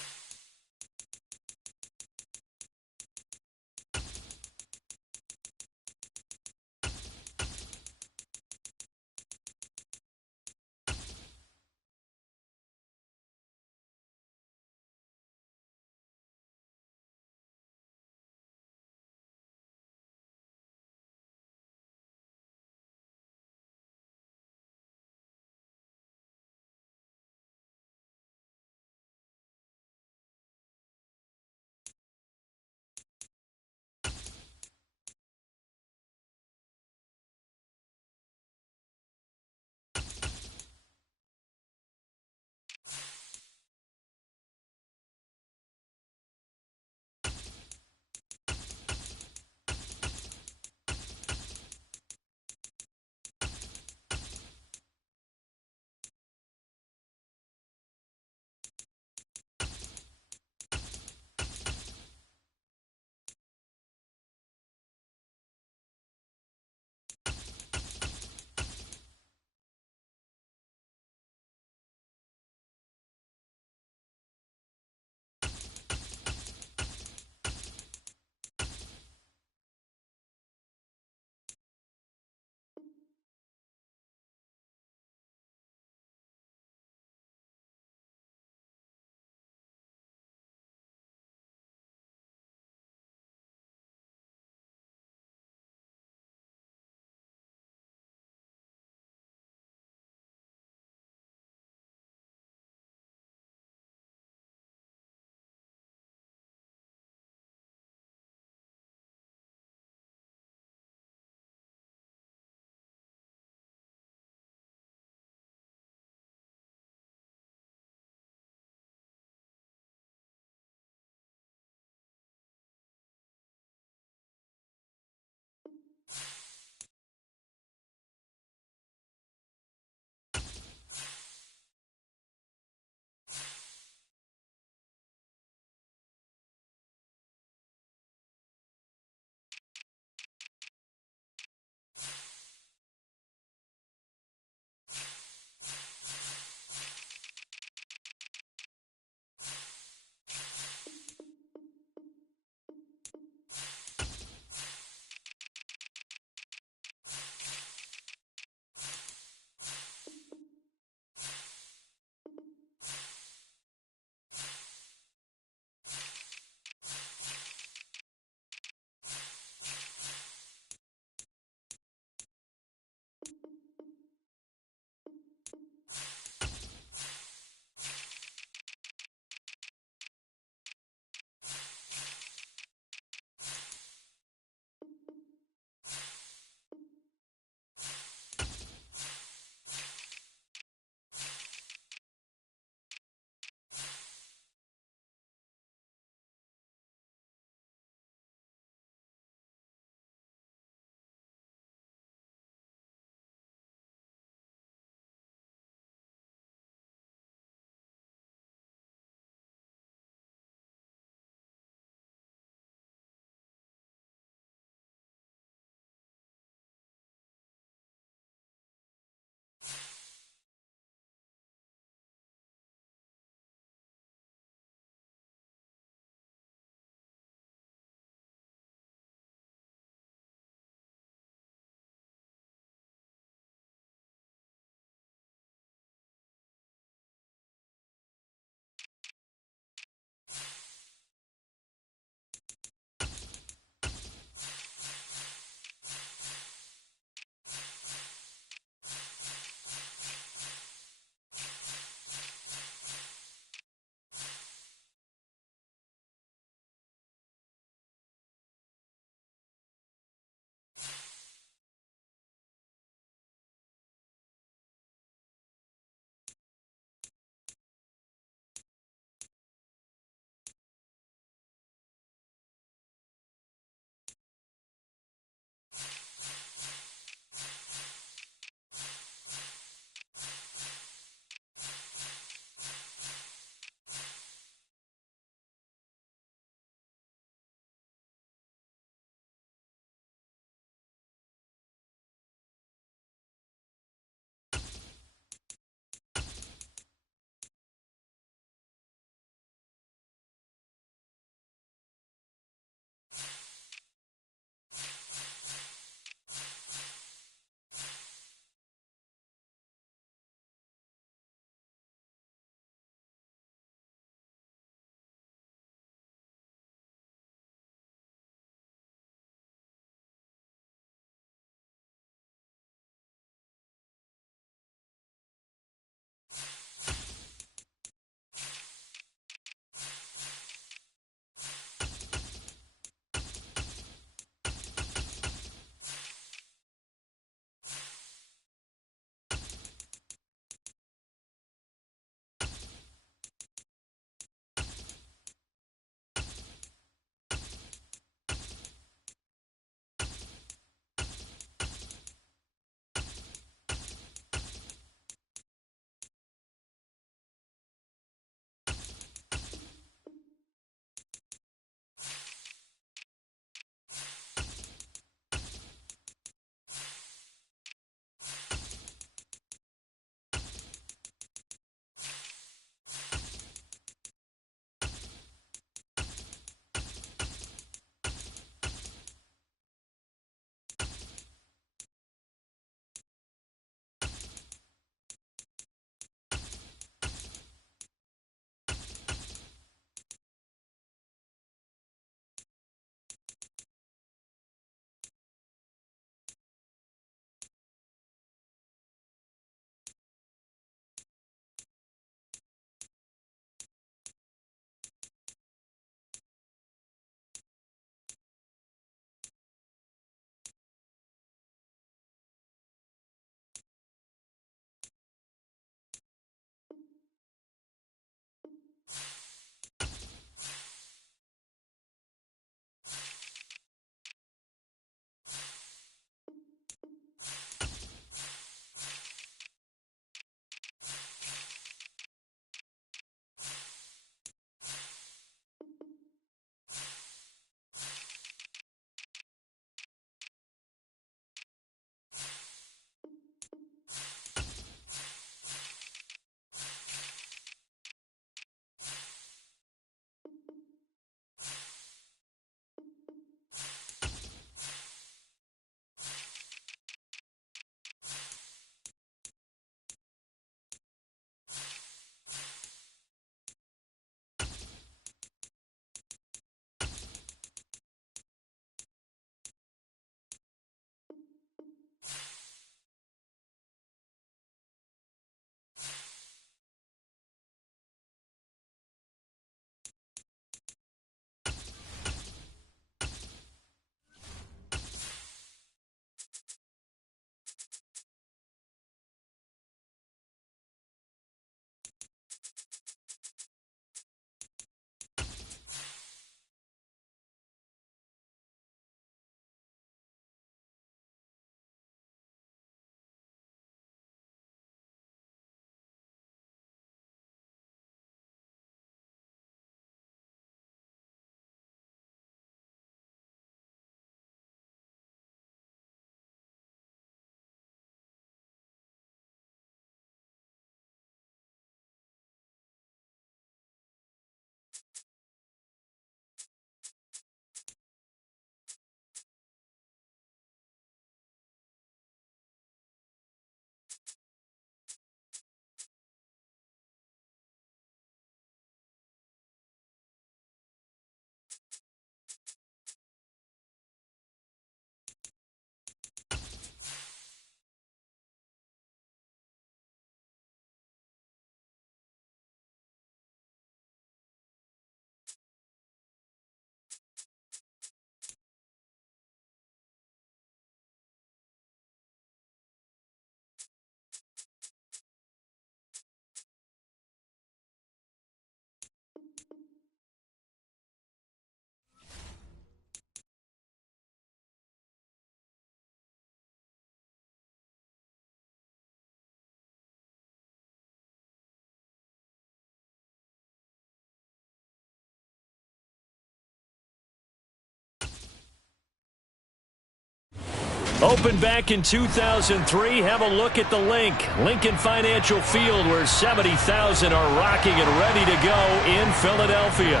Opened back in 2003, have a look at the link. Lincoln Financial Field, where 70,000 are rocking and ready to go in Philadelphia.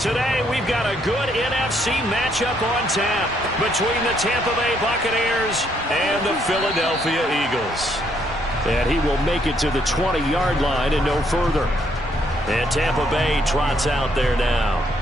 Today, we've got a good NFC matchup on tap between the Tampa Bay Buccaneers and the Philadelphia Eagles. And he will make it to the 20-yard line and no further. And Tampa Bay trots out there now.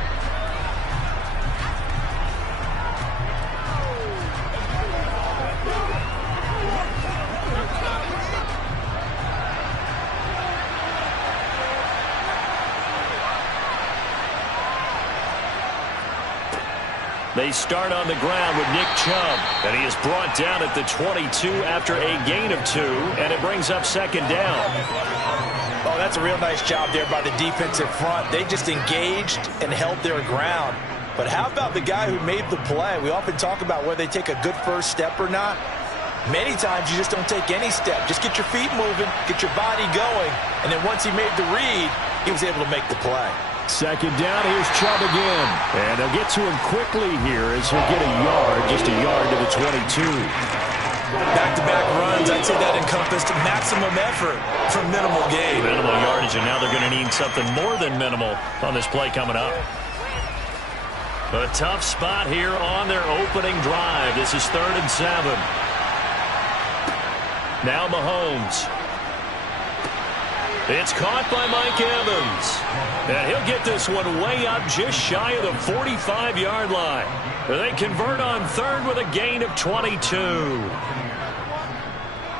They start on the ground with Nick Chubb, and he is brought down at the 22 after a gain of 2, and it brings up second down. Oh, that's a real nice job there by the defensive front. They just engaged and held their ground. But how about the guy who made the play? We often talk about whether they take a good first step or not. Many times you just don't take any step. Just get your feet moving, get your body going, and then once he made the read, he was able to make the play. Second down, here's Chubb again. And they'll get to him quickly here as he'll get a yard, just a yard to the 22. Back-to-back runs, I'd say that encompassed maximum effort for minimal gain. Minimal yardage, and now they're going to need something more than minimal on this play coming up. A tough spot here on their opening drive. This is 3rd and 7. Now Mahomes. It's caught by Mike Evans. And he'll get this one way up just shy of the 45-yard line. They convert on 3rd with a gain of 22.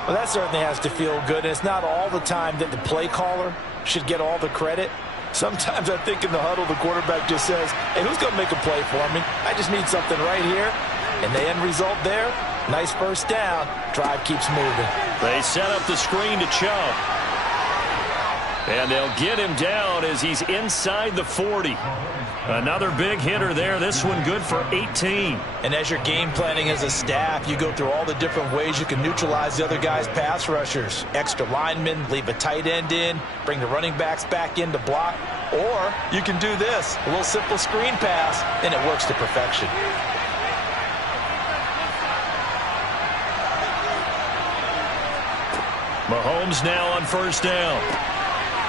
Well, that certainly has to feel good. And it's not all the time that the play caller should get all the credit. Sometimes I think in the huddle, the quarterback just says, hey, who's going to make a play for me? I just need something right here. And the end result there, nice first down. Drive keeps moving. They set up the screen to Chubb. And they'll get him down as he's inside the 40. Another big hitter there. This one good for 18. And as you're game planning as a staff, you go through all the different ways you can neutralize the other guy's pass rushers. Extra linemen, leave a tight end in, bring the running backs back in to block. Or you can do this, a little simple screen pass, and it works to perfection. Mahomes now on first down.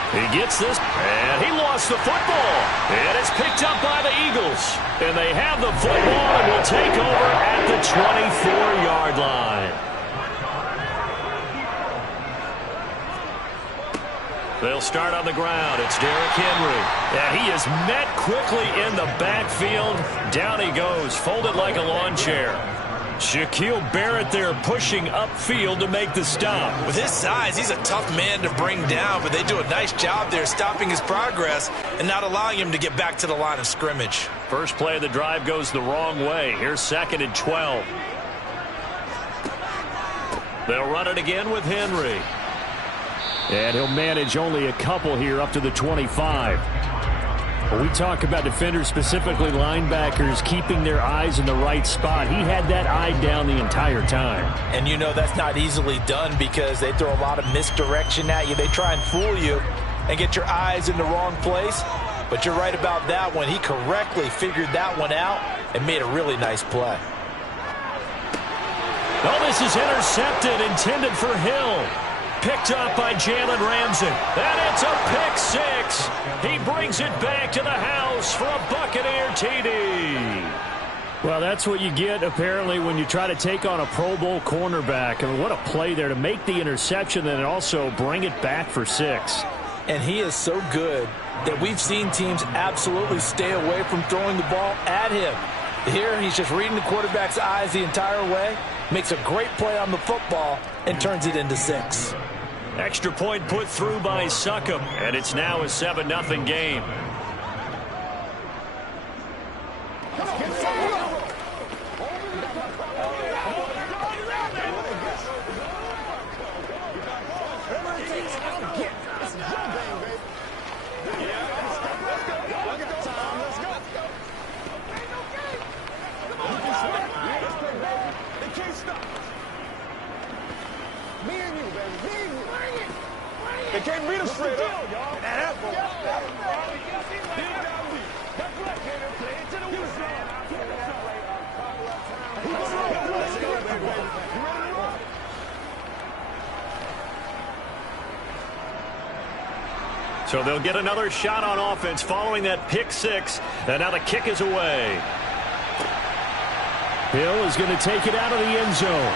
He gets this, and he lost the football. And it's picked up by the Eagles. And they have the football and will take over at the 24-yard line. They'll start on the ground. It's Derrick Henry. And he is met quickly in the backfield. Down he goes, folded like a lawn chair. Shaquille Barrett there pushing upfield to make the stop. With his size, he's a tough man to bring down, but they do a nice job there stopping his progress and not allowing him to get back to the line of scrimmage. First play of the drive goes the wrong way. Here's 2nd and 12. They'll run it again with Henry. And he'll manage only a couple here up to the 25. When we talk about defenders, specifically linebackers, keeping their eyes in the right spot, he had that eye down the entire time. And you know that's not easily done because they throw a lot of misdirection at you. They try and fool you and get your eyes in the wrong place. But you're right about that one. He correctly figured that one out and made a really nice play. Oh, this is intercepted, intended for Hill. Picked up by Jalen Ramsey. And it's a pick 6. He brings it back to the house for a Buccaneer TD. Well, that's what you get, apparently, when you try to take on a Pro Bowl cornerback. I mean, what a play there to make the interception and also bring it back for 6. And he is so good that we've seen teams absolutely stay away from throwing the ball at him. Here, he's just reading the quarterback's eyes the entire way, makes a great play on the football, and turns it into 6. Extra point put through by Succop, and it's now a 7-0 game. They can't beat us straight up. So they'll get another shot on offense following that pick six. And now the kick is away. Hill is going to take it out of the end zone.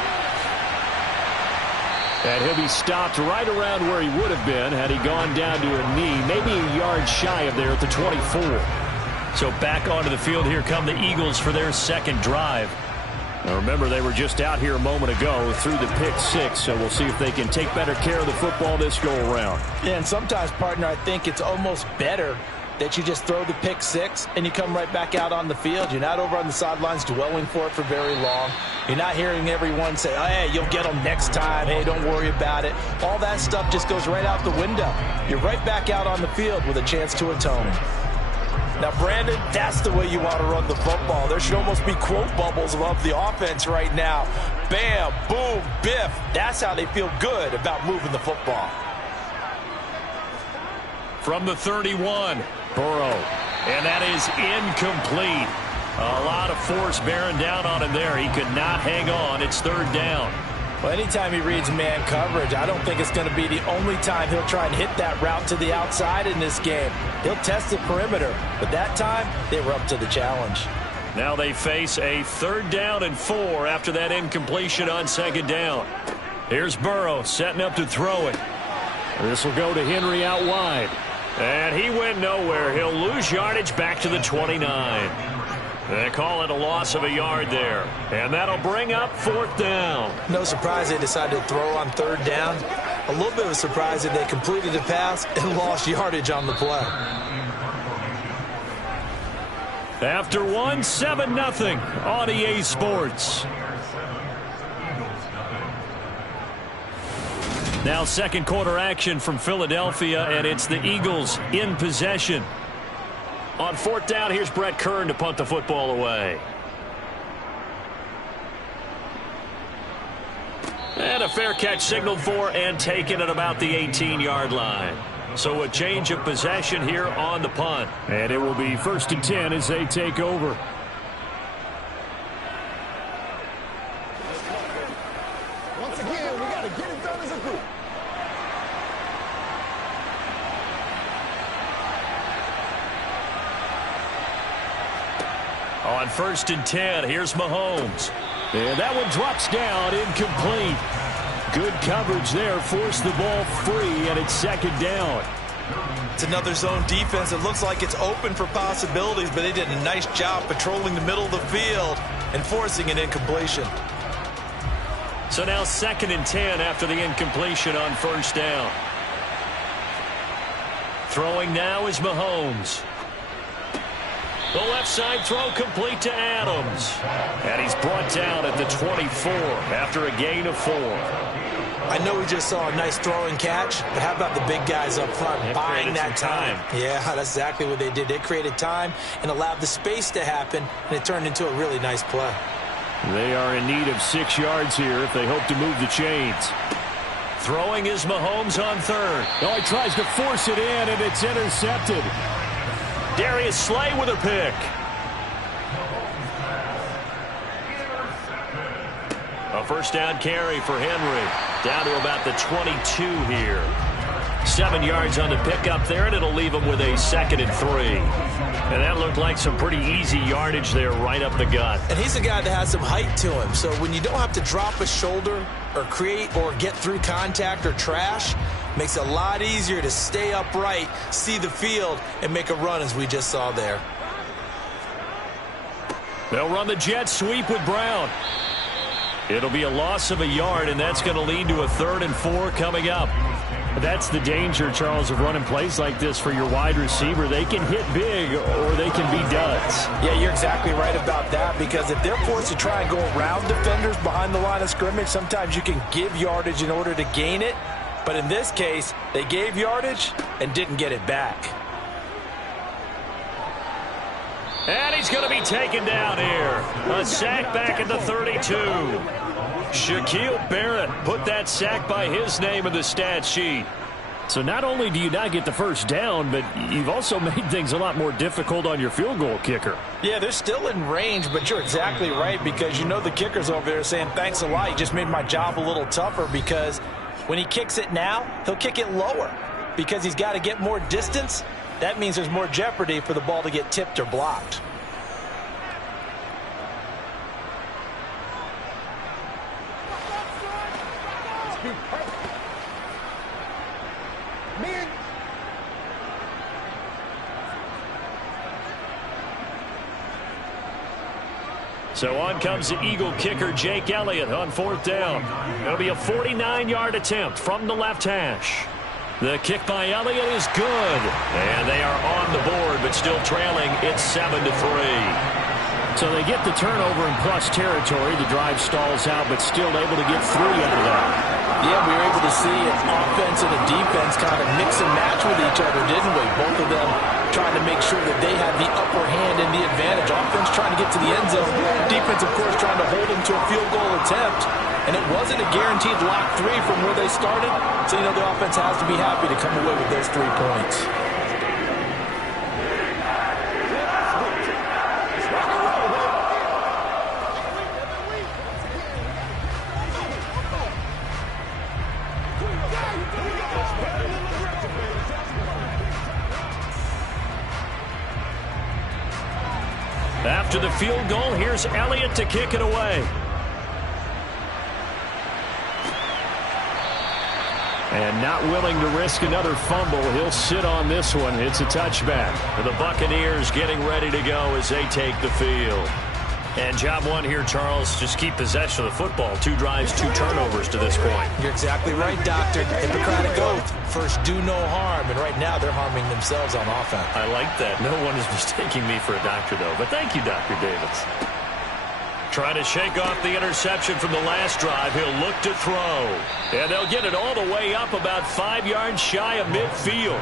And he'll be stopped right around where he would have been had he gone down to a knee, maybe a yard shy of there at the 24. So back onto the field, here come the Eagles for their second drive. Now remember, they were just out here a moment ago through the pick six, so we'll see if they can take better care of the football this go-around. Yeah, and sometimes, partner, I think it's almost better that you just throw the pick six and you come right back out on the field. You're not over on the sidelines dwelling for it for very long. You're not hearing everyone say, oh, hey, you'll get them next time. Hey, don't worry about it. All that stuff just goes right out the window. You're right back out on the field with a chance to atone. Now, Brandon, that's the way you want to run the football. There should almost be quote bubbles above the offense right now. Bam, boom, biff. That's how they feel good about moving the football. From the 31, Burrow. And that is incomplete. A lot of force bearing down on him there. He could not hang on. It's third down. Well, anytime he reads man coverage, I don't think it's going to be the only time he'll try and hit that route to the outside in this game. He'll test the perimeter, but that time they were up to the challenge. Now they face a 3rd down and 4 after that incompletion on 2nd down. Here's Burrow setting up to throw it. This will go to Henry out wide. And he went nowhere. He'll lose yardage back to the 29. They call it a loss of a yard there. And that'll bring up 4th down. No surprise they decided to throw on 3rd down. A little bit of a surprise that they completed the pass and lost yardage on the play. After one, 7-0 on EA Sports. Now 2nd quarter action from Philadelphia, and it's the Eagles in possession. On 4th down, here's Brett Kern to punt the football away. And a fair catch signaled for and taken at about the 18-yard line. So a change of possession here on the punt. And it will be 1st and 10 as they take over. Once again, we got to get it done as a group. On 1st and 10, here's Mahomes. And that one drops down, incomplete. Good coverage there, forced the ball free, and it's 2nd down. It's another zone defense. It looks like it's open for possibilities, but they did a nice job patrolling the middle of the field and forcing an incompletion. So now 2nd and 10 after the incompletion on 1st down. Throwing now is Mahomes. The left side throw complete to Adams. And he's brought down at the 24 after a gain of 4. I know we just saw a nice throwing catch, but how about the big guys up front buying that time? Yeah, that's exactly what they did. They created time and allowed the space to happen, and it turned into a really nice play. They are in need of 6 yards here if they hope to move the chains. Throwing is Mahomes on 3rd. Oh, he tries to force it in, and it's intercepted. Darius Slay with a pick. A 1st down carry for Henry. Down to about the 22 here. 7 yards on the pickup there, and it'll leave him with a 2nd and 3. And that looked like some pretty easy yardage there right up the gut. And he's a guy that has some height to him. So when you don't have to drop a shoulder or create or get through contact or trash, makes it a lot easier to stay upright, see the field, and make a run as we just saw there. They'll run the jet sweep with Brown. It'll be a loss of a yard, and that's going to lead to a 3rd and 4 coming up. That's the danger, Charles, of running plays like this for your wide receiver. They can hit big or they can be duds. Yeah, you're exactly right about that, because if they're forced to try and go around defenders behind the line of scrimmage, sometimes you can give yardage in order to gain it. But in this case, they gave yardage and didn't get it back. And he's going to be taken down here. A sack back at the 32. Shaquille Barrett put that sack by his name in the stat sheet. So not only do you not get the 1st down, but you've also made things a lot more difficult on your field goal kicker. Yeah, they're still in range, but you're exactly right, because you know the kicker's over there saying, thanks a lot, you just made my job a little tougher, because when he kicks it now, he'll kick it lower. because he's got to get more distance. That means there's more jeopardy for the ball to get tipped or blocked. So on comes the Eagle kicker, Jake Elliott, on 4th down. It'll be a 49-yard attempt from the left hash. The kick by Elliott is good. And they are on the board, but still trailing. It's 7-3. So they get the turnover in plus territory. The drive stalls out, but still able to get 3 out of that. Yeah, we were able to see an offense and a defense kind of mix and match with each other, didn't we? Both of them trying to make sure that they had the upper hand and the advantage. Offense trying to get to the end zone. Defense, of course, trying to hold them to a field goal attempt. And it wasn't a guaranteed lock 3 from where they started. So, you know, the offense has to be happy to come away with those 3 points. After the field goal, here's Elliott to kick it away. And not willing to risk another fumble. He'll sit on this one. It's a touchback. The Buccaneers getting ready to go as they take the field. And job one here, Charles, just keep possession of the football. 2 drives, 2 turnovers to this point. You're exactly right, Doctor. Hippocratic oath. First, do no harm. And right now, they're harming themselves on offense. I like that. No one is mistaking me for a doctor, though. But thank you, Dr. Davis. Trying to shake off the interception from the last drive. He'll look to throw. And they'll get it all the way up about 5 yards shy of midfield.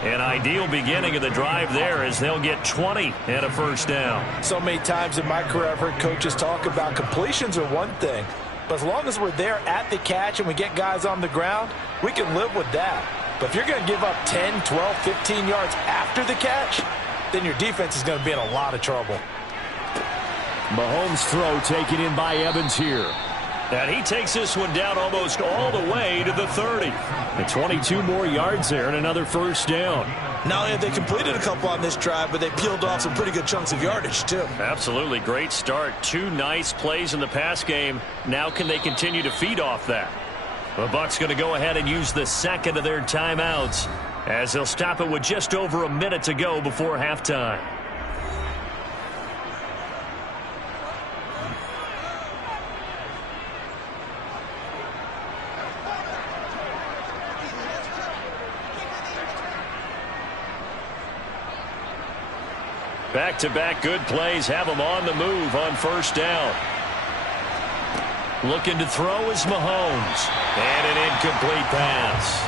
An ideal beginning of the drive there as they'll get 20 and a first down. So many times in my career I've heard coaches talk about completions are one thing. But as long as we're there at the catch and we get guys on the ground, we can live with that. But if you're going to give up 10, 12, 15 yards after the catch, then your defense is going to be in a lot of trouble. Mahomes' throw taken in by Evans here. And he takes this one down almost all the way to the 30. And 22 more yards there and another first down. Not only have they completed a couple on this drive, but they peeled off some pretty good chunks of yardage, too. Absolutely. Great start. 2 nice plays in the pass game. Now can they continue to feed off that? The Bucs going to go ahead and use the second of their timeouts as they'll stop it with just over a minute to go before halftime. Back-to-back good plays have them on the move on first down. Looking to throw is Mahomes. And an incomplete pass.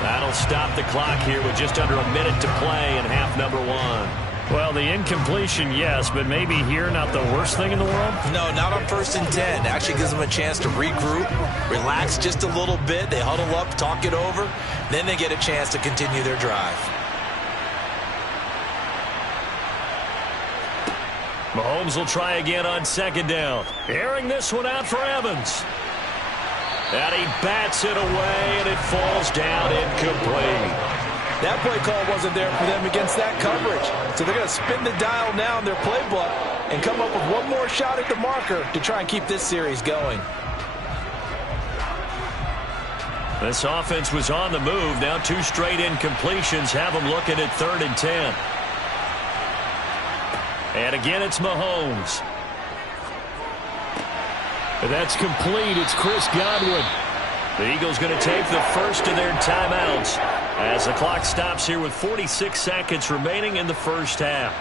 That'll stop the clock here with just under a minute to play in half number 1. Well, the incompletion, yes, but maybe here not the worst thing in the world? No, not on 1st and 10. Actually gives them a chance to regroup, relax just a little bit. They huddle up, talk it over. Then they get a chance to continue their drive. Mahomes will try again on 2nd down. Airing this one out for Evans. And he bats it away, and it falls down incomplete. That play call wasn't there for them against that coverage. So they're going to spin the dial now in their playbook and come up with one more shot at the marker to try and keep this series going. This offense was on the move. Now 2 straight incompletions have them looking at 3rd and 10. And again, it's Mahomes. That's complete. It's Chris Godwin. The Eagles going to take the first of their timeouts as the clock stops here with 46 seconds remaining in the first half.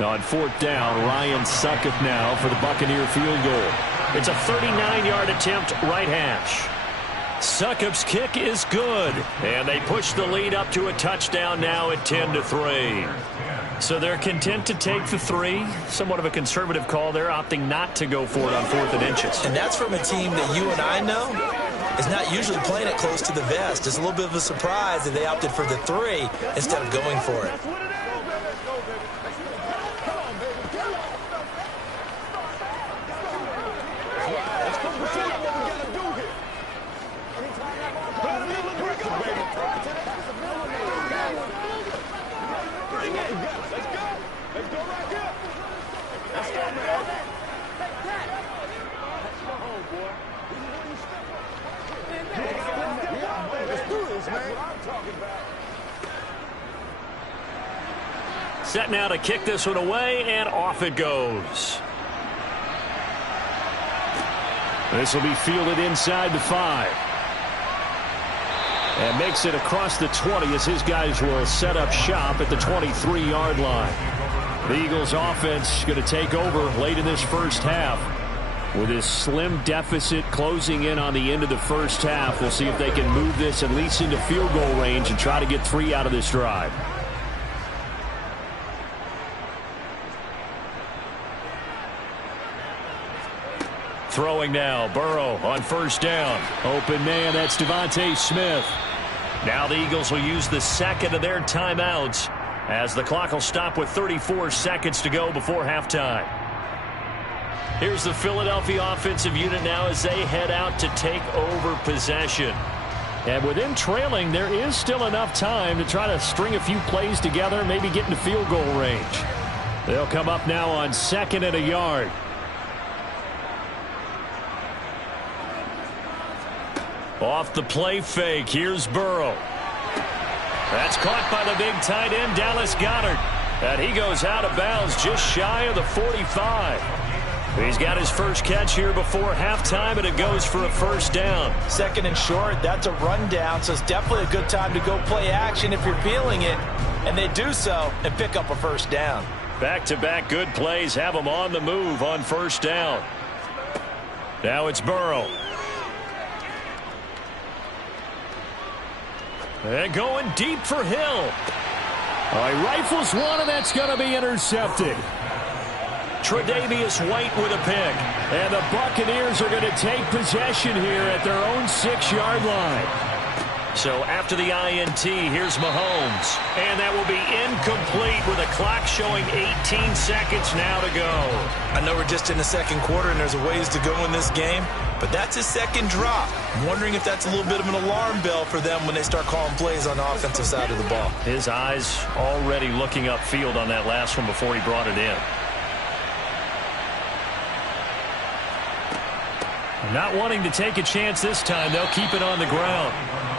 On 4th down, Ryan Succop now for the Buccaneer field goal. It's a 39-yard attempt, right hash. Succop's kick is good, and they push the lead up to a touchdown now at 10-3. So they're content to take the 3. Somewhat of a conservative call there, opting not to go for it on 4th and inches. And that's from a team that you and I know is not usually playing it close to the vest. It's a little bit of a surprise that they opted for the 3 instead of going for it. Set now to kick this one away, and off it goes. This will be fielded inside the 5. And makes it across the 20 as his guys will set up shop at the 23-yard line. The Eagles offense going to take over late in this first half. With this slim deficit closing in on the end of the first half, we'll see if they can move this at least into field goal range and try to get 3 out of this drive. Throwing now, Burrow on first down. Open man, that's Devontae Smith. Now the Eagles will use the second of their timeouts as the clock will stop with 34 seconds to go before halftime. Here's the Philadelphia offensive unit now as they head out to take over possession. And with them trailing, there is still enough time to try to string a few plays together, maybe get into field goal range. They'll come up now on 2nd and a yard. Off the play fake, here's Burrow. That's caught by the big tight end, Dallas Goedert. And he goes out of bounds just shy of the 45. He's got his first catch here before halftime, and it goes for a first down. 2nd and short, that's a rundown, so it's definitely a good time to go play action if you're feeling it. And they do so and pick up a first down. Back-to-back good plays have them on the move on first down. Now it's Burrow. And going deep for Hill. He rifles one, and that's going to be intercepted. Tre'Davious White with a pick. And the Buccaneers are going to take possession here at their own 6-yard line. So after the INT, here's Mahomes. And that will be incomplete with a clock showing 18 seconds now to go. I know we're just in the second quarter and there's a ways to go in this game, but that's his second drop. I'm wondering if that's a little bit of an alarm bell for them when they start calling plays on the offensive side of the ball. His eyes already looking upfield on that last one before he brought it in. Not wanting to take a chance this time, they'll keep it on the ground.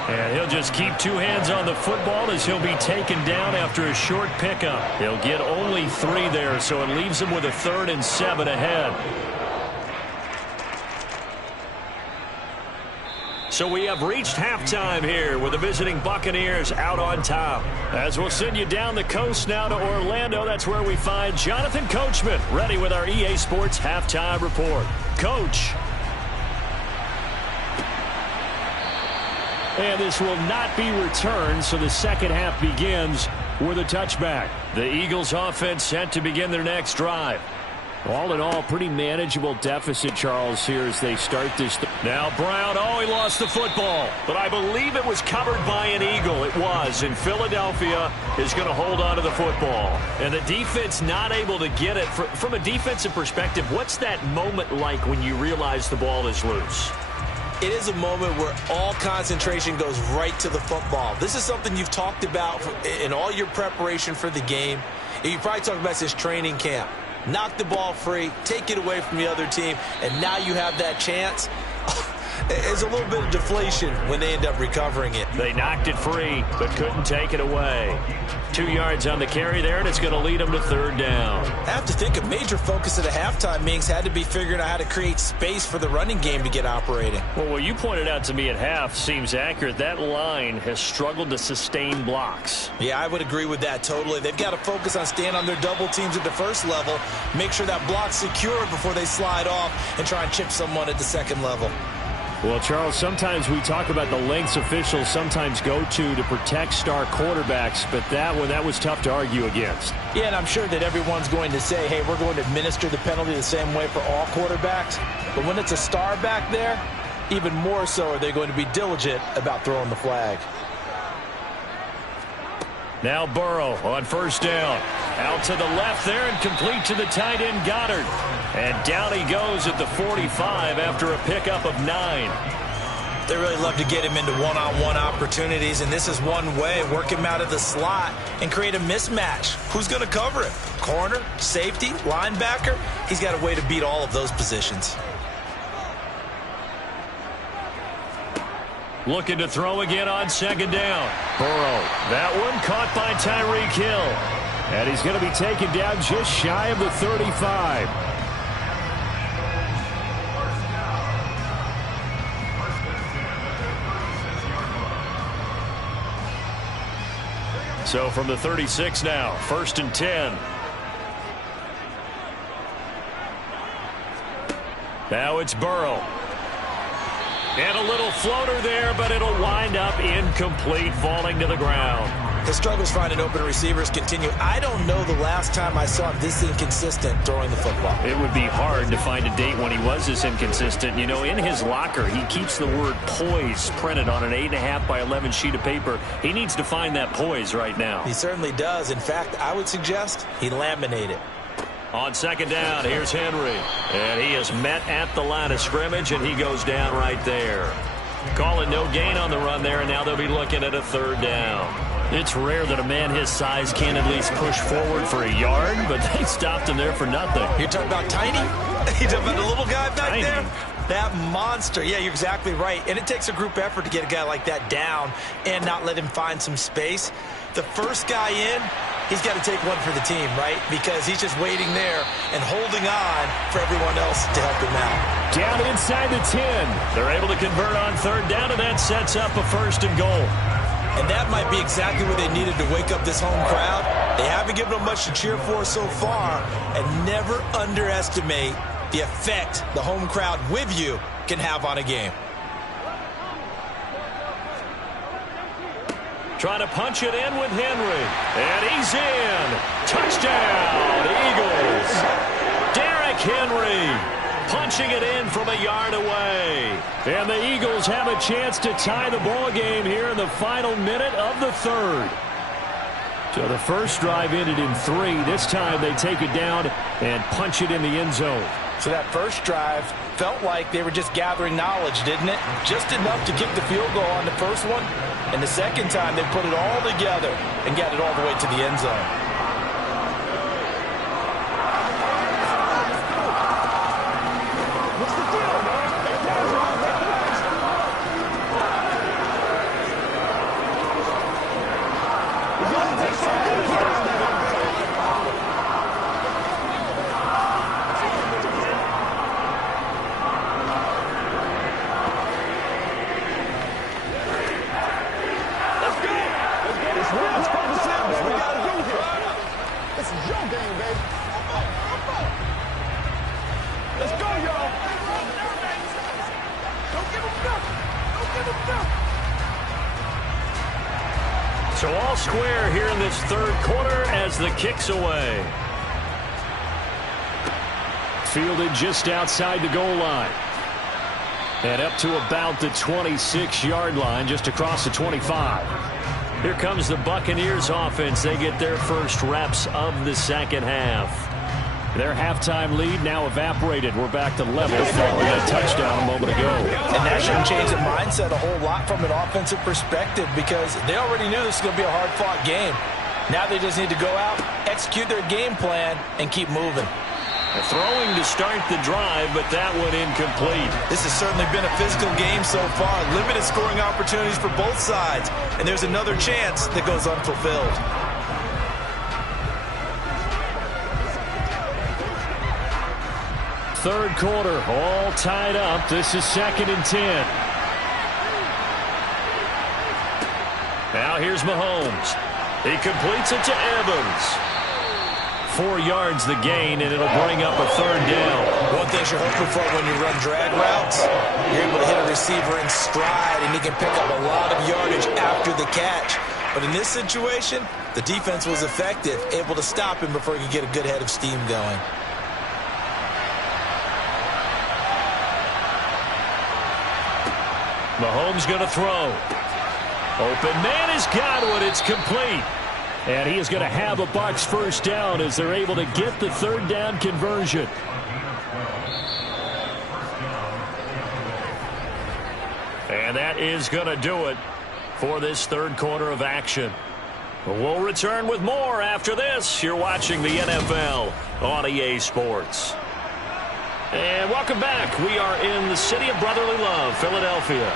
And he'll just keep 2 hands on the football as he'll be taken down after a short pickup. He'll get only 3 there, so it leaves him with a 3rd and 7 ahead. So we have reached halftime here with the visiting Buccaneers out on top. As we'll send you down the coast now to Orlando, that's where we find Jonathan Coachman ready with our EA Sports Halftime Report. Coach. And this will not be returned, so the second half begins with a touchback. The Eagles offense set to begin their next drive. All in all, pretty manageable deficit, Charles, here as they start this. Now Brown, he lost the football. But I believe it was covered by an Eagle. It was, and Philadelphia is going to hold on to the football. And the defense not able to get it. From a defensive perspective, what's that moment like when you realize the ball is loose? It is a moment where all concentration goes right to the football. This is something you've talked about in all your preparation for the game. You probably talked about this training camp. Knock the ball free, take it away from the other team, and now you have that chance. There's a little bit of deflation when they end up recovering it. They knocked it free, but couldn't take it away. 2 yards on the carry there, and it's going to lead them to 3rd down. I have to think a major focus at the halftime, Minks, had to be figuring out how to create space for the running game to get operating. Well, what you pointed out to me at half seems accurate. That line has struggled to sustain blocks. Yeah, I would agree with that totally. They've got to focus on staying on their double teams at the first level, make sure that block's secure before they slide off and try and chip someone at the second level. Well, Charles, sometimes we talk about the lengths officials sometimes go to protect star quarterbacks, but that was tough to argue against. Yeah, and I'm sure that everyone's going to say, hey, we're going to administer the penalty the same way for all quarterbacks. But when it's a star back there, even more so are they going to be diligent about throwing the flag. Now Burrow on first down. Out to the left there and complete to the tight end Goddard. And down he goes at the 45 after a pickup of 9. They really love to get him into one-on-one opportunities, and this is one way. Work him out of the slot and create a mismatch. Who's going to cover him? Corner, safety, linebacker? He's got a way to beat all of those positions. Looking to throw again on second down. Burrow. That one caught by Tyreek Hill. And he's going to be taken down just shy of the 35. So from the 36 now, 1st and 10. Now it's Burrow. And a little floater there, but it'll wind up incomplete, falling to the ground. His struggles finding open receivers continue. I don't know the last time I saw him this inconsistent throwing the football. It would be hard to find a date when he was this inconsistent. You know, in his locker, he keeps the word poise printed on an 8.5 by 11 sheet of paper. He needs to find that poise right now. He certainly does. In fact, I would suggest he laminate it. On second down, here's Henry. And he is met at the line of scrimmage, and he goes down right there. Calling no gain on the run there, and now they'll be looking at a 3rd down. It's rare that a man his size can at least push forward for a yard, but they stopped him there for nothing. You're talking about tiny? You're talking about the little guy back Tiny. there? That monster. Yeah, you're exactly right. And it takes a group effort to get a guy like that down and not let him find some space. The first guy in, he's got to take one for the team, right? Because he's just waiting there and holding on for everyone else to help him out. Down inside the 10. They're able to convert on 3rd down, and that sets up a 1st and goal. And that might be exactly what they needed to wake up this home crowd. They haven't given them much to cheer for so far, and never underestimate the effect the home crowd with you can have on a game. Trying to punch it in with Henry. And he's in. Touchdown, Eagles. Derrick Henry punching it in from a yard away. And the Eagles have a chance to tie the ball game here in the final minute of the 3rd. So the first drive ended in 3. This time they take it down and punch it in the end zone. So that first drive felt like they were just gathering knowledge, didn't it? Just enough to kick the field goal on the first one. And the second time they put it all together and got it all the way to the end zone. So all square here in this 3rd quarter as the kick's away. Fielded just outside the goal line. And up to about the 26-yard line, just across the 25. Here comes the Buccaneers offense. They get their first reps of the second half. Their halftime lead now evaporated. We're back to level following a touchdown a moment ago. And that shouldn't change the mindset a whole lot from an offensive perspective because they already knew this was going to be a hard-fought game. Now they just need to go out, execute their game plan, and keep moving. Throwing to start the drive, but that one incomplete. This has certainly been a physical game so far. Limited scoring opportunities for both sides. And there's another chance that goes unfulfilled. Third quarter, all tied up. This is 2nd and 10. Now here's Mahomes. He completes it to Evans. 4 yards the gain, and it'll bring up a 3rd down. One thing you're hoping for when you run drag routes, you're able to hit a receiver in stride, and he can pick up a lot of yardage after the catch. But in this situation, the defense was effective, able to stop him before he could get a good head of steam going. Mahomes going to throw. Open man has got one. It's complete. And he is going to have a Bucs first down as they're able to get the third down conversion. And that is going to do it for this third quarter of action. We'll return with more after this. You're watching the NFL on EA Sports. And welcome back. We are in the city of brotherly love, Philadelphia.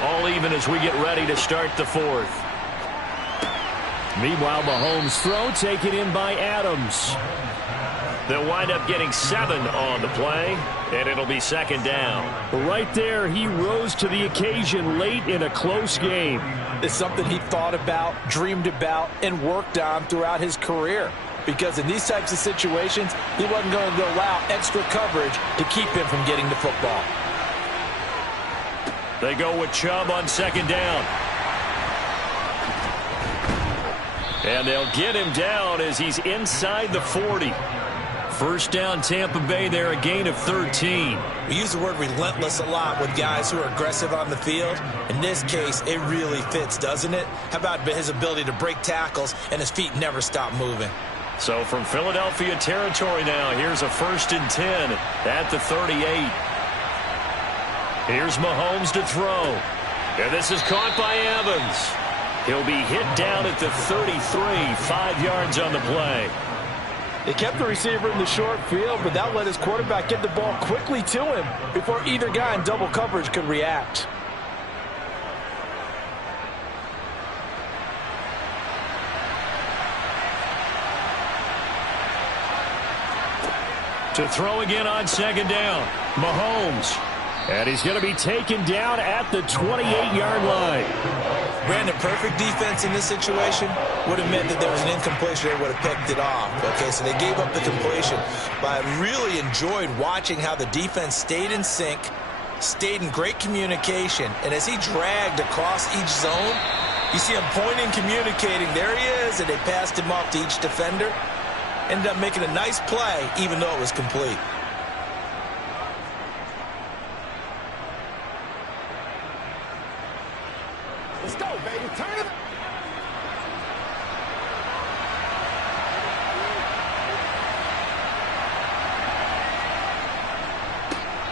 All even as we get ready to start the fourth. Meanwhile, Mahomes' throw taken in by Adams. They'll wind up getting 7 on the play, and it'll be second down. Right there, he rose to the occasion late in a close game. It's something he thought about, dreamed about, and worked on throughout his career. Because in these types of situations, he wasn't going to allow extra coverage to keep him from getting the football. They go with Chubb on second down. And they'll get him down as he's inside the 40. First down, Tampa Bay there, a gain of 13. We use the word relentless a lot with guys who are aggressive on the field. In this case, it really fits, doesn't it? How about his ability to break tackles and his feet never stop moving? So from Philadelphia territory now, here's a 1st and 10 at the 38. Here's Mahomes to throw. And this is caught by Evans. He'll be hit down at the 33, 5 yards on the play. They kept the receiver in the short field, but that let his quarterback get the ball quickly to him before either guy in double coverage could react. To throw again on second down, Mahomes. And he's going to be taken down at the 28-yard line. Brandon, perfect defense in this situation would have meant that there was an incompletion. They would have picked it off. Okay, so they gave up the completion. But I really enjoyed watching how the defense stayed in sync, stayed in great communication. And as he dragged across each zone, you see him pointing, communicating. There he is, and they passed him off to each defender. Ended up making a nice play, even though it was complete. Let's go, baby. Turn it.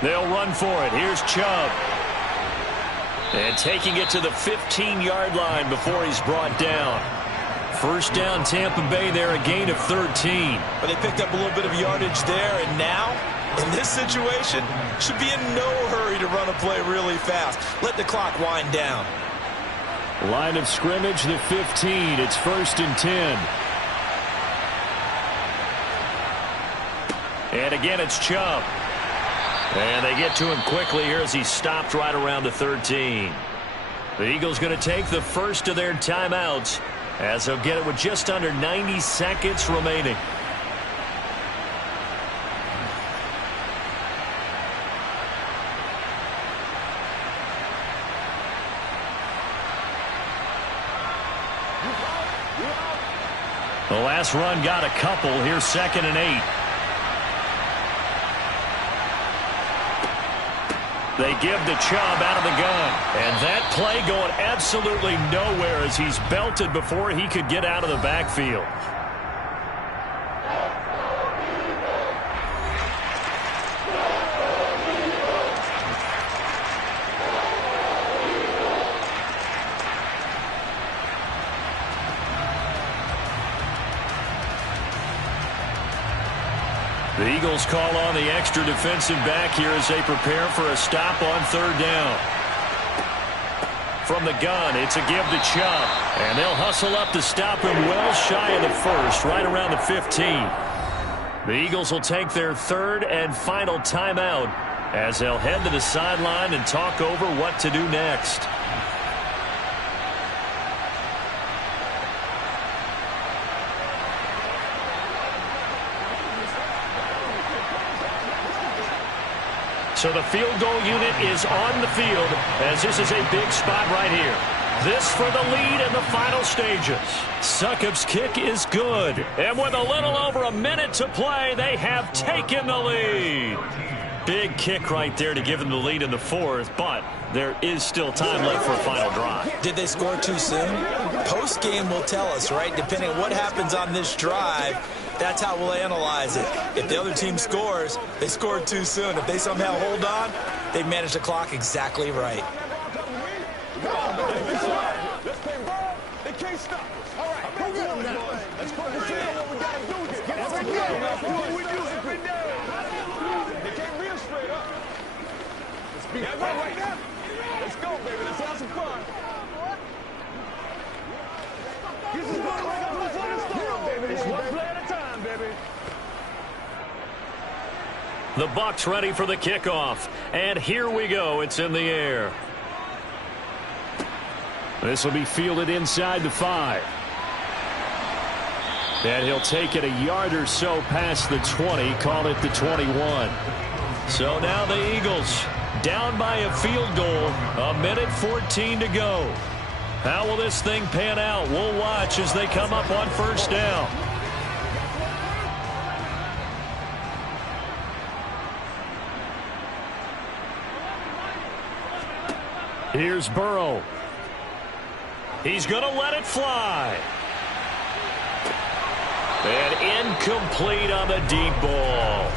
They'll run for it. Here's Chubb. And taking it to the 15-yard line before he's brought down. First down, Tampa Bay there, a gain of 13. But they picked up a little bit of yardage there, and now, in this situation, should be in no hurry to run a play really fast. Let the clock wind down. Line of scrimmage, the 15. It's 1st and 10. And again, it's Chubb. And they get to him quickly here as he stopped right around the 13. The Eagles going to take the first of their timeouts as they'll get it with just under 90 seconds remaining. The last run got a couple. Here's 2nd and 8. They give the Chubb out of the gun. And that play going absolutely nowhere as he's belted before he could get out of the backfield. The Eagles call on the extra defensive back here as they prepare for a stop on 3rd down. From the gun, it's a give to Chubb. And they'll hustle up to stop him well shy of the 1st, right around the 15. The Eagles will take their 3rd and final timeout as they'll head to the sideline and talk over what to do next. So the field goal unit is on the field as this is a big spot right here. This for the lead in the final stages. Succop's kick is good. And with a little over a minute to play, they have taken the lead. big kick right there to give them the lead in the fourth, but there is still time left for a final drive. Did they score too soon? Post-game will tell us, right? Depending on what happens on this drive, that's how we'll analyze it. If the other team scores, they scored too soon. If they somehow hold on, they managed the clock exactly right. They can't stop us. All right, go get them now. Let's focus in on what we got to do here. That's what we do every day. They can't beat us straight up. Let's beat that right now. Let's go, baby. Let's have some fun. This is going like a little storm, baby. It's one play at a time, baby. The Bucs ready for the kickoff. And here we go. It's in the air. This will be fielded inside the 5. And he'll take it a yard or so past the 20, call it the 21. So now the Eagles down by a field goal, 1:14 to go. How will this thing pan out? We'll watch as they come up on first down. Here's Burrow. He's going to let it fly. And incomplete on the deep ball.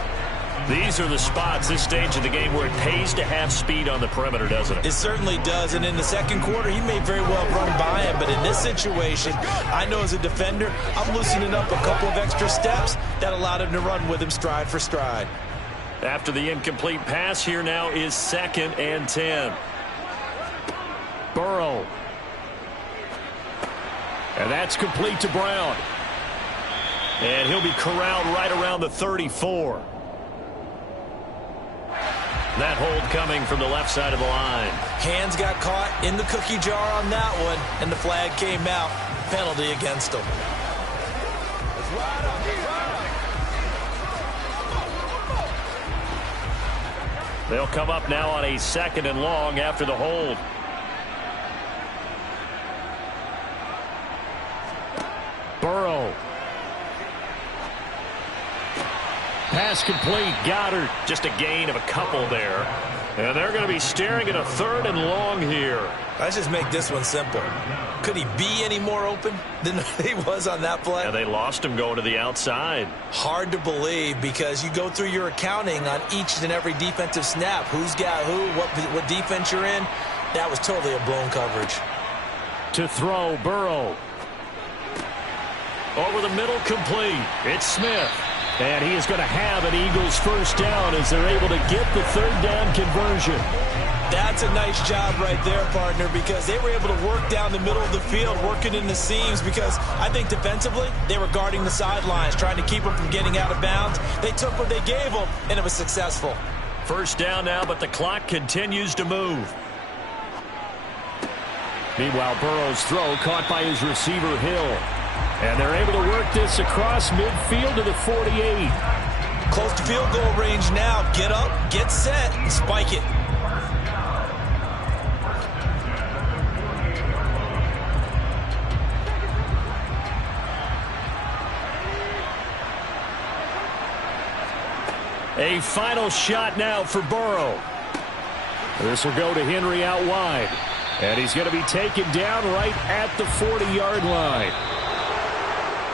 These are the spots, this stage of the game, where it pays to have speed on the perimeter, doesn't it? It certainly does, and in the second quarter, he may very well run by him, but in this situation, I know as a defender, I'm loosening up a couple of extra steps that allowed him to run with him stride for stride. After the incomplete pass, here now is 2nd and 10. Burrow. And that's complete to Brown. And he'll be corralled right around the 34. That hold coming from the left side of the line. Hands got caught in the cookie jar on that one, and the flag came out. Penalty against him. They'll come up now on a 2nd and long after the hold. Burrow. Pass complete. Goddard. Just a gain of a couple there. And they're going to be staring at a 3rd and long here. Let's just make this one simple. Could he be any more open than he was on that play? And they lost him going to the outside. Hard to believe because you go through your accounting on each and every defensive snap. Who's got who, what defense you're in. That was totally a blown coverage. To throw, Burrow. Over the middle, complete. It's Smith. And he is going to have an Eagles first down as they're able to get the 3rd down conversion. That's a nice job right there, partner, because they were able to work down the middle of the field, working in the seams, because I think defensively they were guarding the sidelines, trying to keep them from getting out of bounds. They took what they gave them, and it was successful. First down now, but the clock continues to move. Meanwhile, Burrow's throw caught by his receiver, Hill. And they're able to work this across midfield to the 48. Close to field goal range now. Get up, get set, and spike it. A final shot now for Burrow. This will go to Henry out wide. And he's going to be taken down right at the 40-yard line.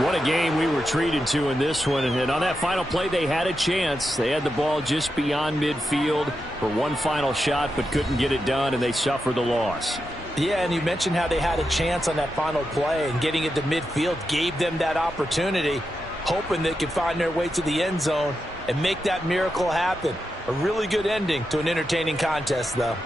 What a game we were treated to in this one. And on that final play, they had a chance. They had the ball just beyond midfield for one final shot, but couldn't get it done, and they suffered the loss. Yeah, and you mentioned how they had a chance on that final play, and getting it to midfield gave them that opportunity, hoping they could find their way to the end zone and make that miracle happen. A really good ending to an entertaining contest, though.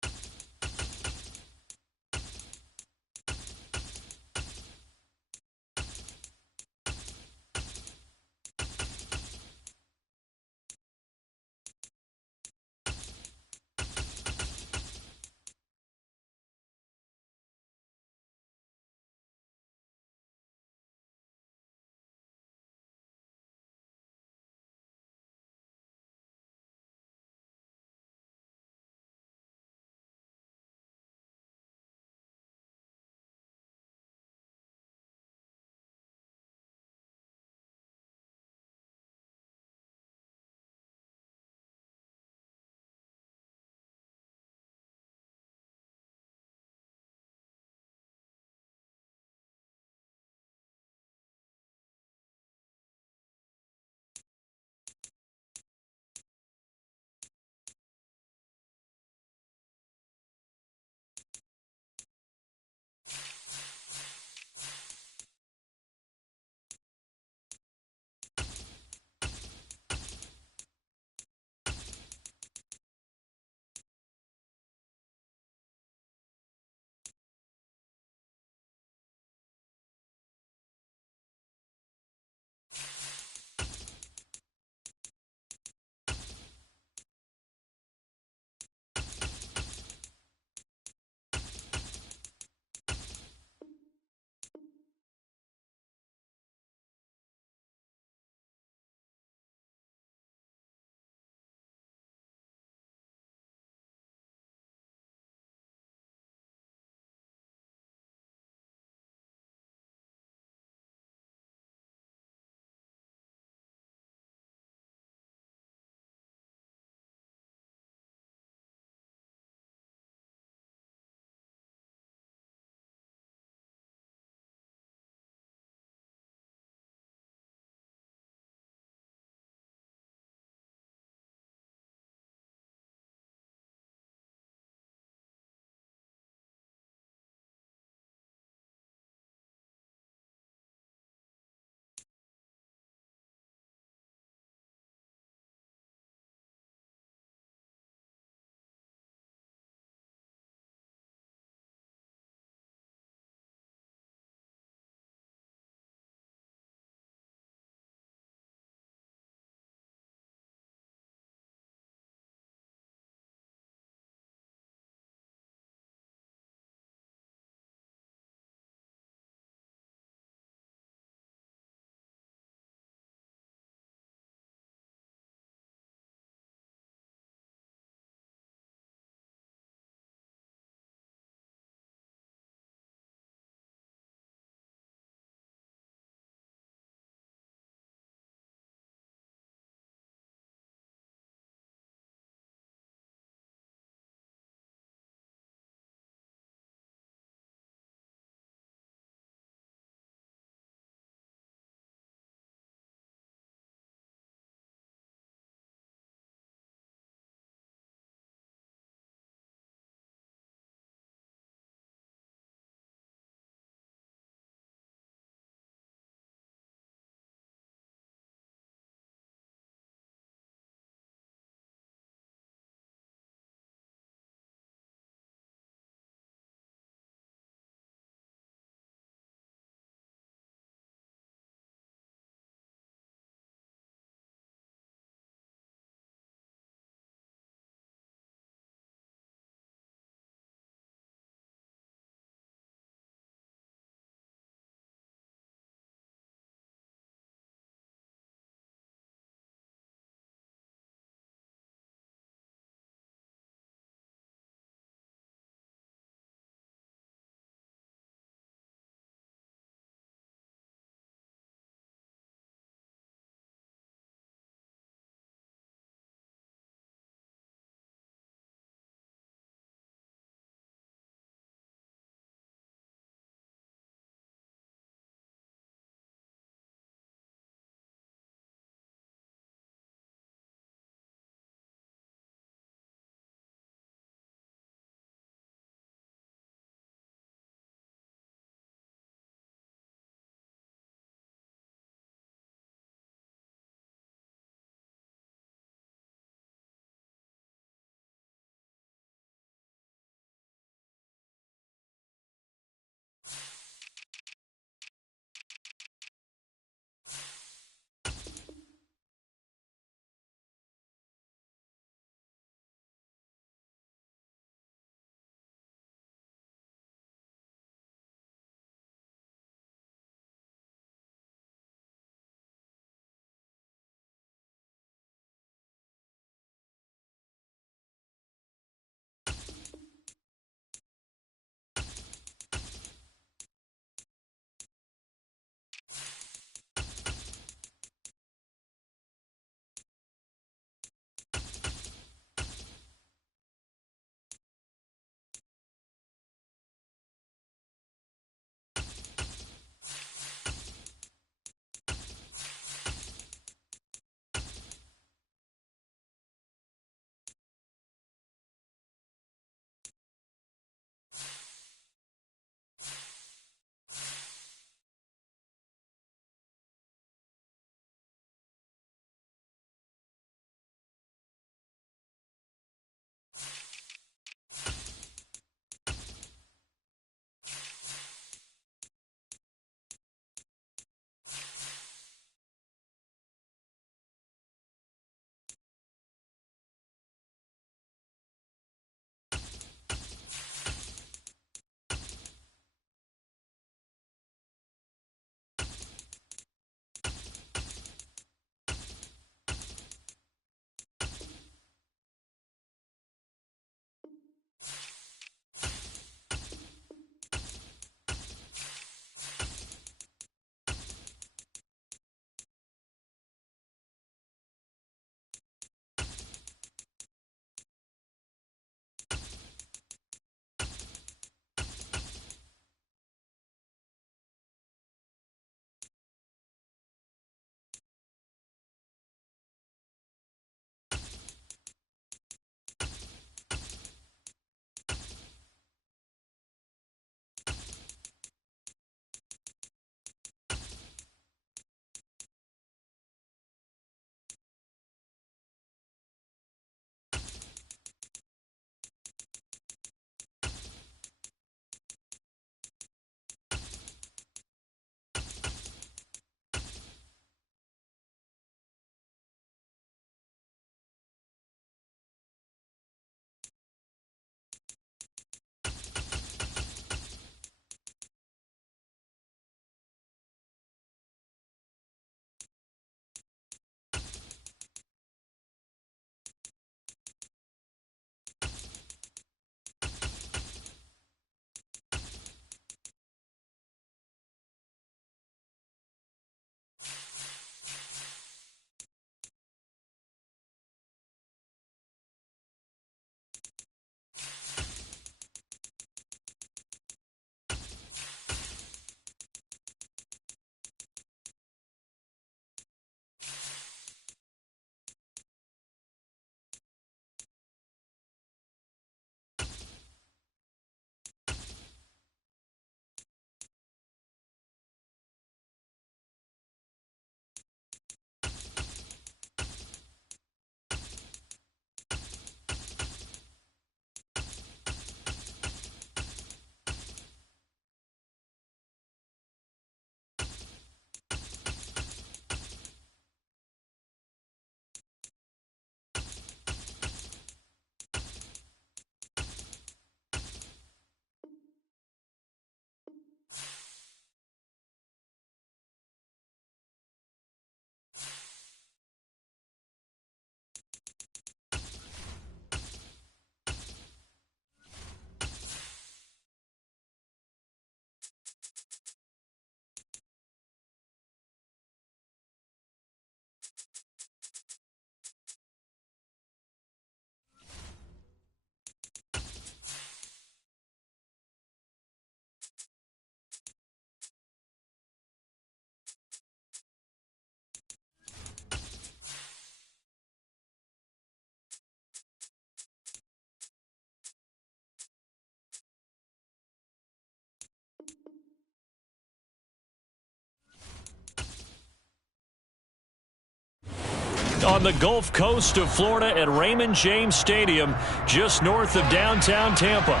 on the Gulf Coast of Florida at Raymond James Stadium, just north of downtown Tampa.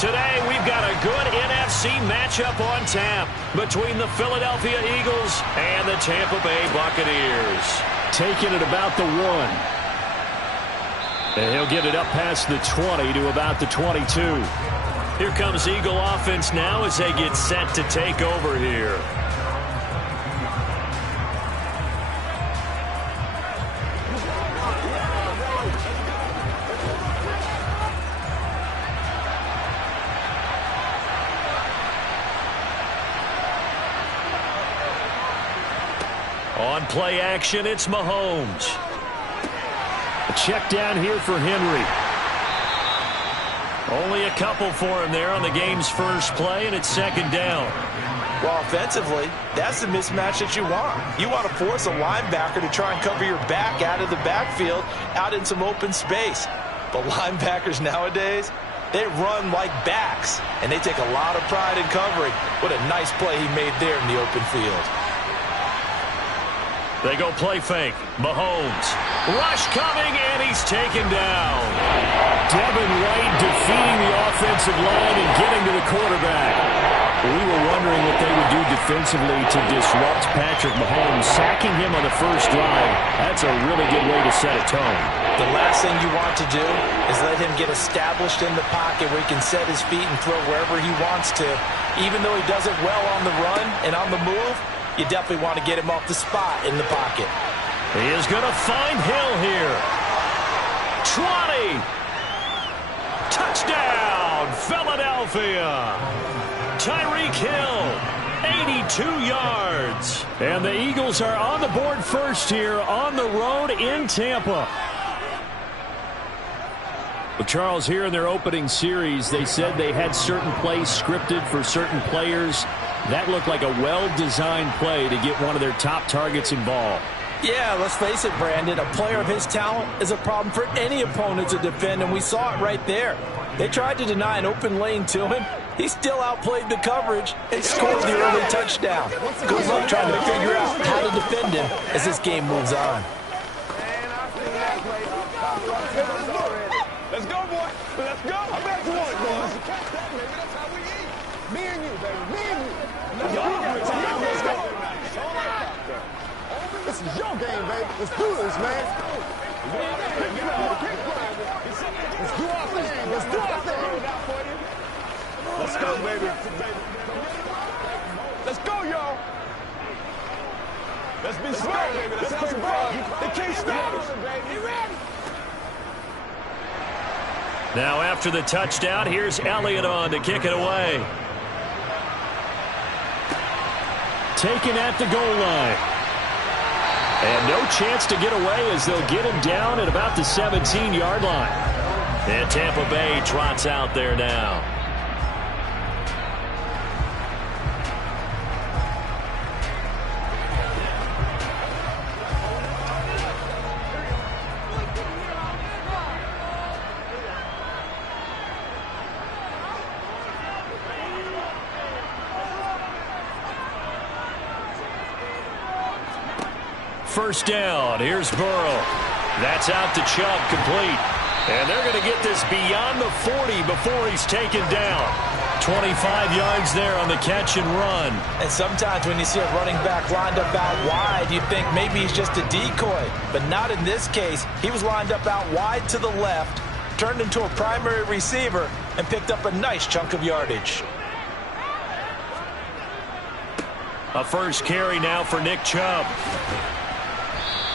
Today, we've got a good NFC matchup on tap between the Philadelphia Eagles and the Tampa Bay Buccaneers. Taking it about the 1. And he'll get it up past the 20 to about the 22. Here comes Eagle offense now as they get set to take over here. On play action, it's Mahomes. A check down here for Henry. Only a couple for him there on the game's first play, and it's second down. Well, offensively, that's the mismatch that you want. You want to force a linebacker to try and cover your back out of the backfield, out in some open space. But linebackers nowadays, they run like backs, and they take a lot of pride in covering. What a nice play he made there in the open field. They go play fake. Mahomes. Rush coming, and he's taken down. Devin White defeating the offensive line and getting to the quarterback. We were wondering what they would do defensively to disrupt Patrick Mahomes. Sacking him on the first drive, that's a really good way to set a tone. The last thing you want to do is let him get established in the pocket where he can set his feet and throw wherever he wants to. Even though he does it well on the run and on the move, you definitely want to get him off the spot in the pocket. He is going to find Hill here. 20. Touchdown, Philadelphia. Tyreek Hill, 82 yards. And the Eagles are on the board first here on the road in Tampa. Well, Charles, here in their opening series, they said they had certain plays scripted for certain players. That looked like a well-designed play to get one of their top targets involved. Yeah, let's face it, Brandon. A player of his talent is a problem for any opponent to defend, and we saw it right there. They tried to deny an open lane to him. He still outplayed the coverage and scored the early touchdown. Good luck trying to figure out how to defend him as this game moves on. Let's go, boy. Let's go. I bet you want it, boys. That's how we eat. Me and you, baby. Me and you. Let's go. This is your game, baby. Let's do this, man. Let's do our thing. Let's do our thing. Let's go, baby. Let's go, y'all. Let's be smart, baby. Let's have some fun. They can't stop us. You ready? Now after the touchdown, here's Elliott on to kick it away. Taken at the goal line. And no chance to get away as they'll get him down at about the 17-yard line. And Tampa Bay trots out there now. First down. Here's Burrow. That's out to Chubb, complete. And they're going to get this beyond the 40 before he's taken down. 25 yards there on the catch and run. And sometimes when you see a running back lined up out wide, you think maybe he's just a decoy. But not in this case. He was lined up out wide to the left, turned into a primary receiver, and picked up a nice chunk of yardage. A first carry now for Nick Chubb.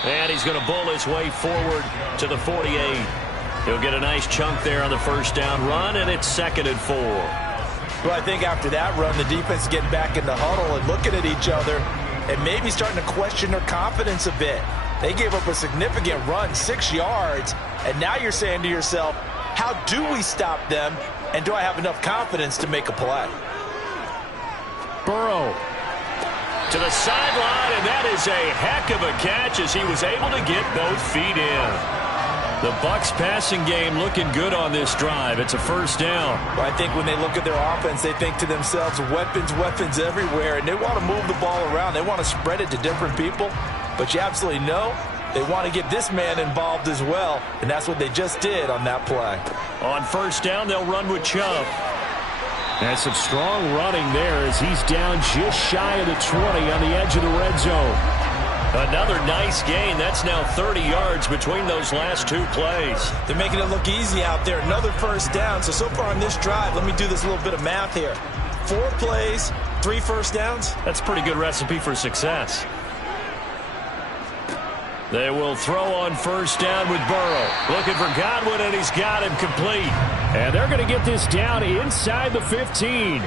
And he's going to bull his way forward to the 48. He'll get a nice chunk there on the first down run, and it's 2nd and 4. Well, I think after that run, the defense getting back in the huddle and looking at each other and maybe starting to question their confidence a bit. They gave up a significant run, 6 yards, and now you're saying to yourself, how do we stop them, and do I have enough confidence to make a play? Burrow. To the sideline, and that is a heck of a catch as he was able to get both feet in. The Bucs passing game looking good on this drive. It's a first down. Well, I think when they look at their offense, they think to themselves, weapons, weapons everywhere, and they want to move the ball around. They want to spread it to different people. But you absolutely know They want to get this man involved as well, and that's what they just did on that play. On first down, they'll run with Chubb. And some strong running there as he's down just shy of the 20 on the edge of the red zone. Another nice gain. That's now 30 yards between those last two plays. They're making it look easy out there. Another first down. So far on this drive, let me do this little bit of math here. 4 plays, 3 first downs. That's a pretty good recipe for success. They will throw on first down with Burrow. Looking for Godwin, and he's got him complete. And they're going to get this down inside the 15.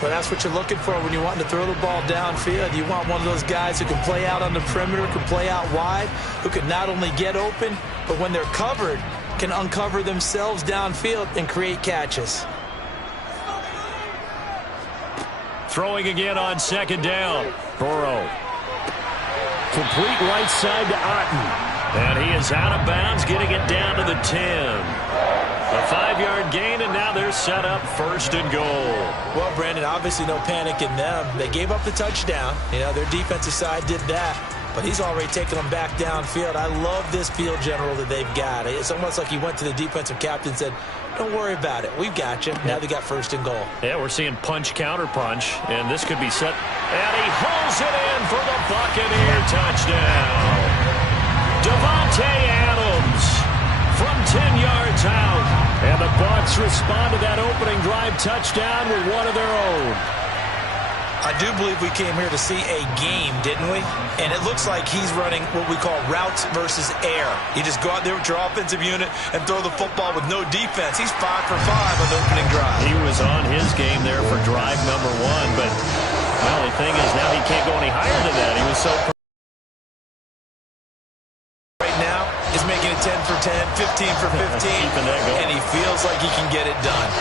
Well, that's what you're looking for when you want to throw the ball downfield. You want one of those guys who can play out on the perimeter, can play out wide, who can not only get open, but when they're covered, can uncover themselves downfield and create catches. Throwing again on second down. Burrow. Complete right side to Otten. And he is out of bounds, getting it down to the 10. A 5-yard gain, and now they're set up first and goal. Well, Brandon, obviously no panic in them. They gave up the touchdown. You know, their defensive side did that. But he's already taken them back downfield. I love this field general that they've got. It's almost like he went to the defensive captain and said, don't worry about it. We've got you. Now they got first and goal. Yeah, we're seeing punch, counter punch, and this could be set. And he hauls it in for the Buccaneer touchdown. Davante Adams from 10 yards out. And the Bucs respond to that opening drive touchdown with one of their own. I do believe we came here to see a game, didn't we? And it looks like he's running what we call routes versus air. You just go out there with your offensive unit and throw the football with no defense. He's 5 for 5 on the opening drive. He was on his game there for drive number 1, but the only thing is now he can't go any higher than that. He was so right now is making it 10 for 10, 15 for 15, and he feels like he can get it done.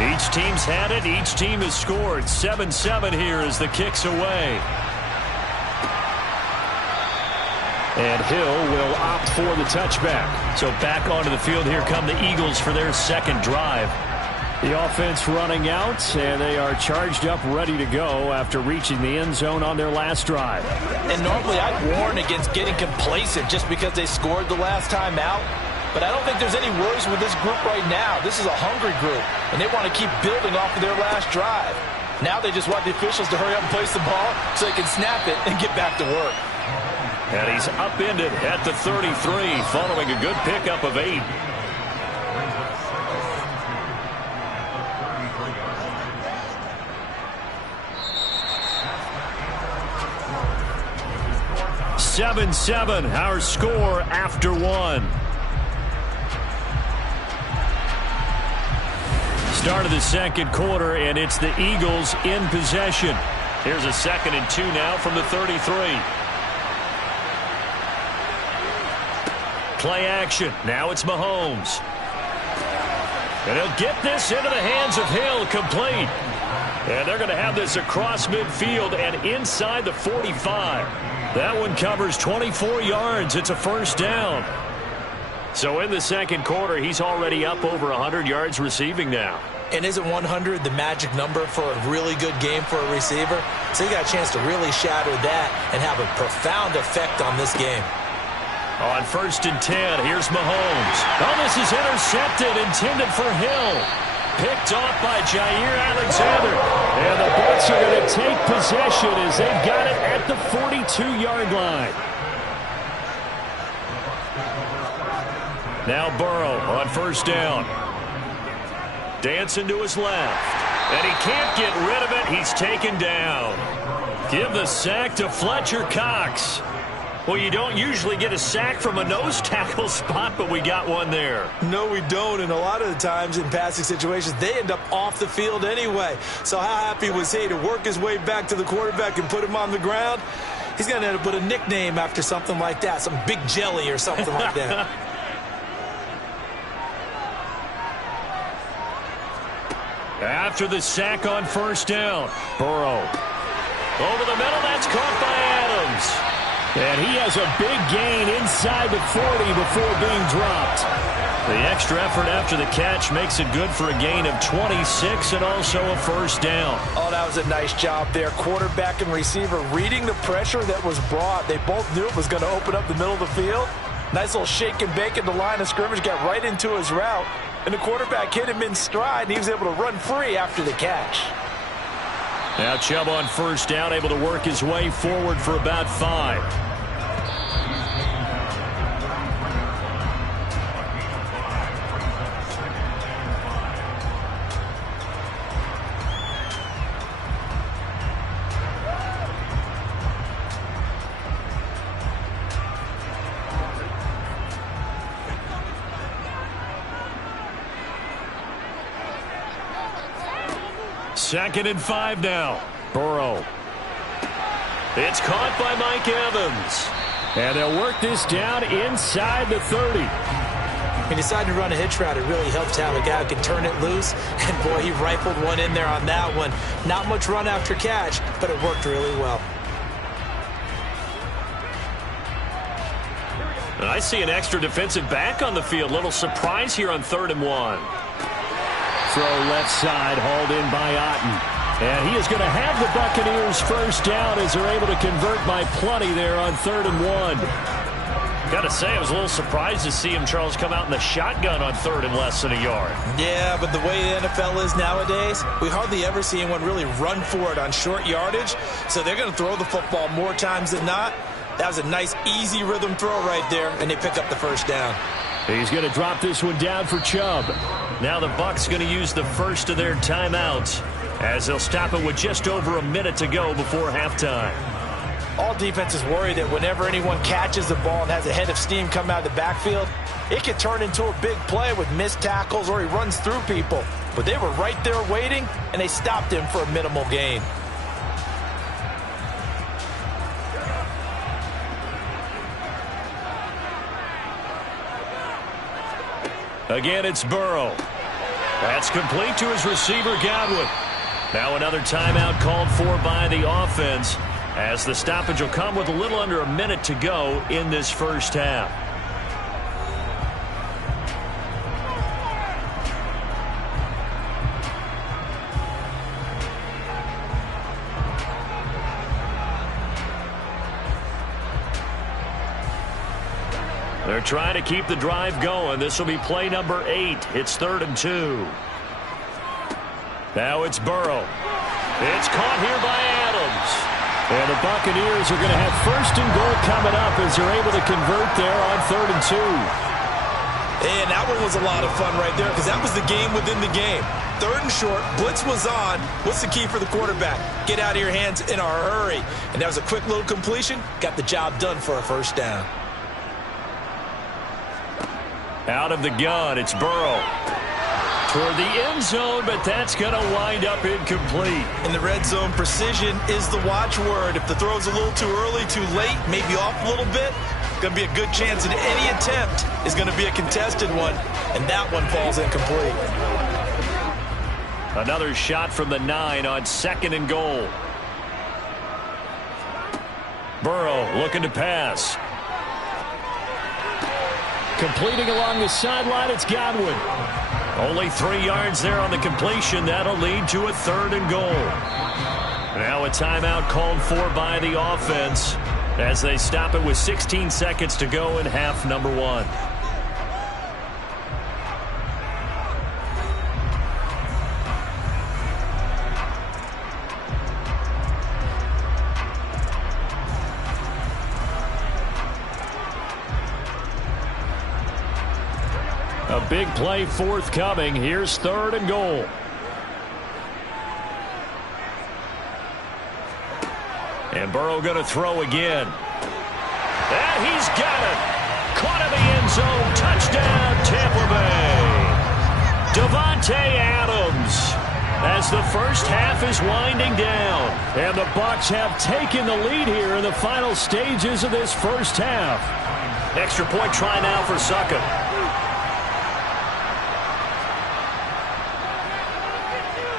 Each team's had it. Each team has scored. 7-7 here as the kick's away. And Hill will opt for the touchback. So back onto the field, here come the Eagles for their second drive. The offense running out, and they are charged up, ready to go after reaching the end zone on their last drive. And normally I'd warn against getting complacent just because they scored the last time out. But I don't think there's any worries with this group right now. This is a hungry group, and they want to keep building off of their last drive. Now they just want the officials to hurry up and place the ball so they can snap it and get back to work. And he's upended at the 33 following a good pickup of 8. (7-7) our score after 1. Start of the second quarter, and it's the Eagles in possession. Here's a 2nd and 2 now from the 33. Play action. Now it's Mahomes. And he'll get this into the hands of Hill, complete. And they're going to have this across midfield and inside the 45. That one covers 24 yards. It's a first down. So in the second quarter, he's already up over 100 yards receiving now. And isn't 100 the magic number for a really good game for a receiver? So he got a chance to really shatter that and have a profound effect on this game. On 1st and 10, here's Mahomes. Oh, this is intercepted, intended for Hill. Picked off by Jair Alexander. And the Bucs are going to take possession as they've got it at the 42-yard line. Now Burrow on first down. Dancing to his left. And he can't get rid of it. He's taken down. Give the sack to Fletcher Cox. Well, you don't usually get a sack from a nose tackle spot, but we got one there. No, we don't, and a lot of the times in passing situations, they end up off the field anyway. So how happy was he to work his way back to the quarterback and put him on the ground? He's going to end up with a nickname after something like that, some Big Jelly or something like that. After the sack on first down, Burrow. Over the middle, that's caught by Adams. And he has a big gain inside the 40 before being dropped. The extra effort after the catch makes it good for a gain of 26 and also a first down. Oh, that was a nice job there. Quarterback and receiver reading the pressure that was brought. They both knew it was going to open up the middle of the field. Nice little shake and bake at the line of scrimmage, got right into his route. And the quarterback hit him in stride, and he was able to run free after the catch. Now Chubb on first down, able to work his way forward for about 5. Second and 5 now. Burrow. It's caught by Mike Evans. And they'll work this down inside the 30. He decided to run a hitch route. It really helped to have a guy who can turn it loose. And, boy, he rifled one in there on that one. Not much run after catch, but it worked really well. And I see an extra defensive back on the field. Little surprise here on 3rd and 1. Throw left side, hauled in by Otten. And he is going to have the Buccaneers first down as they're able to convert by plenty there on 3rd and 1. Got to say, I was a little surprised to see him, Charles, come out in the shotgun on 3rd and less than a yard. Yeah, but the way the NFL is nowadays, we hardly ever see anyone really run for it on short yardage. So they're going to throw the football more times than not. That was a nice, easy rhythm throw right there, and they pick up the first down. He's going to drop this one down for Chubb. Now the Bucs going to use the first of their timeouts as they'll stop it with just over a minute to go before halftime. All defenses worry that whenever anyone catches the ball and has a head of steam come out of the backfield, it can turn into a big play with missed tackles or he runs through people. But they were right there waiting, and they stopped him for a minimal gain. Again, it's Burrow. That's complete to his receiver, Godwin. Now another timeout called for by the offense as the stoppage will come with a little under a minute to go in this first half. They're trying to keep the drive going. This will be play number 8. It's 3rd and 2. Now it's Burrow. It's caught here by Adams. And the Buccaneers are going to have 1st and goal coming up as they're able to convert there on 3rd and 2. And that one was a lot of fun right there because that was the game within the game. 3rd and short, blitz was on. What's the key for the quarterback? Get out of your hands in a hurry. And that was a quick little completion. Got the job done for a first down. Out of the gun, it's Burrow. Toward the end zone, but that's going to wind up incomplete. In the red zone, precision is the watchword. If the throw's a little too early, too late, maybe off a little bit, going to be a good chance that any attempt is going to be a contested one, and that one falls incomplete. Another shot from the 9 on 2nd and goal. Burrow looking to pass. Completing along the sideline, it's Godwin. Only 3 yards there on the completion. That'll lead to a 3rd and goal. Now a timeout called for by the offense as they stop it with 16 seconds to go in half number 1. A big play forthcoming. Here's 3rd and goal. And Burrow going to throw again. And he's got it. Caught in the end zone. Touchdown, Tampa Bay. Davante Adams. As the first half is winding down. And the Bucs have taken the lead here in the final stages of this first half. Extra point try now for Succop.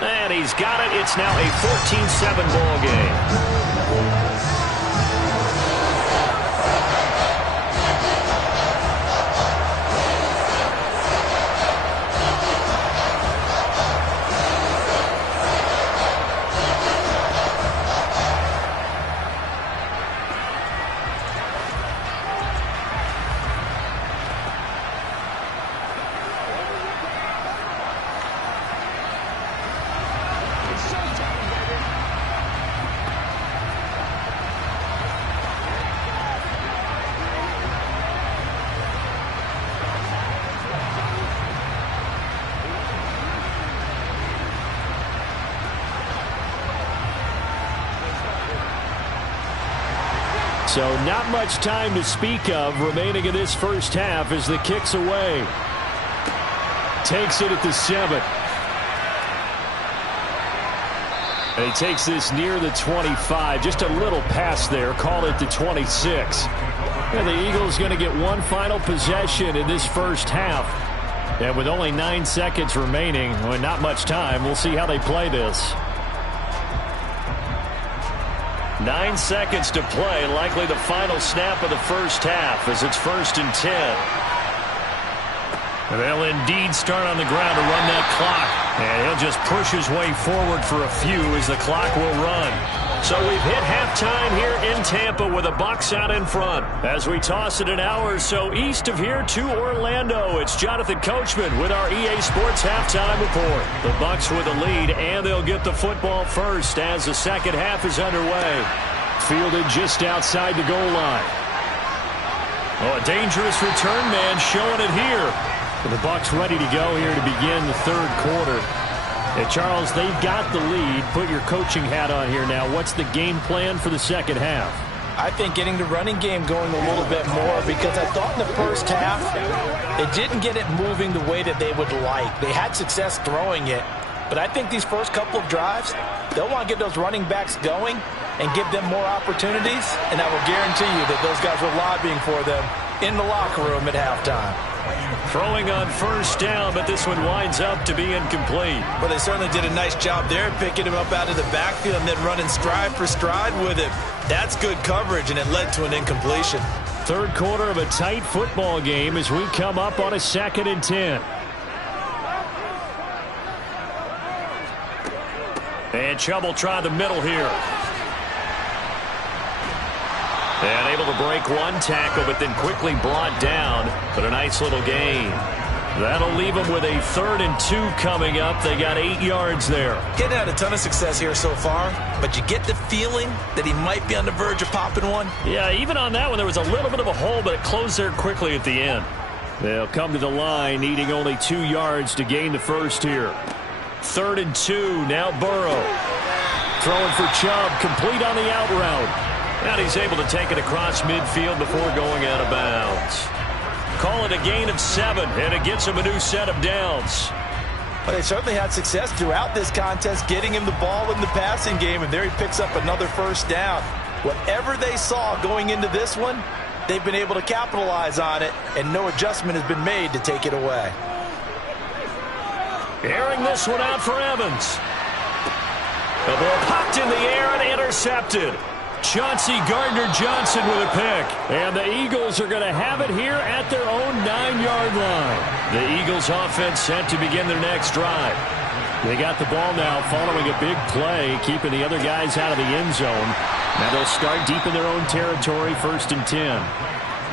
And he's got it. It's now a 14-7 ball game. So not much time to speak of remaining in this first half as the kick's away. Takes it at the 7. And he takes this near the 25. Just a little pass there. Call it the 26. And the Eagles going to get one final possession in this first half. And with only 9 seconds remaining, well, not much time, we'll see how they play this. 9 seconds to play, likely the final snap of the first half as it's 1st and 10. They'll indeed start on the ground to run that clock. And he'll just push his way forward for a few as the clock will run. So we've hit halftime here in Tampa with the Bucs out in front. As we toss it an hour or so east of here to Orlando, it's Jonathan Coachman with our EA Sports Halftime Report. The Bucs with the lead, and they'll get the football first as the second half is underway. Fielded just outside the goal line. Oh, a dangerous return man showing it here. The Bucs ready to go here to begin the third quarter. And Charles, they've got the lead. Put your coaching hat on here now. What's the game plan for the second half? I think getting the running game going a little bit more, because I thought in the first half it didn't get it moving the way that they would like. They had success throwing it, but I think these first couple of drives, they'll want to get those running backs going and give them more opportunities, and I will guarantee you that those guys were lobbying for them in the locker room at halftime. Throwing on first down, but this one winds up to be incomplete. Well, they certainly did a nice job there, picking him up out of the backfield and then running stride for stride with him. That's good coverage, and it led to an incompletion. Third quarter of a tight football game as we come up on a 2nd and 10. And Chubb will try the middle here. And able to break one tackle, but then quickly brought down. But a nice little gain. That'll leave them with a 3rd and 2 coming up. They got 8 yards there. Getting had a ton of success here so far, but you get the feeling that he might be on the verge of popping one. Yeah, even on that one, there was a little bit of a hole, but it closed there quickly at the end. They'll come to the line, needing only 2 yards to gain the first here. 3rd and 2, now Burrow. Throwing for Chubb, complete on the out route. And he's able to take it across midfield before going out of bounds. Call it a gain of 7, and it gets him a new set of downs. But they certainly had success throughout this contest, getting him the ball in the passing game, and there he picks up another first down. Whatever they saw going into this one, they've been able to capitalize on it, and no adjustment has been made to take it away. Airing this one out for Evans. The ball popped in the air and intercepted. Chauncey Gardner-Johnson with a pick. And the Eagles are going to have it here at their own 9-yard line. The Eagles offense set to begin their next drive. They got the ball now following a big play, keeping the other guys out of the end zone. Now they'll start deep in their own territory, 1st and 10.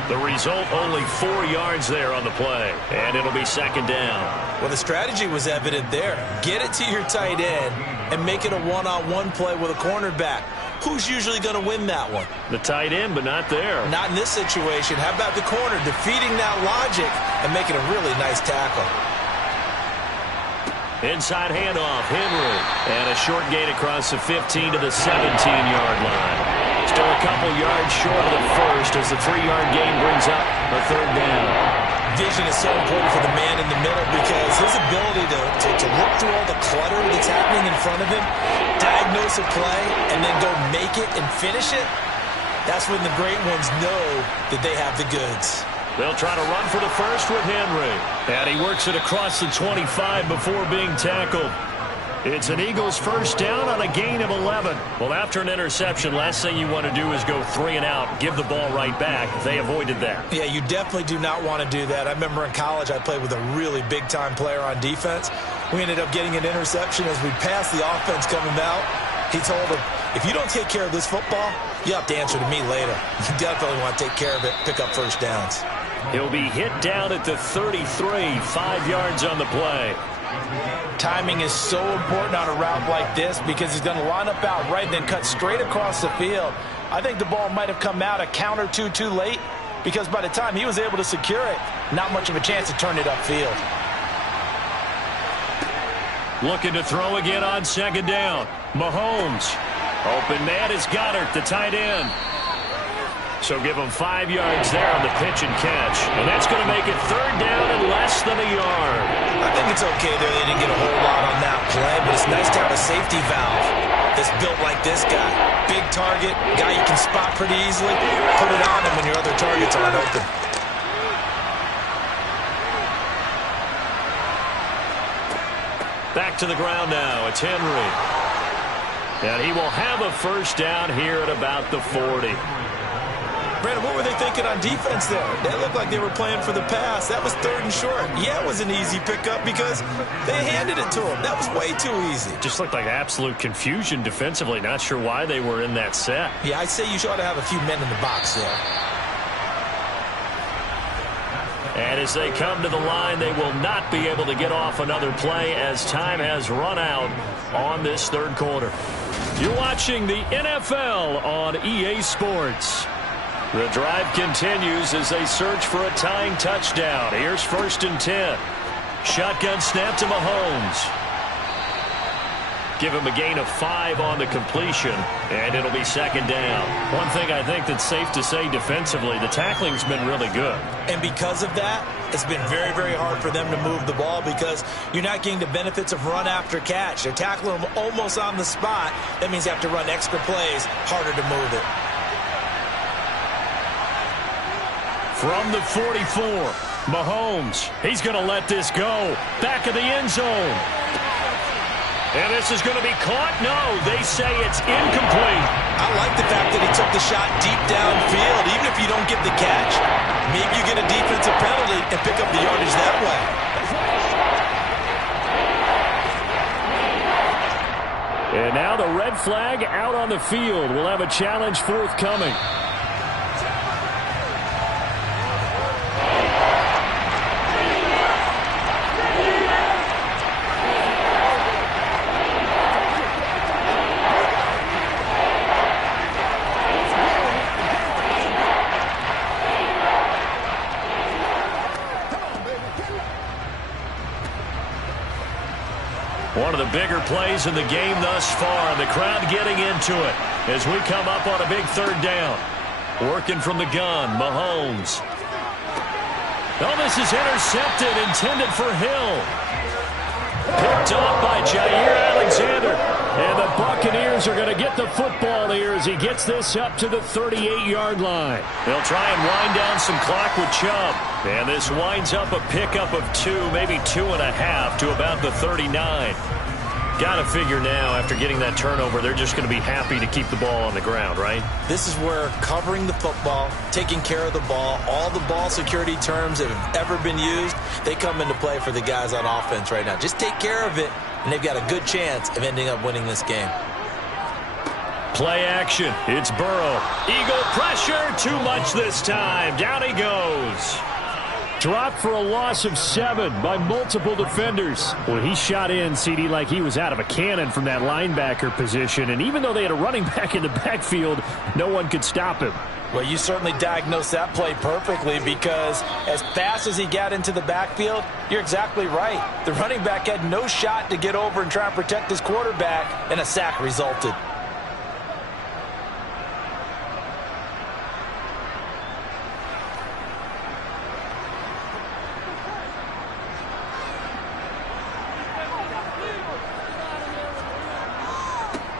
The result, only 4 yards there on the play. And it'll be 2nd down. Well, the strategy was evident there. Get it to your tight end and make it a one-on-one play with a cornerback. Who's usually going to win that one? The tight end, but not there. Not in this situation. How about the corner defeating that logic and making a really nice tackle? Inside handoff, Henry. And a short gain across the 15 to the 17-yard line. Still a couple yards short of the first as the 3-yard gain brings up a third down. Vision is so important for the man in the middle because his ability to look through all the clutter that's happening in front of him, diagnose a play, and then go make it and finish it, that's when the great ones know that they have the goods. They'll try to run for the first with Henry. And he works it across the 25 before being tackled. It's an Eagles first down on a gain of 11. Well, after an interception, last thing you want to do is go 3 and out, give the ball right back. They avoided that. Yeah, you definitely do not want to do that. I remember in college I played with a really big-time player on defense. We ended up getting an interception as we passed the offense coming out. He told him, if you don't take care of this football, you have to answer to me later. You definitely want to take care of it, pick up first downs. He'll be hit down at the 33, 5 yards on the play. Timing is so important on a route like this because he's going to line up out right and then cut straight across the field. I think the ball might have come out a count or two too late because by the time he was able to secure it, not much of a chance to turn it upfield. Looking to throw again on second down. Mahomes. Open man is Goddard, the tight end. So give him 5 yards there on the pitch and catch. And that's going to make it third down and less than a yard. I think it's okay there. They didn't get a whole lot on that play, but it's nice to have a safety valve that's built like this guy. Big target, guy you can spot pretty easily. Put it on him when your other targets aren't open. Back to the ground now. It's Henry. And he will have a first down here at about the 40. Brandon, what were they thinking on defense there? They looked like they were playing for the pass. That was 3rd and short. Yeah, it was an easy pickup because they handed it to him. That was way too easy. Just looked like absolute confusion defensively. Not sure why they were in that set. Yeah, I'd say you ought to have a few men in the box there. And as they come to the line, they will not be able to get off another play as time has run out on this third quarter. You're watching the NFL on EA Sports. The drive continues as they search for a tying touchdown. Here's 1st and 10. Shotgun snap to Mahomes. Give him a gain of 5 on the completion, and it'll be second down. One thing I think that's safe to say defensively, the tackling's been really good. And because of that, it's been very, very hard for them to move the ball because you're not getting the benefits of run after catch. They're tackling them almost on the spot. That means you have to run extra plays, harder to move it. From the 44, Mahomes. He's going to let this go. Back of the end zone. And this is going to be caught? No, they say it's incomplete. I like the fact that he took the shot deep downfield. Even if you don't get the catch, maybe you get a defensive penalty and pick up the yardage that way. And now the red flag out on the field. We'll have a challenge forthcoming. One of the bigger plays in the game thus far. The crowd getting into it as we come up on a big third down. Working from the gun, Mahomes. Oh, this is intercepted, intended for Hill. Picked up by Jair Alexander. And the Buccaneers are going to get the football here as he gets this up to the 38-yard line. They'll try and wind down some clock with Chubb. And this winds up a pickup of 2, maybe 2.5 to about the 39. Got to figure now, after getting that turnover, they're just going to be happy to keep the ball on the ground, right? This is where covering the football, taking care of the ball, all the ball security terms that have ever been used, they come into play for the guys on offense right now. Just take care of it, and they've got a good chance of ending up winning this game. Play action. It's Burrow. Eagle pressure. Too much this time. Down he goes. Dropped for a loss of 7 by multiple defenders. Well, he shot in, CD, like he was out of a cannon from that linebacker position. And even though they had a running back in the backfield, no one could stop him. Well, you certainly diagnosed that play perfectly because as fast as he got into the backfield, you're exactly right. The running back had no shot to get over and try and protect his quarterback, and a sack resulted.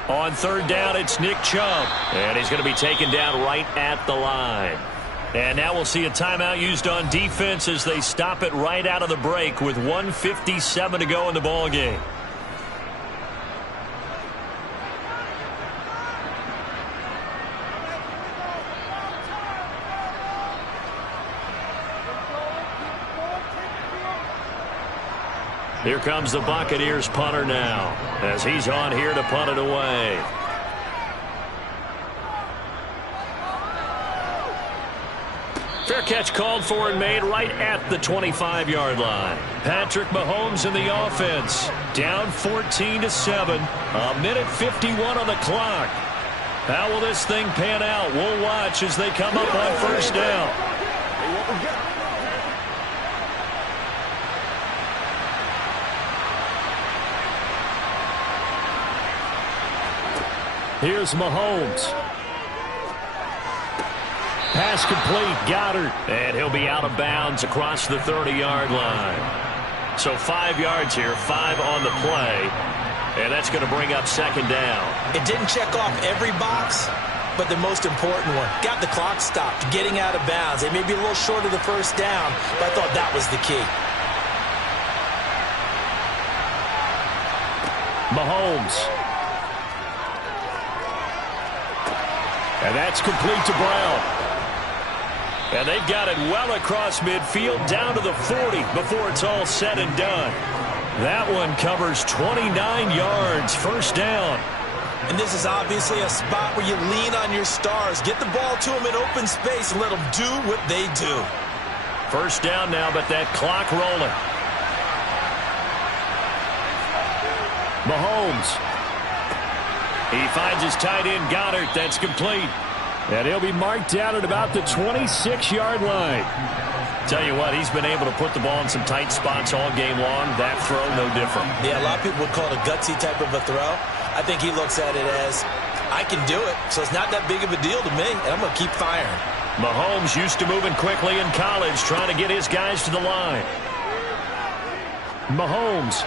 On third down, it's Nick Chubb. And he's going to be taken down right at the line. And now we'll see a timeout used on defense as they stop it right out of the break with 1:57 to go in the ball game. Here comes the Buccaneers punter now as he's on here to punt it away. Fair catch called for and made right at the 25-yard line. Patrick Mahomes in the offense. Down 14-7. A minute 51 on the clock. How will this thing pan out? We'll watch as they come up on first down. Here's Mahomes. Pass complete, Goddard. And he'll be out of bounds across the 30-yard line. So 5 yards here, 5 on the play. And that's going to bring up second down. It didn't check off every box, but the most important one. Got the clock stopped, getting out of bounds. They may be a little short of the first down, but I thought that was the key. Mahomes. And that's complete to Brown. And they've got it well across midfield down to the 40 before it's all said and done. That one covers 29 yards, first down. And this is obviously a spot where you lean on your stars. Get the ball to them in open space and let them do what they do. First down now, but that clock rolling. Mahomes. He finds his tight end, Goddard. That's complete. And he'll be marked down at about the 26-yard line. Tell you what, he's been able to put the ball in some tight spots all game long. That throw, no different. Yeah, a lot of people would call it a gutsy type of a throw. I think he looks at it as, I can do it, so it's not that big of a deal to me, and I'm going to keep firing. Mahomes used to moving quickly in college, trying to get his guys to the line. Mahomes.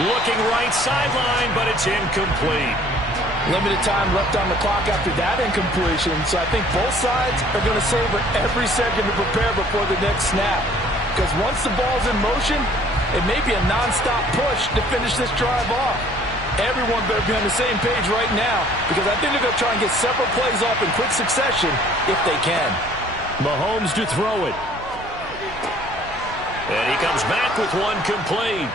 Looking right sideline, but it's incomplete. Limited time left on the clock after that incompletion, so I think both sides are going to savor every second to prepare before the next snap. Because once the ball's in motion, it may be a nonstop push to finish this drive off. Everyone better be on the same page right now, because I think they're going to try and get several plays off in quick succession if they can. Mahomes to throw it. And he comes back with one complete.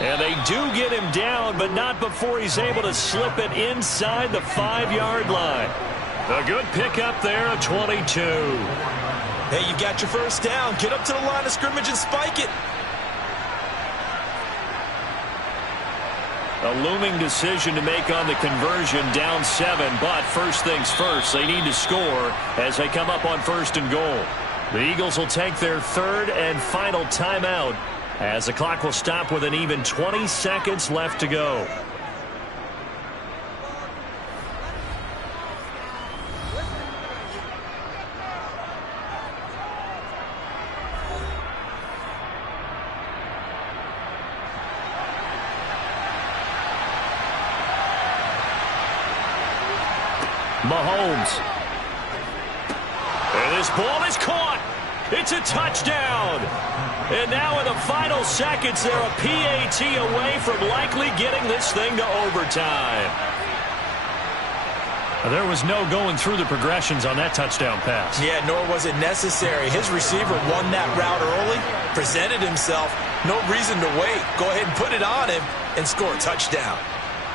And they do get him down, but not before he's able to slip it inside the 5-yard line. A good pickup there at 22. Hey, you got your first down. Get up to the line of scrimmage and spike it. A looming decision to make on the conversion, down 7. But first things first, they need to score as they come up on first and goal. The Eagles will take their third and final timeout, as the clock will stop with an even 20 seconds left to go. Mahomes. And this ball is caught. It's a touchdown. And now in the final seconds, they're a PAT away from likely getting this thing to overtime. There was no going through the progressions on that touchdown pass. Yeah, nor was it necessary. His receiver won that route early, presented himself. No reason to wait. Go ahead and put it on him and score a touchdown.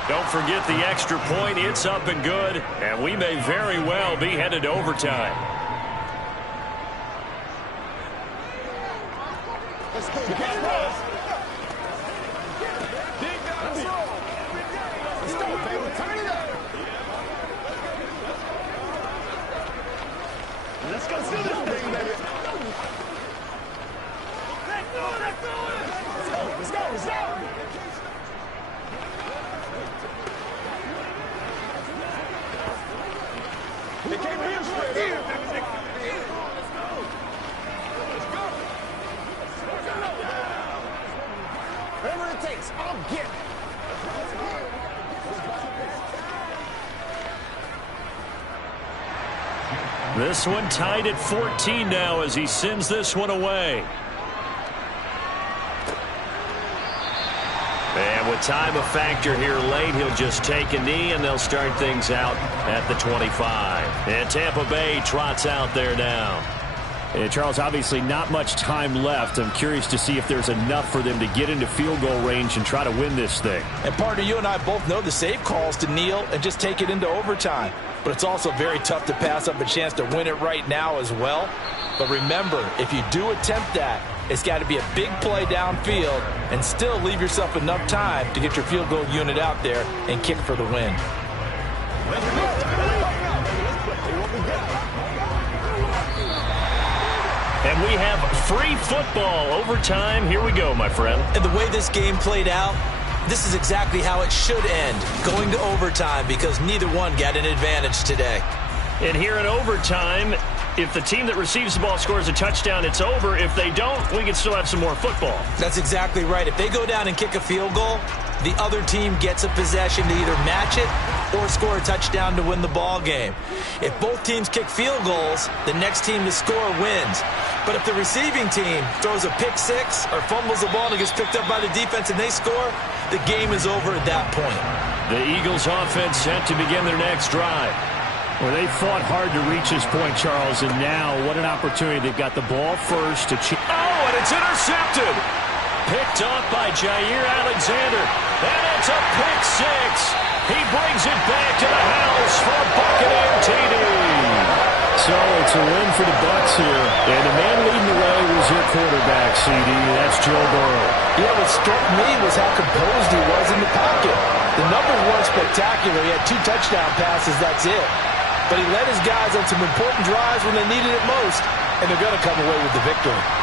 Don't forget the extra point. It's up and good, and we may very well be headed to overtime. Let's go. Dig down deep. Let's go, baby. Turn it up. Let's go do this thing, baby. Let's go. It can't be a straight up. Whatever it takes, I'll get it. This one tied at 14 now as he sends this one away. And with time a factor here late, he'll just take a knee, and they'll start things out at the 25. And Tampa Bay trots out there now. And Charles, obviously not much time left. I'm curious to see if there's enough for them to get into field goal range and try to win this thing. And partner, you and I both know the safe calls to kneel and just take it into overtime. But it's also very tough to pass up a chance to win it right now as well. But remember, if you do attempt that, it's got to be a big play downfield and still leave yourself enough time to get your field goal unit out there and kick for the win. And we have free football overtime. Here we go, my friend. And the way this game played out, this is exactly how it should end, going to overtime, because neither one got an advantage today. And here in overtime, if the team that receives the ball scores a touchdown, it's over. If they don't, we can still have some more football. That's exactly right. If they go down and kick a field goal, the other team gets a possession to either match it or score a touchdown to win the ball game. If both teams kick field goals, the next team to score wins. But if the receiving team throws a pick six or fumbles the ball and it gets picked up by the defense and they score, the game is over at that point. The Eagles offense set to begin their next drive. Well, they fought hard to reach this point, Charles, and now what an opportunity. They've got the ball first to and it's intercepted. Picked off by Jair Alexander. And it's a pick six. He brings it back to the house for a Buccaneer TD. So it's a win for the Bucs here. And the man leading the way was your quarterback, CD. That's Joe Burrow. Yeah, what struck me was how composed he was in the pocket. The numbers weren't spectacular. He had 2 touchdown passes, that's it. But he led his guys on some important drives when they needed it most, and they're going to come away with the victory.